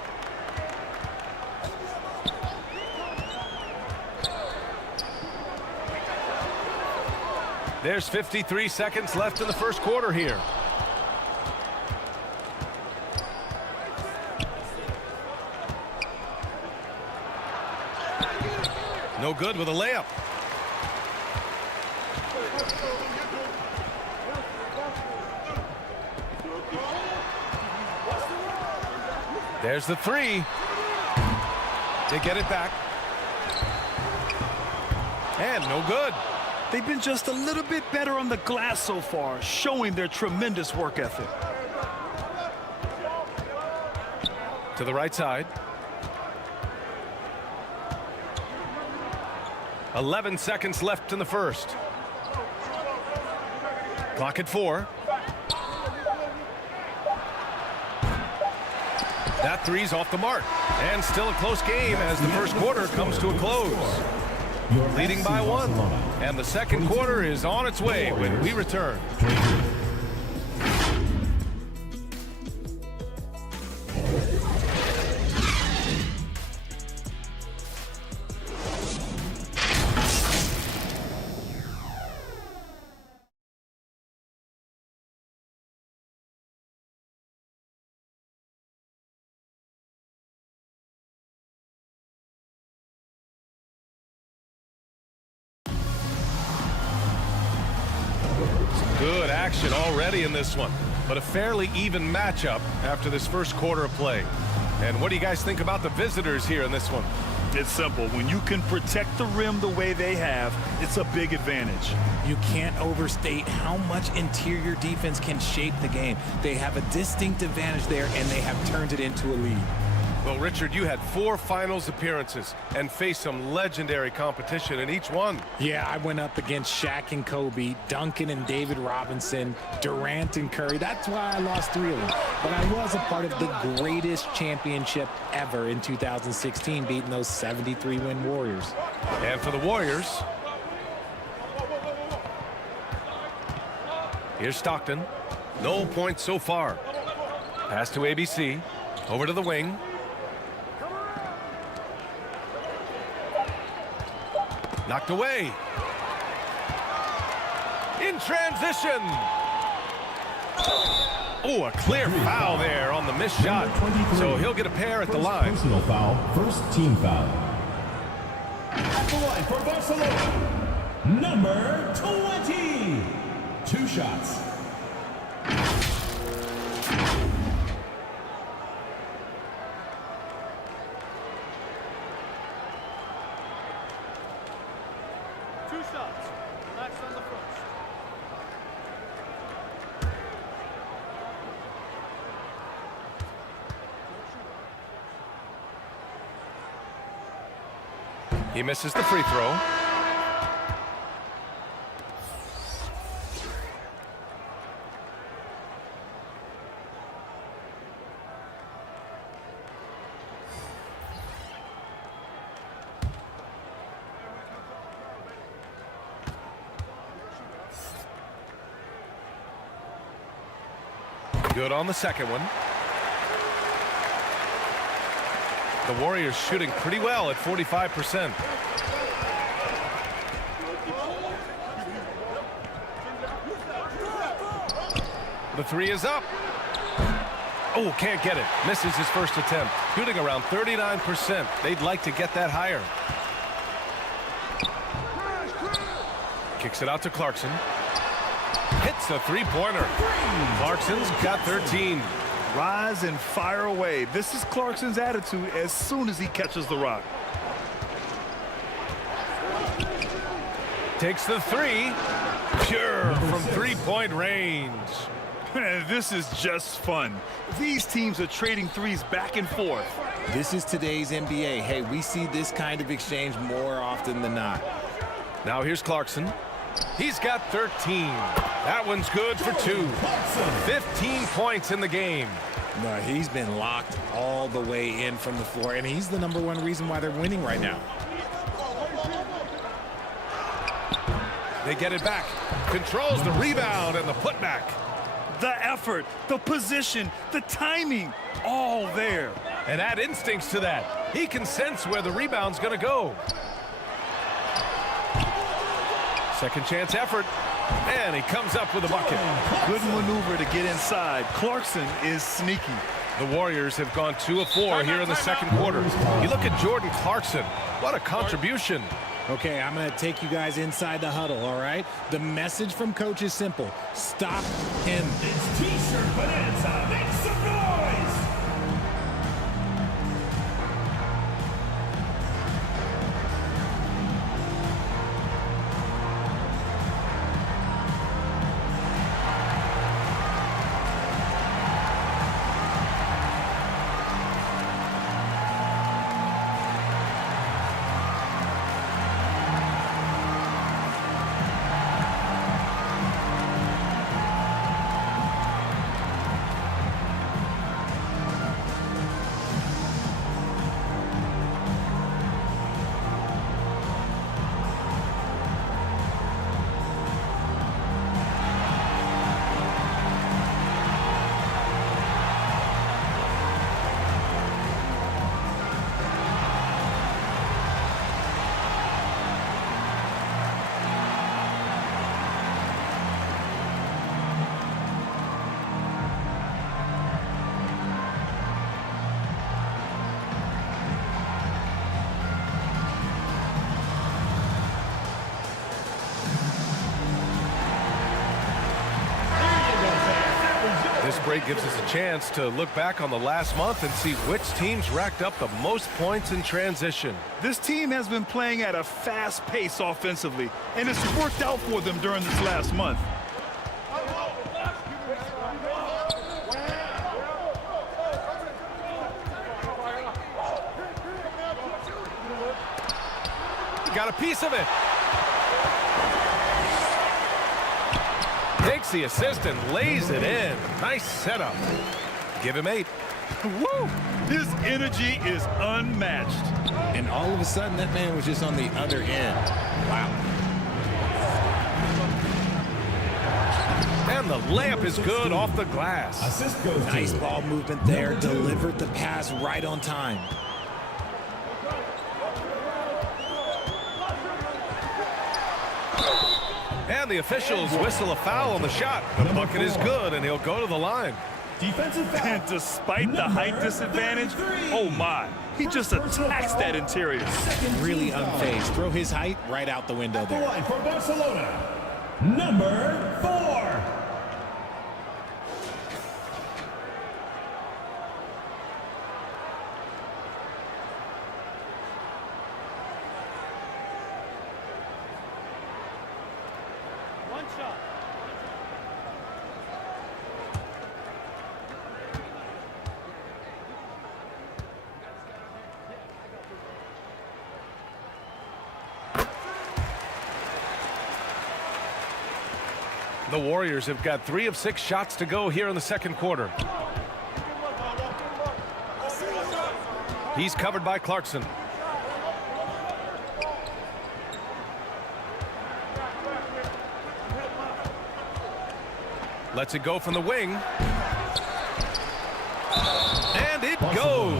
There's 53 seconds left in the first quarter here. No good with a layup. There's the three. They get it back. And no good. They've been just a little bit better on the glass so far, showing their tremendous work ethic. To the right side. 11 seconds left in the first. Clock at 4. That three's off the mark. And still a close game as the first quarter comes to a close. Leading by 1. And the second quarter is on its way when we return. Good action already in this one, but a fairly even matchup after this first quarter of play. And what do you guys think about the visitors here in this one? It's simple. When you can protect the rim the way they have, it's a big advantage. You can't overstate how much interior defense can shape the game. They have a distinct advantage there, and they have turned it into a lead. Well, Richard, you had 4 finals appearances and faced some legendary competition in each one. Yeah, I went up against Shaq and Kobe, Duncan and David Robinson, Durant and Curry. That's why I lost 3 of them. But I was a part of the greatest championship ever in 2016, beating those 73-win Warriors. And for the Warriors, here's Stockton. No points so far. Pass to ABC. Over to the wing. Knocked away. In transition. Oh, a clear foul there on the missed shot. So he'll get a pair at the line. Personal foul, first team foul. At the line for Barcelona, number 20. 2 shots. He misses the free throw. Good on the second one. The Warriors shooting pretty well at 45%. The three is up. Oh, can't get it. Misses his first attempt. Shooting around 39%. They'd like to get that higher. Kicks it out to Clarkson. Hits a three-pointer. Clarkson's got 13. Rise and fire away. This is Clarkson's attitude as soon as he catches the rock. Takes the three. Pure from three-point range. This is just fun. These teams are trading threes back and forth. This is today's NBA. Hey, we see this kind of exchange more often than not. Now here's Clarkson. He's got 13. That one's good for 2. 15 points in the game. No, he's been locked all the way in from the floor, and he's the #1 reason why they're winning right now. They get it back. Controls the rebound and the putback. The effort, the position, the timing, all there. And add instincts to that. He can sense where the rebound's going to go. Second chance effort. And he comes up with a bucket. Good maneuver to get inside. Clarkson is sneaky. The Warriors have gone 2 of 4 here in the second quarter. You look at Jordan Clarkson. What a contribution. Okay, I'm going to take you guys inside the huddle, all right? The message from Coach is simple. Stop him. It's T-shirt bonanza. Make some noise. This break gives us a chance to look back on the last month and see which teams racked up the most points in transition. This team has been playing at a fast pace offensively, and it's worked out for them during this last month. Got a piece of it. Takes the assist and lays it in. Nice setup. Give him 8. Woo! His energy is unmatched. And all of a sudden, that man was just on the other end. Wow. And the layup is good off the glass. Assist goes Nice to ball movement there. number 2. Delivered the pass right on time. And the officials whistle a foul on the shot. The bucket is good, and he'll go to the line. Defensive foul. And despite the height disadvantage, oh my, he just attacks that interior. Really unfazed. Throw his height right out the window The there. line for Barcelona, number 4. One shot. The Warriors have got 3 of 6 shots to go here in the second quarter. He's covered by Clarkson. Lets it go from the wing. And it goes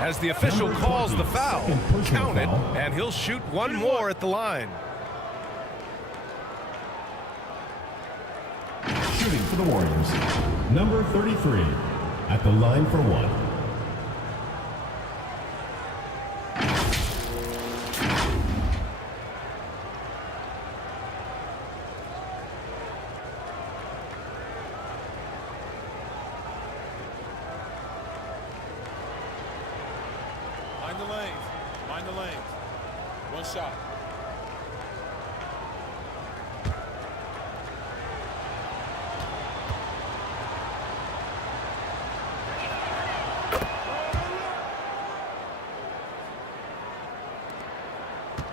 as the official calls the foul. Count it, and he'll shoot one more at the line. Shooting for the Warriors, number 33, at the line for 1. Mind the lanes. Mind the lanes. One shot.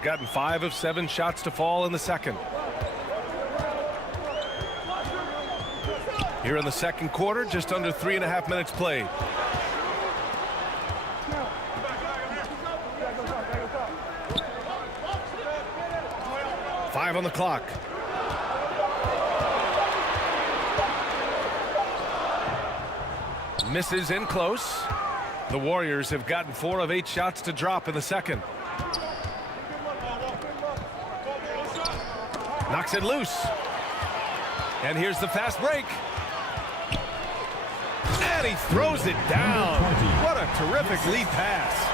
gotten 5 of 7 shots to fall in the second. Here in the second quarter, just under 3.5 minutes played. Five on the clock. Misses in close. The Warriors have gotten 4 of 8 shots to drop in the second. Knocks it loose. And here's the fast break. And he throws it down. What a terrific lead pass.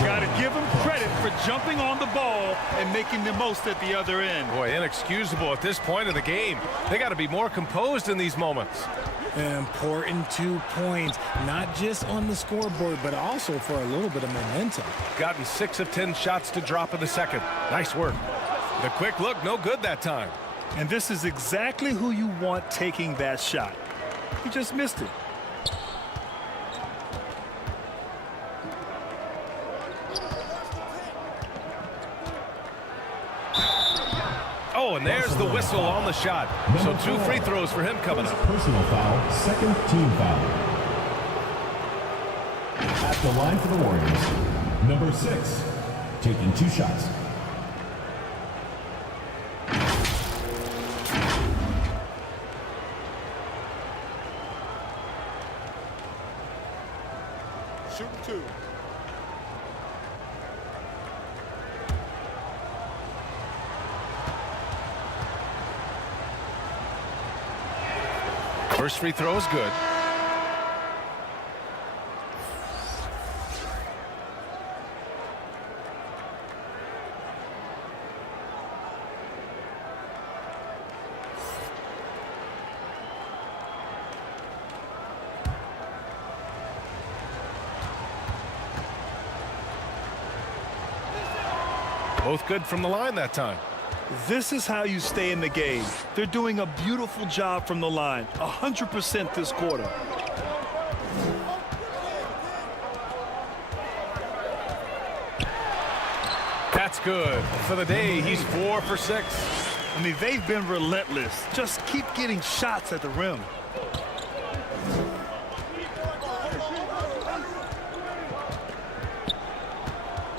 Got to give him credit for jumping on the ball and making the most at the other end. Boy, inexcusable at this point in the game. They got to be more composed in these moments. An important 2 points, not just on the scoreboard, but also for a little bit of momentum. Gotten 6 of 10 shots to drop in the second. Nice work. The quick look, no good that time. And this is exactly who you want taking that shot. He just missed it. Oh, and there's the whistle on the shot. So 2 free throws for him coming up. Personal foul, second team foul. At the line for the Warriors, number 6, taking 2 shots. Shoot 2. First free throw is good. Both good from the line that time. This is how you stay in the game. They're doing a beautiful job from the line. 100% this quarter. That's good. For the day, he's 4 for 6. I mean, they've been relentless. Just keep getting shots at the rim.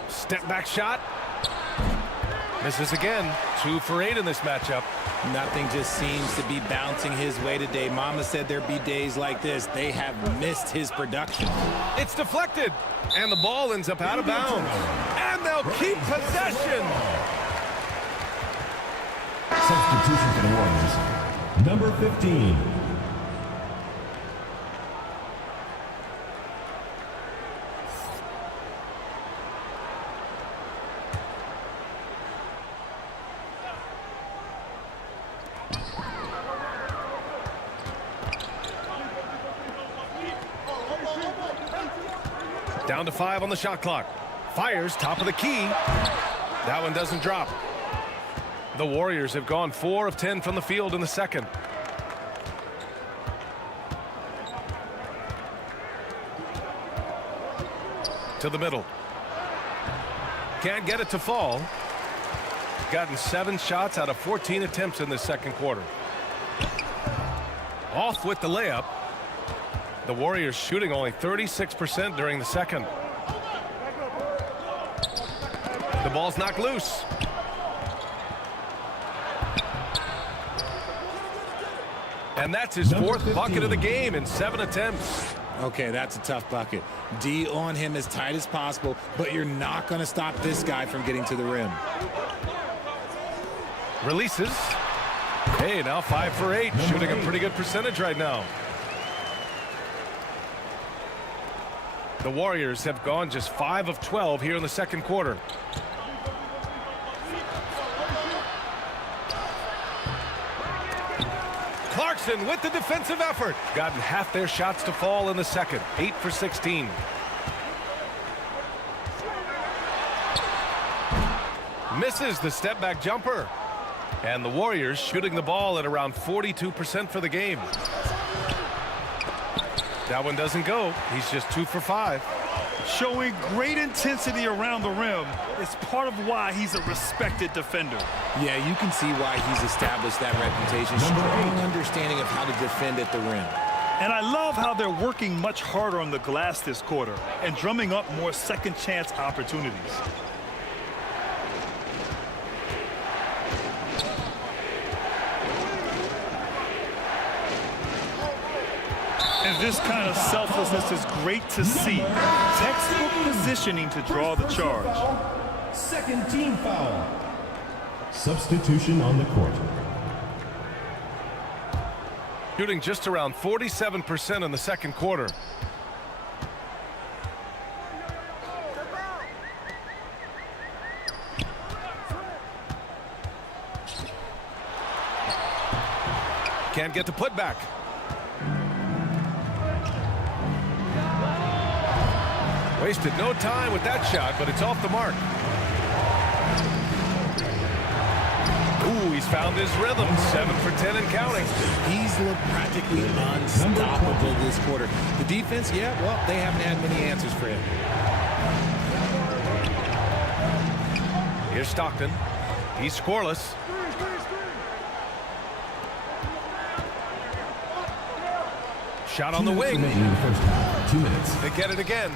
Step back shot. Misses again. 2 for 8 in this matchup. Nothing just seems to be bouncing his way today. Mama said there'd be days like this. They have missed his production. It's deflected. And the ball ends up out of bounds. And they'll keep possession. Substitution for the Warriors, number 15. Down to 5 on the shot clock. Fires top of the key. That one doesn't drop. The Warriors have gone 4 of 10 from the field in the second. To the middle. Can't get it to fall. Gotten 7 shots out of 14 attempts in the second quarter. Off with the layup. The Warriors shooting only 36% during the second. The ball's knocked loose. And that's his 4th bucket of the game in 7 attempts. Okay, that's a tough bucket. D on him as tight as possible, but you're not going to stop this guy from getting to the rim. Releases. Hey, now 5 for 8, shooting a pretty good percentage right now. The Warriors have gone just 5 of 12 here in the second quarter. Clarkson with the defensive effort. Gotten half their shots to fall in the second. 8 for 16. Misses the step back jumper. And the Warriors shooting the ball at around 42% for the game. That one doesn't go. He's just 2 for 5. Showing great intensity around the rim is part of why he's a respected defender. Yeah, you can see why he's established that reputation. Strong understanding of how to defend at the rim. And I love how they're working much harder on the glass this quarter and drumming up more second chance opportunities. And this kind of selflessness is great to see. Textbook positioning to draw the charge. Second team foul. Substitution on the court. Shooting just around 47% in the second quarter. Can't get the putback. Wasted no time with that shot, but it's off the mark. Ooh, he's found his rhythm. 7 for 10 and counting. He's looked practically unstoppable this quarter. The defense, yeah, well, they haven't had many answers for him. Here's Stockton. He's scoreless. Shot on the wing. 2 minutes. They get it again.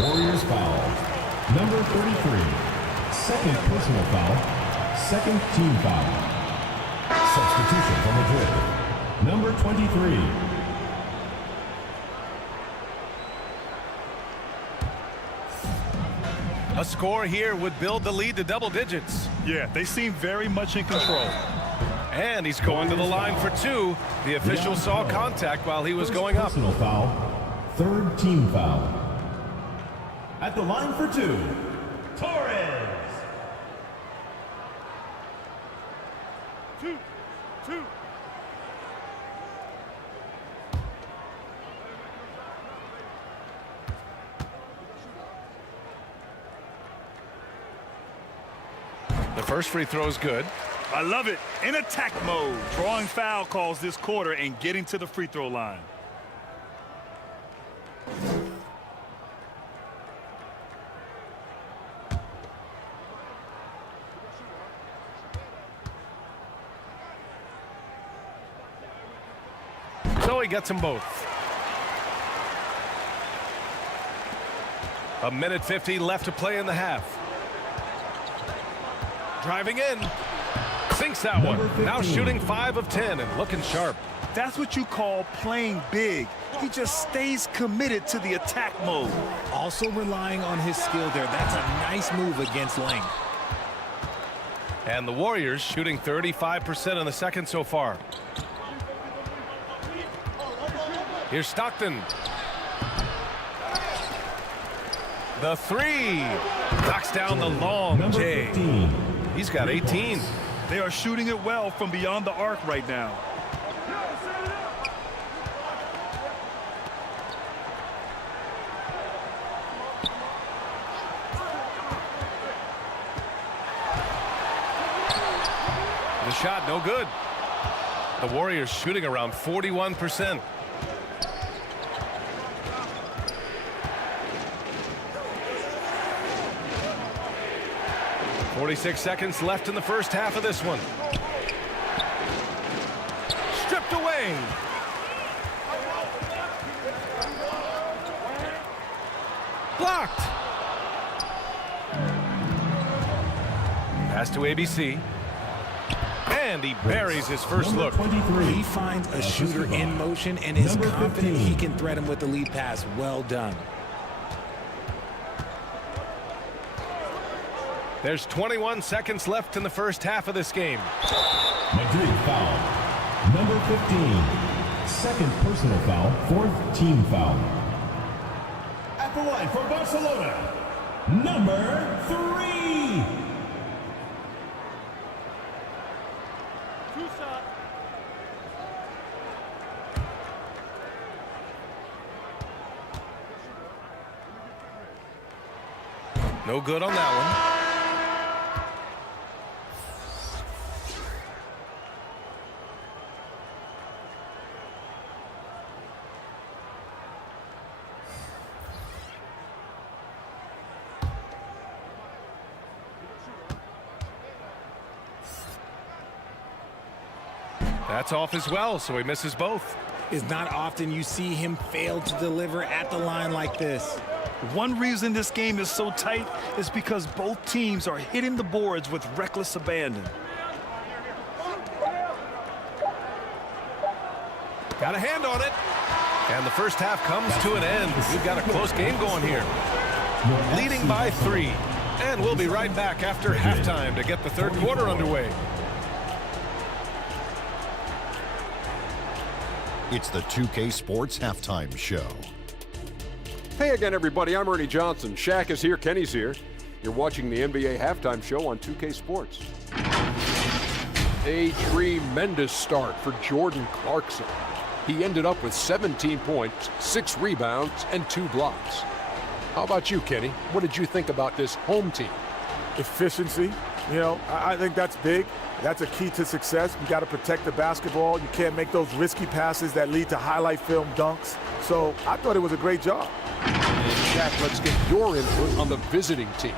Warriors foul. Number 33. Second personal foul. Second team foul. Substitution for Madrid. Number 23. A score here would build the lead to double digits. Yeah, they seem very much in control. And he's going to the line for 2. The official saw contact while he was going up. Personal foul. Third team foul. At the line for 2, Torres. 2. The first free throw is good. I love it. In attack mode, drawing foul calls this quarter and getting to the free throw line. So he gets them both. 1:50 left to play in the half. Driving in. Sinks that one. Now shooting 5 of 10 and looking sharp. That's what you call playing big. He just stays committed to the attack mode. Also relying on his skill there. That's a nice move against length. And the Warriors shooting 35% in the second so far. Here's Stockton. The 3. Knocks down the long J. He's got 18. They are shooting it well from beyond the arc right now. The shot no good. The Warriors shooting around 41%. .46 seconds left in the first half of this one. Stripped away. Blocked. Pass to ABC. And he buries his first look. He finds a shooter in motion and is confident he can thread him with the lead pass. Well done. There's 21 seconds left in the first half of this game. Madrid foul. Number 15. Second personal foul. Fourth team foul. At the line for Barcelona. Number 3. 2 shot. No good on that one. That's off as well, so he misses both. It's not often you see him fail to deliver at the line like this. One reason this game is so tight is because both teams are hitting the boards with reckless abandon. Got a hand on it. And the first half comes to an end. We've got a close game going here. Leading by 3. And we'll be right back after halftime to get the third quarter underway. It's the 2K Sports Halftime Show. Hey again, everybody. I'm Ernie Johnson. Shaq is here. Kenny's here. You're watching the NBA Halftime Show on 2K Sports. A tremendous start for Jordan Clarkson. He ended up with 17 points, 6 rebounds, and 2 blocks. How about you, Kenny? What did you think about this home team? Efficiency. You know, I think that's big. That's a key to success. You got to protect the basketball. You can't make those risky passes that lead to highlight film dunks. So I thought it was a great job. And Shaq, let's get your input on the visiting team.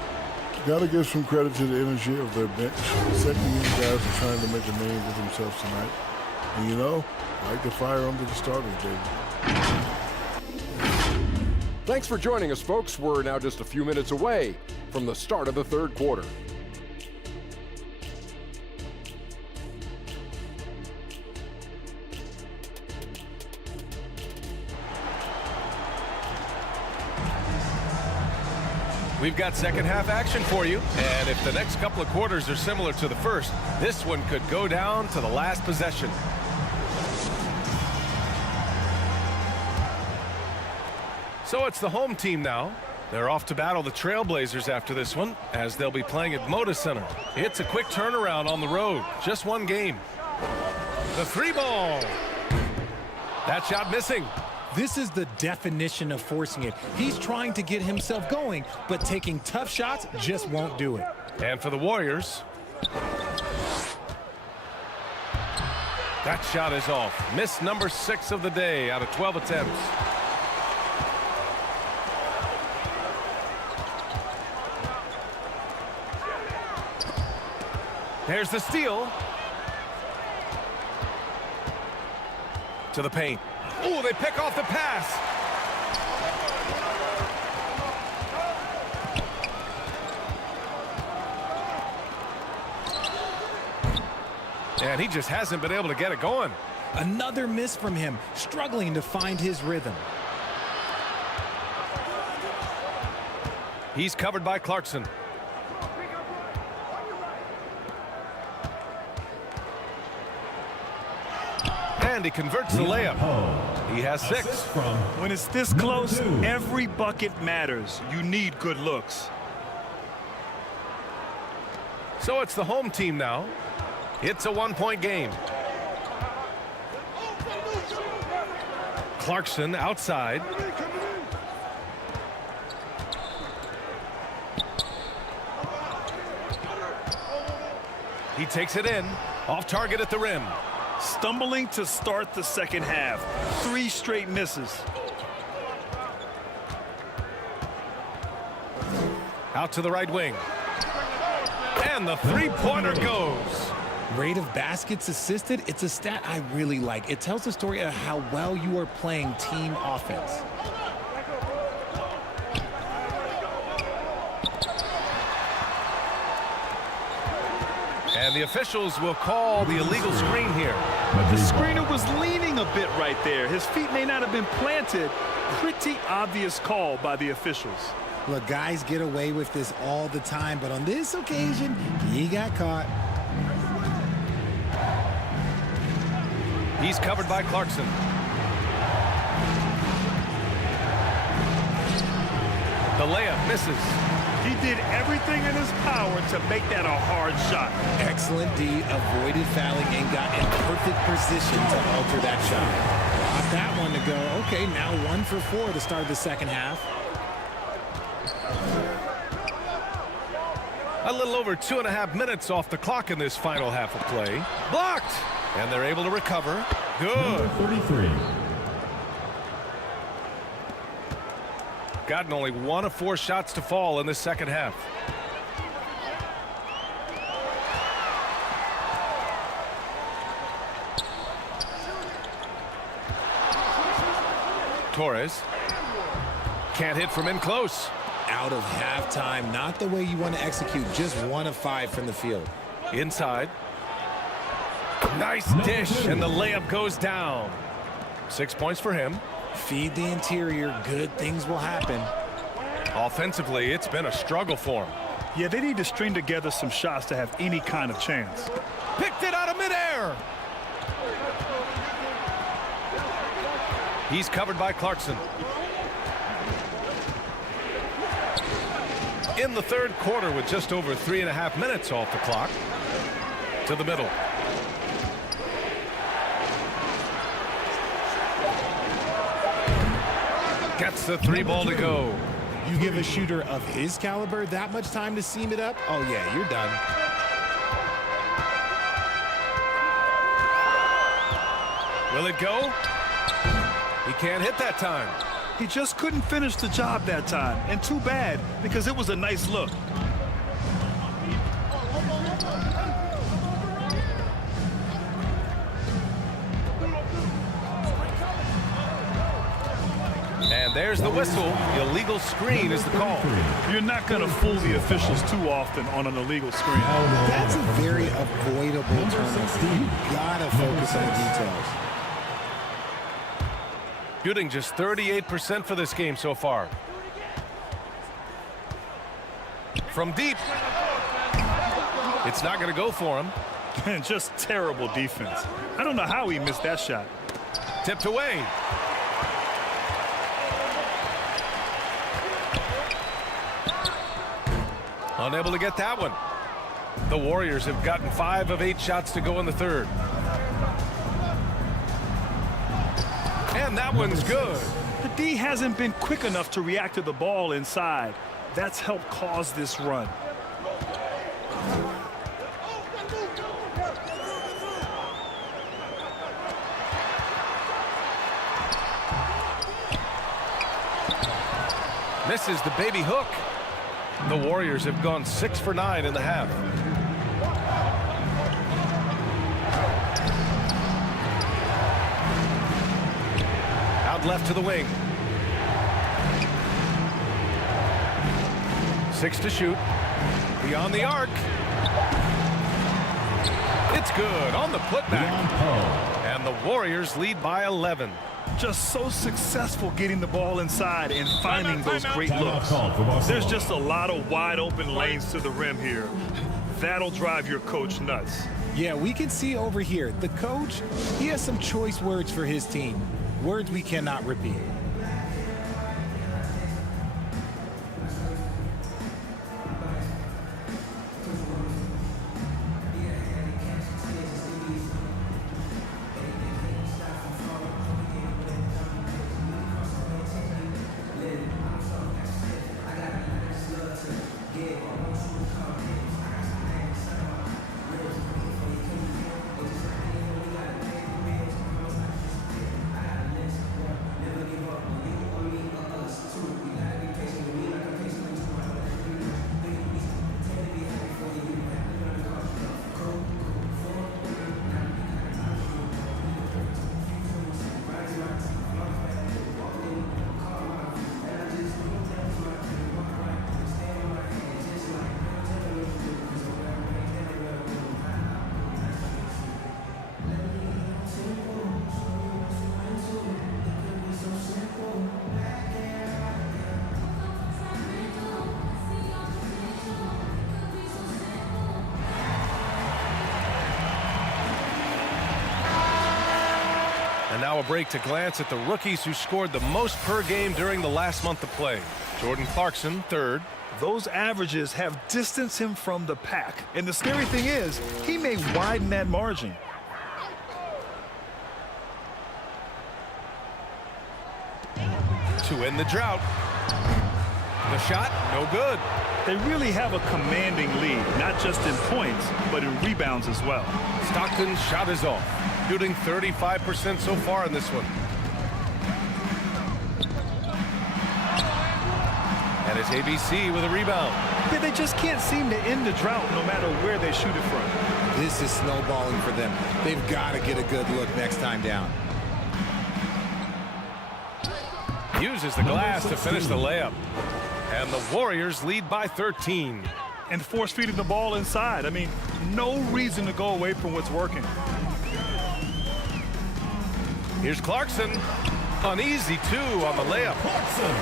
Got to give some credit to the energy of their bench. Second-year guys are trying to make a name for themselves tonight. And you know, I like to fire under the starters, baby. Thanks for joining us, folks. We're now just a few minutes away from the start of the third quarter. We've got second half action for you. And if the next couple of quarters are similar to the first, this one could go down to the last possession. So it's the home team now. They're off to battle the Trailblazers after this one, as they'll be playing at Moda Center. It's a quick turnaround on the road. Just one game. The 3-ball. That shot missing. This is the definition of forcing it. He's trying to get himself going, but taking tough shots just won't do it. And for the Warriors, that shot is off. Miss number 6 of the day out of 12 attempts. There's the steal. To the paint. Oh, they pick off the pass. And he just hasn't been able to get it going. Another miss from him, struggling to find his rhythm. He's covered by Clarkson. And he converts the layup. He has 6. When it's this close, every bucket matters. You need good looks. So it's the home team now. It's a 1-point game. Clarkson outside. He takes it in. Off target at the rim. Stumbling to start the second half. 3 straight misses. Out to the right wing. And the 3-pointer goes. Rate of baskets assisted, it's a stat I really like. It tells the story of how well you are playing team offense. And the officials will call the illegal screen here. The screener was leaning a bit right there. His feet may not have been planted. Pretty obvious call by the officials. Look, guys get away with this all the time, but on this occasion, he got caught. He's covered by Clarkson. The layup misses. He did everything in his power to make that a hard shot. Excellent D, avoided fouling and got in perfect position to alter that shot. Got that one to go. Okay, now 1 for 4 to start the second half. A little over 2.5 minutes off the clock in this final half of play. Blocked! And they're able to recover. Good. 33. Gotten only 1 of 4 shots to fall in this second half. Torres. Can't hit from in close. Out of halftime. Not the way you want to execute. Just 1 of 5 from the field. Inside. Nice dish, and the layup goes down. 6 points for him. Feed the interior. Good things will happen. Offensively, it's been a struggle for him. Yeah, they need to string together some shots to have any kind of chance. Picked it out of midair. He's covered by Clarkson. In the third quarter with just over 3.5 minutes off the clock. To the middle. Gets the 3 ball to go. You give a shooter of his caliber that much time to seam it up? Oh, yeah, you're done. Will it go? He can't hit that time. He just couldn't finish the job that time. And too bad, because it was a nice look. And there's the whistle. Illegal screen is the call. You're not going to fool the officials too often on an illegal screen. That's a very avoidable turnover. You gotta focus on the details. Shooting just 38% for this game so far. From deep. It's not going to go for him. And just terrible defense. I don't know how he missed that shot. Tipped away. Unable to get that one. The Warriors have gotten 5 of 8 shots to go in the third. And that one's good. The D hasn't been quick enough to react to the ball inside. That's helped cause this run. Misses the baby hook. The Warriors have gone 6 for 9 in the half. Out left to the wing. 6 to shoot. Beyond the arc. It's good on the putback. And the Warriors lead by 11. Just so successful getting the ball inside and finding those great looks. There's just a lot of wide open lanes to the rim here. That'll drive your coach nuts. Yeah, we can see over here. The coach, he has some choice words for his team. Words we cannot repeat. And now a break to glance at the rookies who scored the most per game during the last month of play. Jordan Clarkson, 3rd. Those averages have distanced him from the pack. And the scary thing is, he may widen that margin. To end the drought. The shot, no good. They really have a commanding lead, not just in points, but in rebounds as well. Stockton's shot is off. Shooting 35% so far in this one. And it's ABC with a rebound. Yeah, they just can't seem to end the drought no matter where they shoot it from. This is snowballing for them. They've got to get a good look next time down. uses the glass to finish the layup. And the Warriors lead by 13. And force feeding the ball inside. I mean, no reason to go away from what's working. Here's Clarkson. An easy 2 on the layup.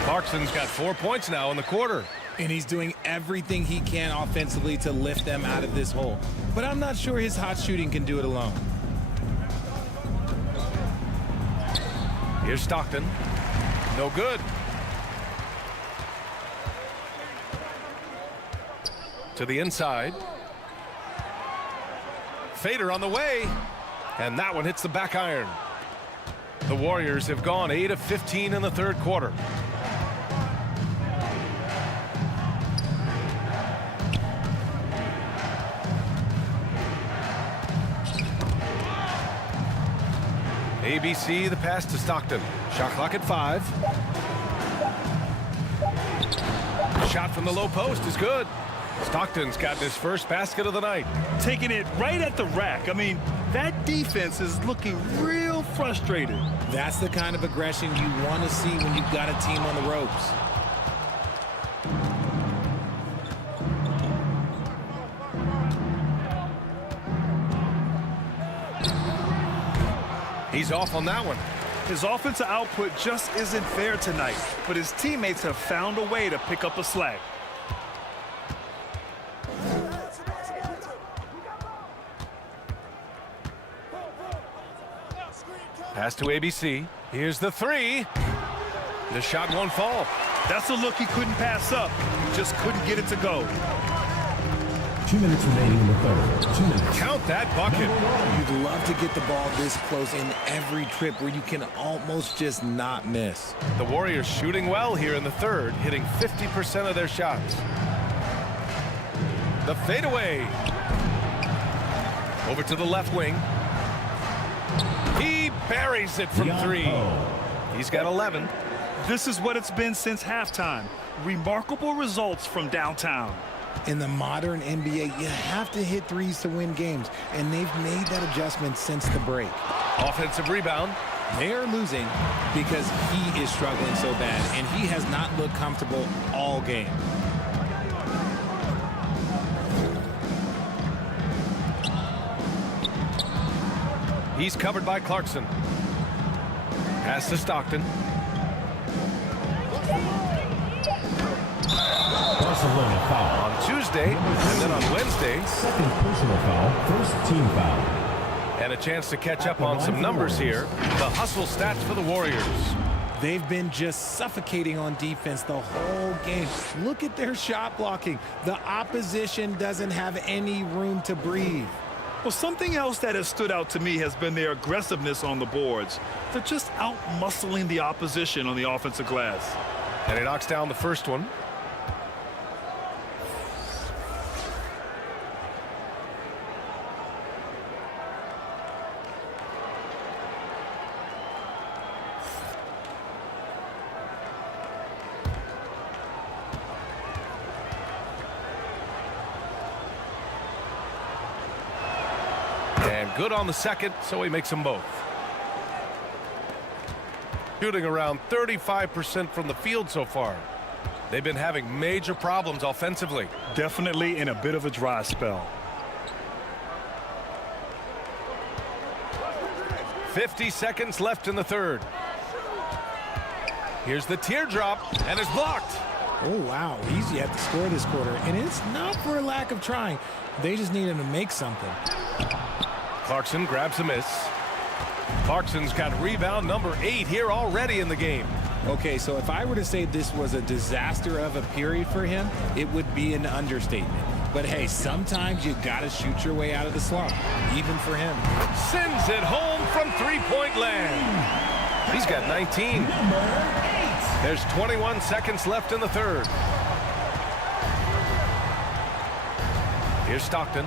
Clarkson's got 4 points now in the quarter. And he's doing everything he can offensively to lift them out of this hole. But I'm not sure his hot shooting can do it alone. Here's Stockton. No good. To the inside. Fader on the way. And that one hits the back iron. The Warriors have gone 8 of 15 in the third quarter. ABC, the pass to Stockton. Shot clock at 5. Shot from the low post is good. Stockton's gotten his first basket of the night. Taking it right at the rack. I mean, that defense is looking real frustrated. That's the kind of aggression you want to see when you've got a team on the ropes. He's off on that one. His offensive output just isn't there tonight, but his teammates have found a way to pick up a slack. Pass to ABC. Here's the 3. The shot won't fall. That's a look he couldn't pass up. He just couldn't get it to go. 2 minutes remaining in the third. 2 minutes. Count that bucket. You'd love to get the ball this close in every trip where you can almost just not miss. The Warriors shooting well here in the third, hitting 50% of their shots. The fadeaway. Over to the left wing. He buries it from 3. He's got 11. This is what it's been since halftime. Remarkable results from downtown. In the modern NBA, you have to hit threes to win games, and they've made that adjustment since the break. Offensive rebound. They are losing because he is struggling so bad, and he has not looked comfortable all game. He's covered by Clarkson. Pass to Stockton. Barcelona foul. On Tuesday, and then on Wednesday. Second personal foul, first team foul. And a chance to catch up on some numbers here. The hustle stats for the Warriors. They've been just suffocating on defense the whole game. Look at their shot blocking. The opposition doesn't have any room to breathe. Well, something else that has stood out to me has been their aggressiveness on the boards. They're just out-muscling the opposition on the offensive glass. And he knocks down the first one. And good on the second, so he makes them both. Shooting around 35% from the field so far. They've been having major problems offensively. Definitely in a bit of a dry spell. 50 seconds left in the third. Here's the teardrop, and it's blocked. Oh, wow. Easy at the score this quarter, and it's not for a lack of trying. They just need him to make something. Clarkson grabs a miss. Clarkson's got rebound number 8 here already in the game. Okay, so if I were to say this was a disaster of a period for him, it would be an understatement. But hey, sometimes you gotta shoot your way out of the slump, even for him. Sends it home from three-point land. He's got 19. There's 21 seconds left in the third. Here's Stockton.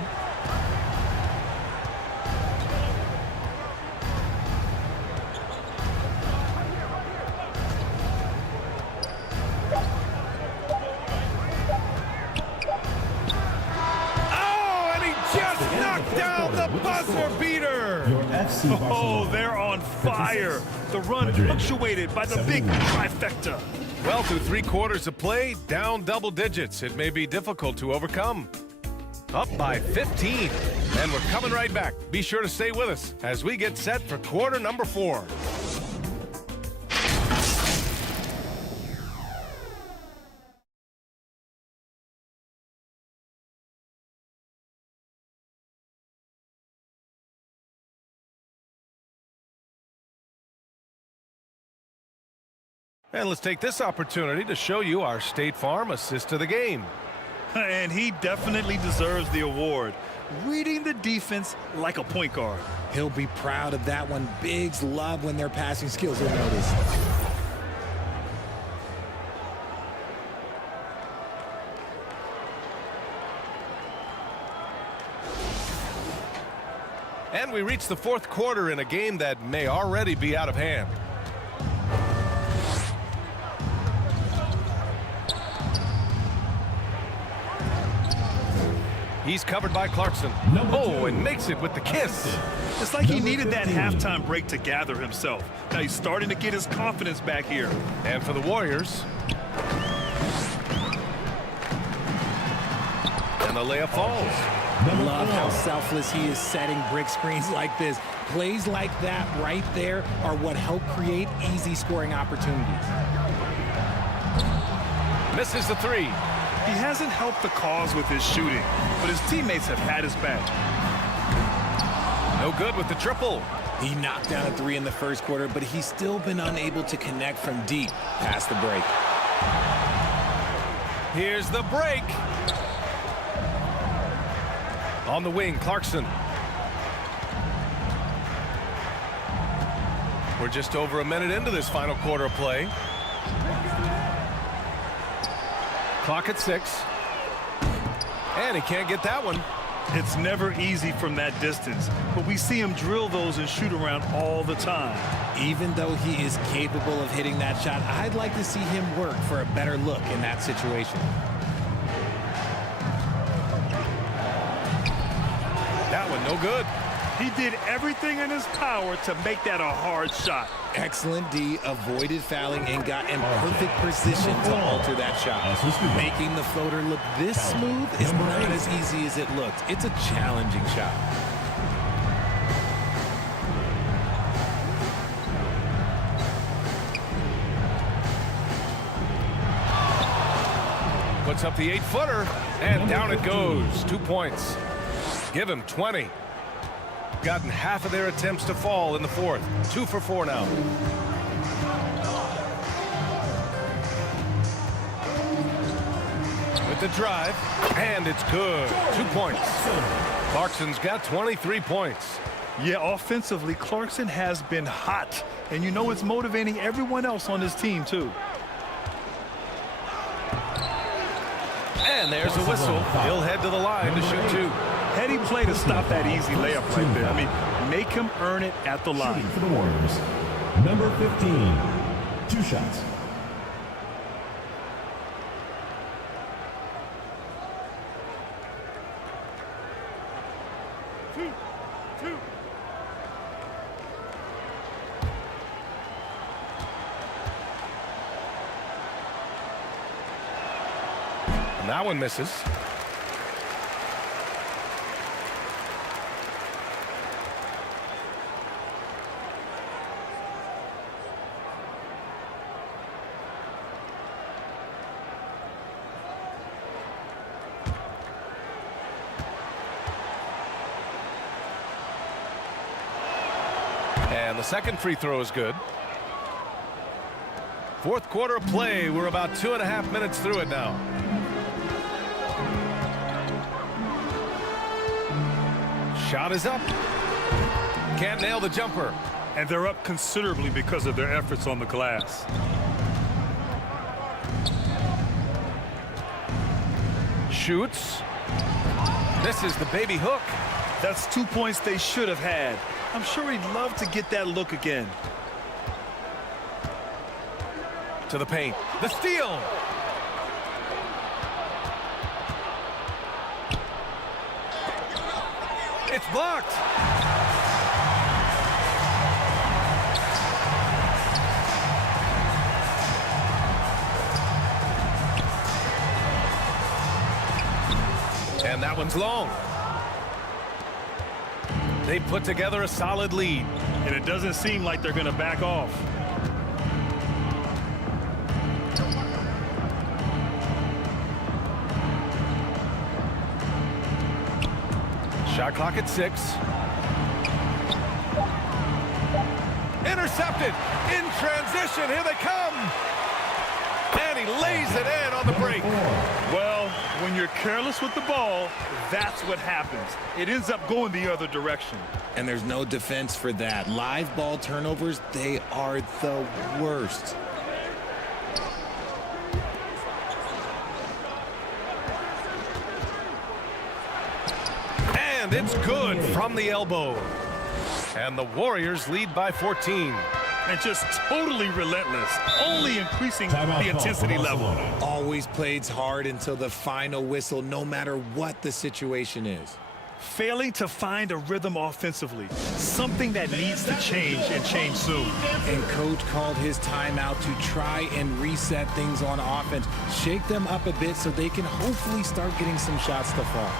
Oh, they're on fire. The run punctuated by the big trifecta. Well, through 3 quarters of play, down double digits. It may be difficult to overcome. Up by 15. And we're coming right back. Be sure to stay with us as we get set for quarter number 4. And let's take this opportunity to show you our State Farm assist of the game. And he definitely deserves the award. Reading the defense like a point guard. He'll be proud of that one. Bigs love when their passing skills are noticed. And we reach the 4th quarter in a game that may already be out of hand. He's covered by Clarkson. Oh, and makes it with the kiss. It's like he needed that halftime break to gather himself. Now he's starting to get his confidence back here. And for the Warriors. And the layup falls. Love how selfless he is setting brick screens like this. Plays like that right there are what help create easy scoring opportunities. Misses the 3. He hasn't helped the cause with his shooting, but his teammates have had his back. No good with the triple. He knocked down a 3 in the 1st quarter, but he's still been unable to connect from deep past the break. Here's the break. On the wing, Clarkson. We're just over a minute into this final quarter of play. Clock at 6. And he can't get that one. It's never easy from that distance, but we see him drill those and shoot around all the time. Even though he is capable of hitting that shot, I'd like to see him work for a better look in that situation. That one no good. He did everything in his power to make that a hard shot. Excellent D, avoided fouling and got in perfect position to alter that shot. Making the floater look this smooth is not as easy as it looked. It's a challenging shot. Puts up the 8-footer, and down it goes. 2 points. Give him 20. Gotten half of their attempts to fall in the 4th. 2 for 4 now. With the drive, and it's good. 2 points. Clarkson's got 23 points. Yeah, offensively, Clarkson has been hot. And you know it's motivating everyone else on his team, too. And there's a whistle. He'll head to the line to shoot 2. Heady play to stop that easy layup right there. I mean, make him earn it at the line. For the Warriors, number 15, 2 shots. Two. And that one misses. And the second free throw is good. 4th quarter of play. We're about 2.5 minutes through it now. Shot is up. Can't nail the jumper. And they're up considerably because of their efforts on the glass. Shoots. Misses the baby hook. That's 2 points they should have had. I'm sure he'd love to get that look again. To the paint. The steal. It's blocked. And that one's long. They put together a solid lead. And it doesn't seem like they're going to back off. Shot clock at 6. Intercepted in transition. Here they come. And he lays it in on the break. Well, when you're careless with the ball, that's what happens. It ends up going the other direction. And there's no defense for that. Live ball turnovers, they are the worst. And it's good from the elbow. And the Warriors lead by 14. And just totally relentless, only increasing the intensity level. Always plays hard until the final whistle, no matter what the situation is. Failing to find a rhythm offensively, something that needs to change and change soon. And coach called his timeout to try and reset things on offense, shake them up a bit so they can hopefully start getting some shots to fall.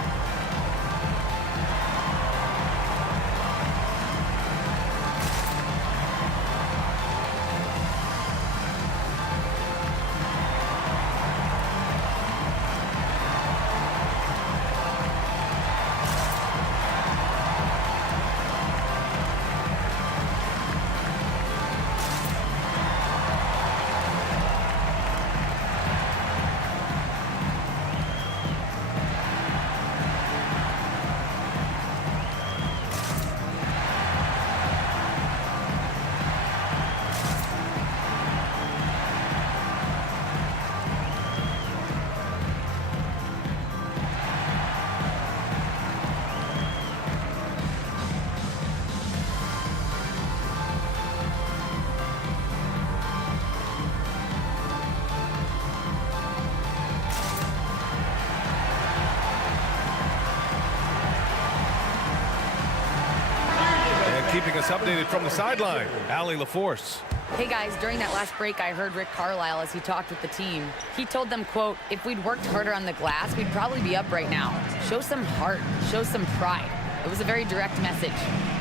Keeping us updated from the sideline, Allie LaForce. Hey guys, during that last break, I heard Rick Carlisle as he talked with the team. He told them, quote, if we'd worked harder on the glass, we'd probably be up right now. Show some heart, show some pride. It was a very direct message.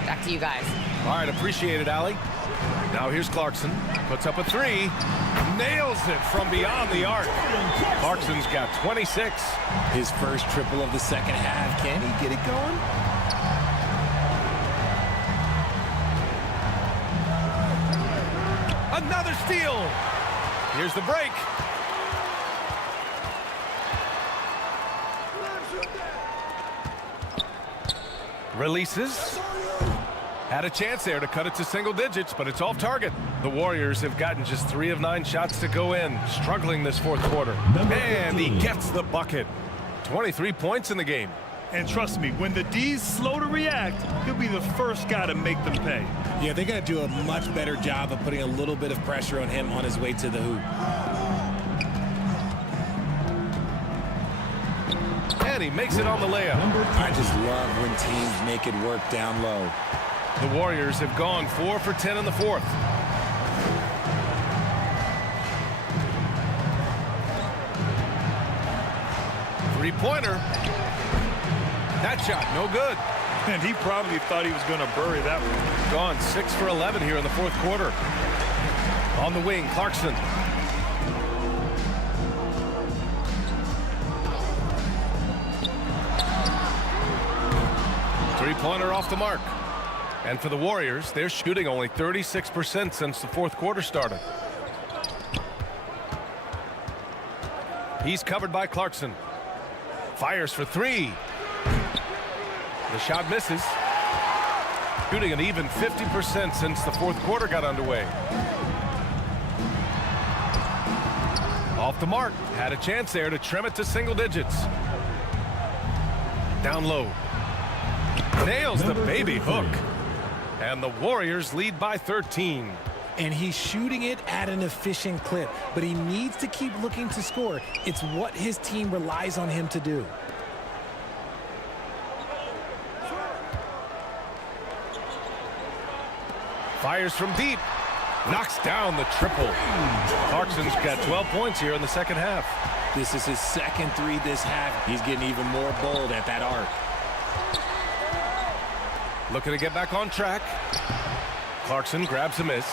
Back to you guys. All right, appreciate it, Allie. Now here's Clarkson, puts up a 3, nails it from beyond the arc. Clarkson's got 26. His first triple of the second half. Can he get it going? Another steal. Here's the break. Releases. Had a chance there to cut it to single digits, but it's off target. The Warriors have gotten just 3 of 9 shots to go in, struggling this fourth quarter. And he gets the bucket. 23 points in the game. And trust me, when the D's slow to react, he'll be the first guy to make them pay. Yeah, they got to do a much better job of putting a little bit of pressure on him on his way to the hoop. And he makes it on the layup. I just love when teams make it work down low. The Warriors have gone 4 for 10 in the fourth. Three-pointer. That shot, no good. And he probably thought he was going to bury that one. Gone 6 for 11 here in the fourth quarter. On the wing, Clarkson. Three-pointer off the mark. And for the Warriors, they're shooting only 36% since the fourth quarter started. He's covered by Clarkson. Fires for 3. The shot misses. Shooting an even 50% since the fourth quarter got underway. Off the mark. Had a chance there to trim it to single digits. Down low. Nails the baby hook. And the Warriors lead by 13. And he's shooting it at an efficient clip, but he needs to keep looking to score. It's what his team relies on him to do. Fires from deep. Knocks down the triple. Clarkson's got 12 points here in the second half. This is his second three this half. He's getting even more bold at that arc. Looking to get back on track. Clarkson grabs a miss.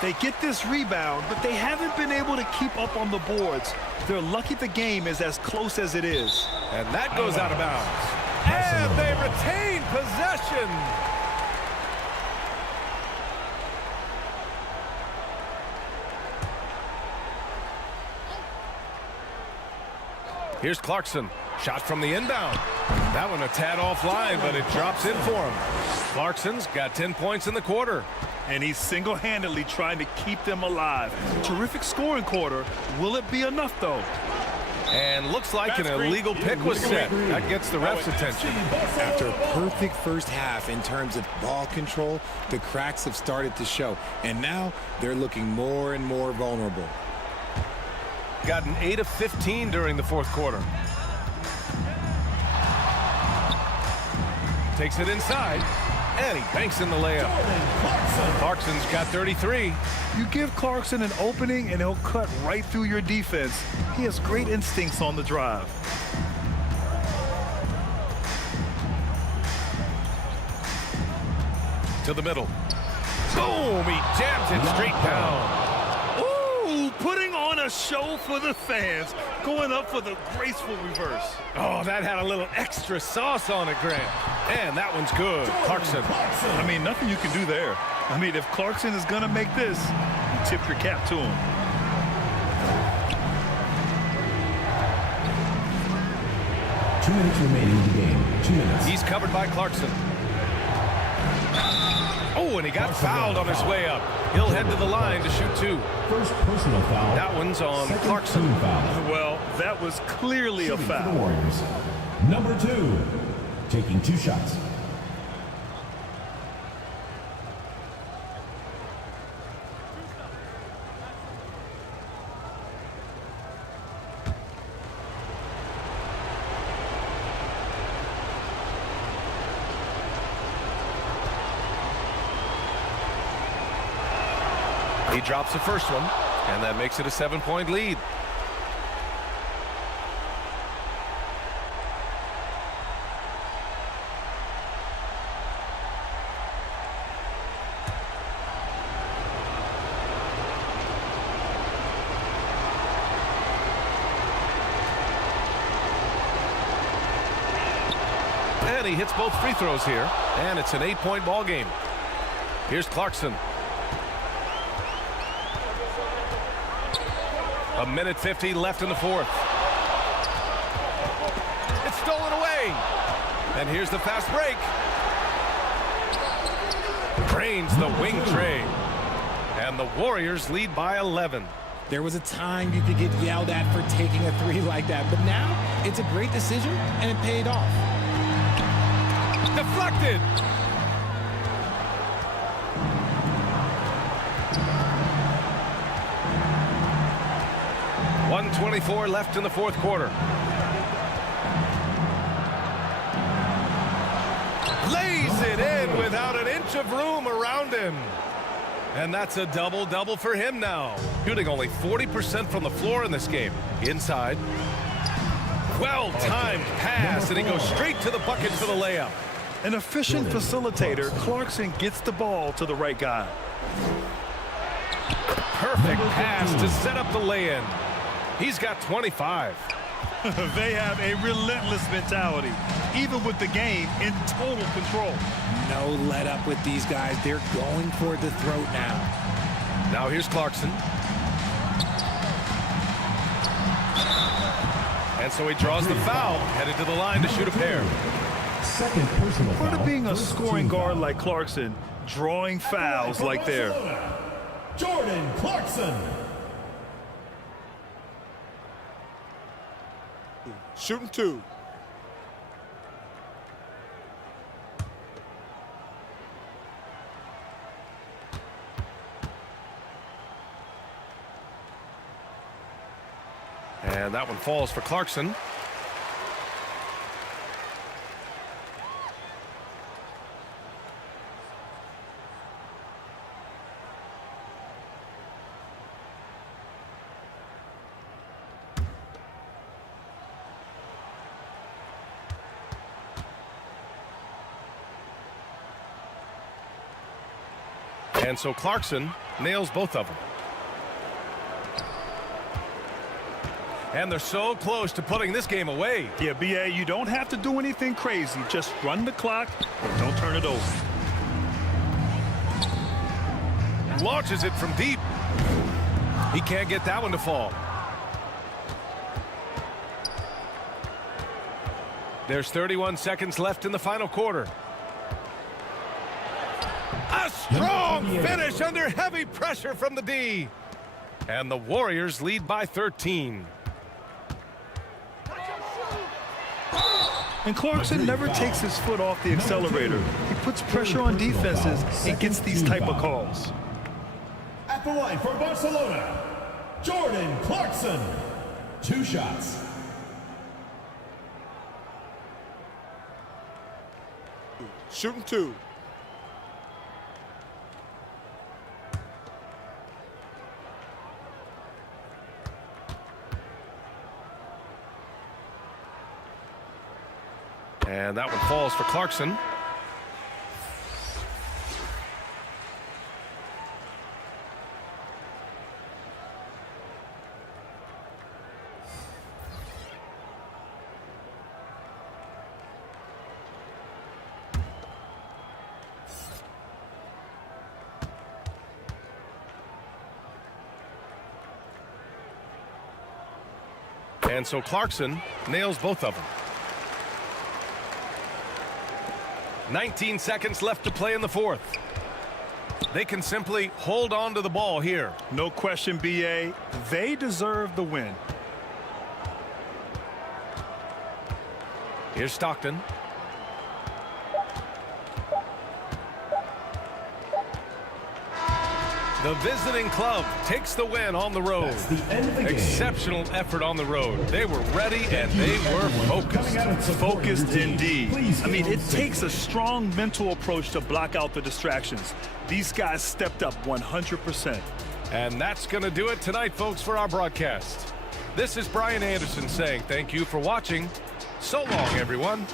They get this rebound, but they haven't been able to keep up on the boards. They're lucky the game is as close as it is. And that goes out of bounds. And they retain possession. Here's Clarkson. Shot from the inbound. That one a tad offline, but it drops in for him. Clarkson's got 10 points in the quarter. And he's single-handedly trying to keep them alive. Terrific scoring quarter. Will it be enough, though? And looks like an illegal pick was set. That gets the ref's attention. After a perfect first half in terms of ball control, the cracks have started to show. And now they're looking more and more vulnerable. Got an 8 of 15 during the fourth quarter. Takes it inside, and he banks in the layup. Clarkson's got 33. You give Clarkson an opening, and he'll cut right through your defense. He has great instincts on the drive. To the middle. Boom! He jams it straight down. Putting on a show for the fans, going up for the graceful reverse. Oh, that had a little extra sauce on it, Grant. And that one's good. Clarkson. I mean, nothing you can do there. I mean, if Clarkson is going to make this, you tip your cap to him. Two minutes remaining in the game. 2 minutes. He's covered by Clarkson. Oh, and he got fouled on his way up. He'll head to the line to shoot two. First personal foul. That one's on Second Clarkson. team foul. Well, that was clearly a foul. For the Warriors. Number 2, taking 2 shots. He drops the first one, and that makes it a 7-point lead. And he hits both free throws here, and it's an 8-point ball game. Here's Clarkson. A minute 50 left in the fourth. It's stolen away. And here's the fast break. Drains the wing tray. And the Warriors lead by 11. There was a time you could get yelled at for taking a three like that, but now it's a great decision and it paid off. Deflected. .124 left in the fourth quarter. Lays it in without an inch of room around him. And that's a double-double for him now. Shooting only 40% from the floor in this game. Inside. Well-timed pass, and he goes straight to the bucket for the layup. An efficient facilitator, Clarkson gets the ball to the right guy. Perfect pass to set up the lay-in. He's got 25. They have a relentless mentality, even with the game in total control. No let up with these guys. They're going for the throat now. Now here's Clarkson. And so he draws the foul, headed to the line to shoot a pair. Second personal foul. Part of being a scoring guard like Clarkson, drawing fouls like there. Jordan Clarkson. Shooting two. And that one falls for Clarkson. And so Clarkson nails both of them. And they're so close to putting this game away. Yeah, BA, you don't have to do anything crazy. Just run the clock and don't turn it over. Launches it from deep. He can't get that one to fall. There's 31 seconds left in the final quarter. A strong finish under heavy pressure from the D. And the Warriors lead by 13. And Clarkson never takes his foot off the accelerator. He puts pressure on defenses and gets these type of calls. At the line for Barcelona, Jordan Clarkson. 2 shots. Shooting 2. And that one falls for Clarkson. And so Clarkson nails both of them. 19 seconds left to play in the fourth. They can simply hold on to the ball here. No question, BA. They deserve the win. Here's Stockton. The visiting club takes the win on the road. That's the end of the game. Exceptional effort on the road. They were ready and they were focused. Focused indeed. I mean, it takes a strong mental approach to block out the distractions. These guys stepped up 100%. And that's going to do it tonight, folks, for our broadcast. This is Brian Anderson saying thank you for watching. So long, everyone.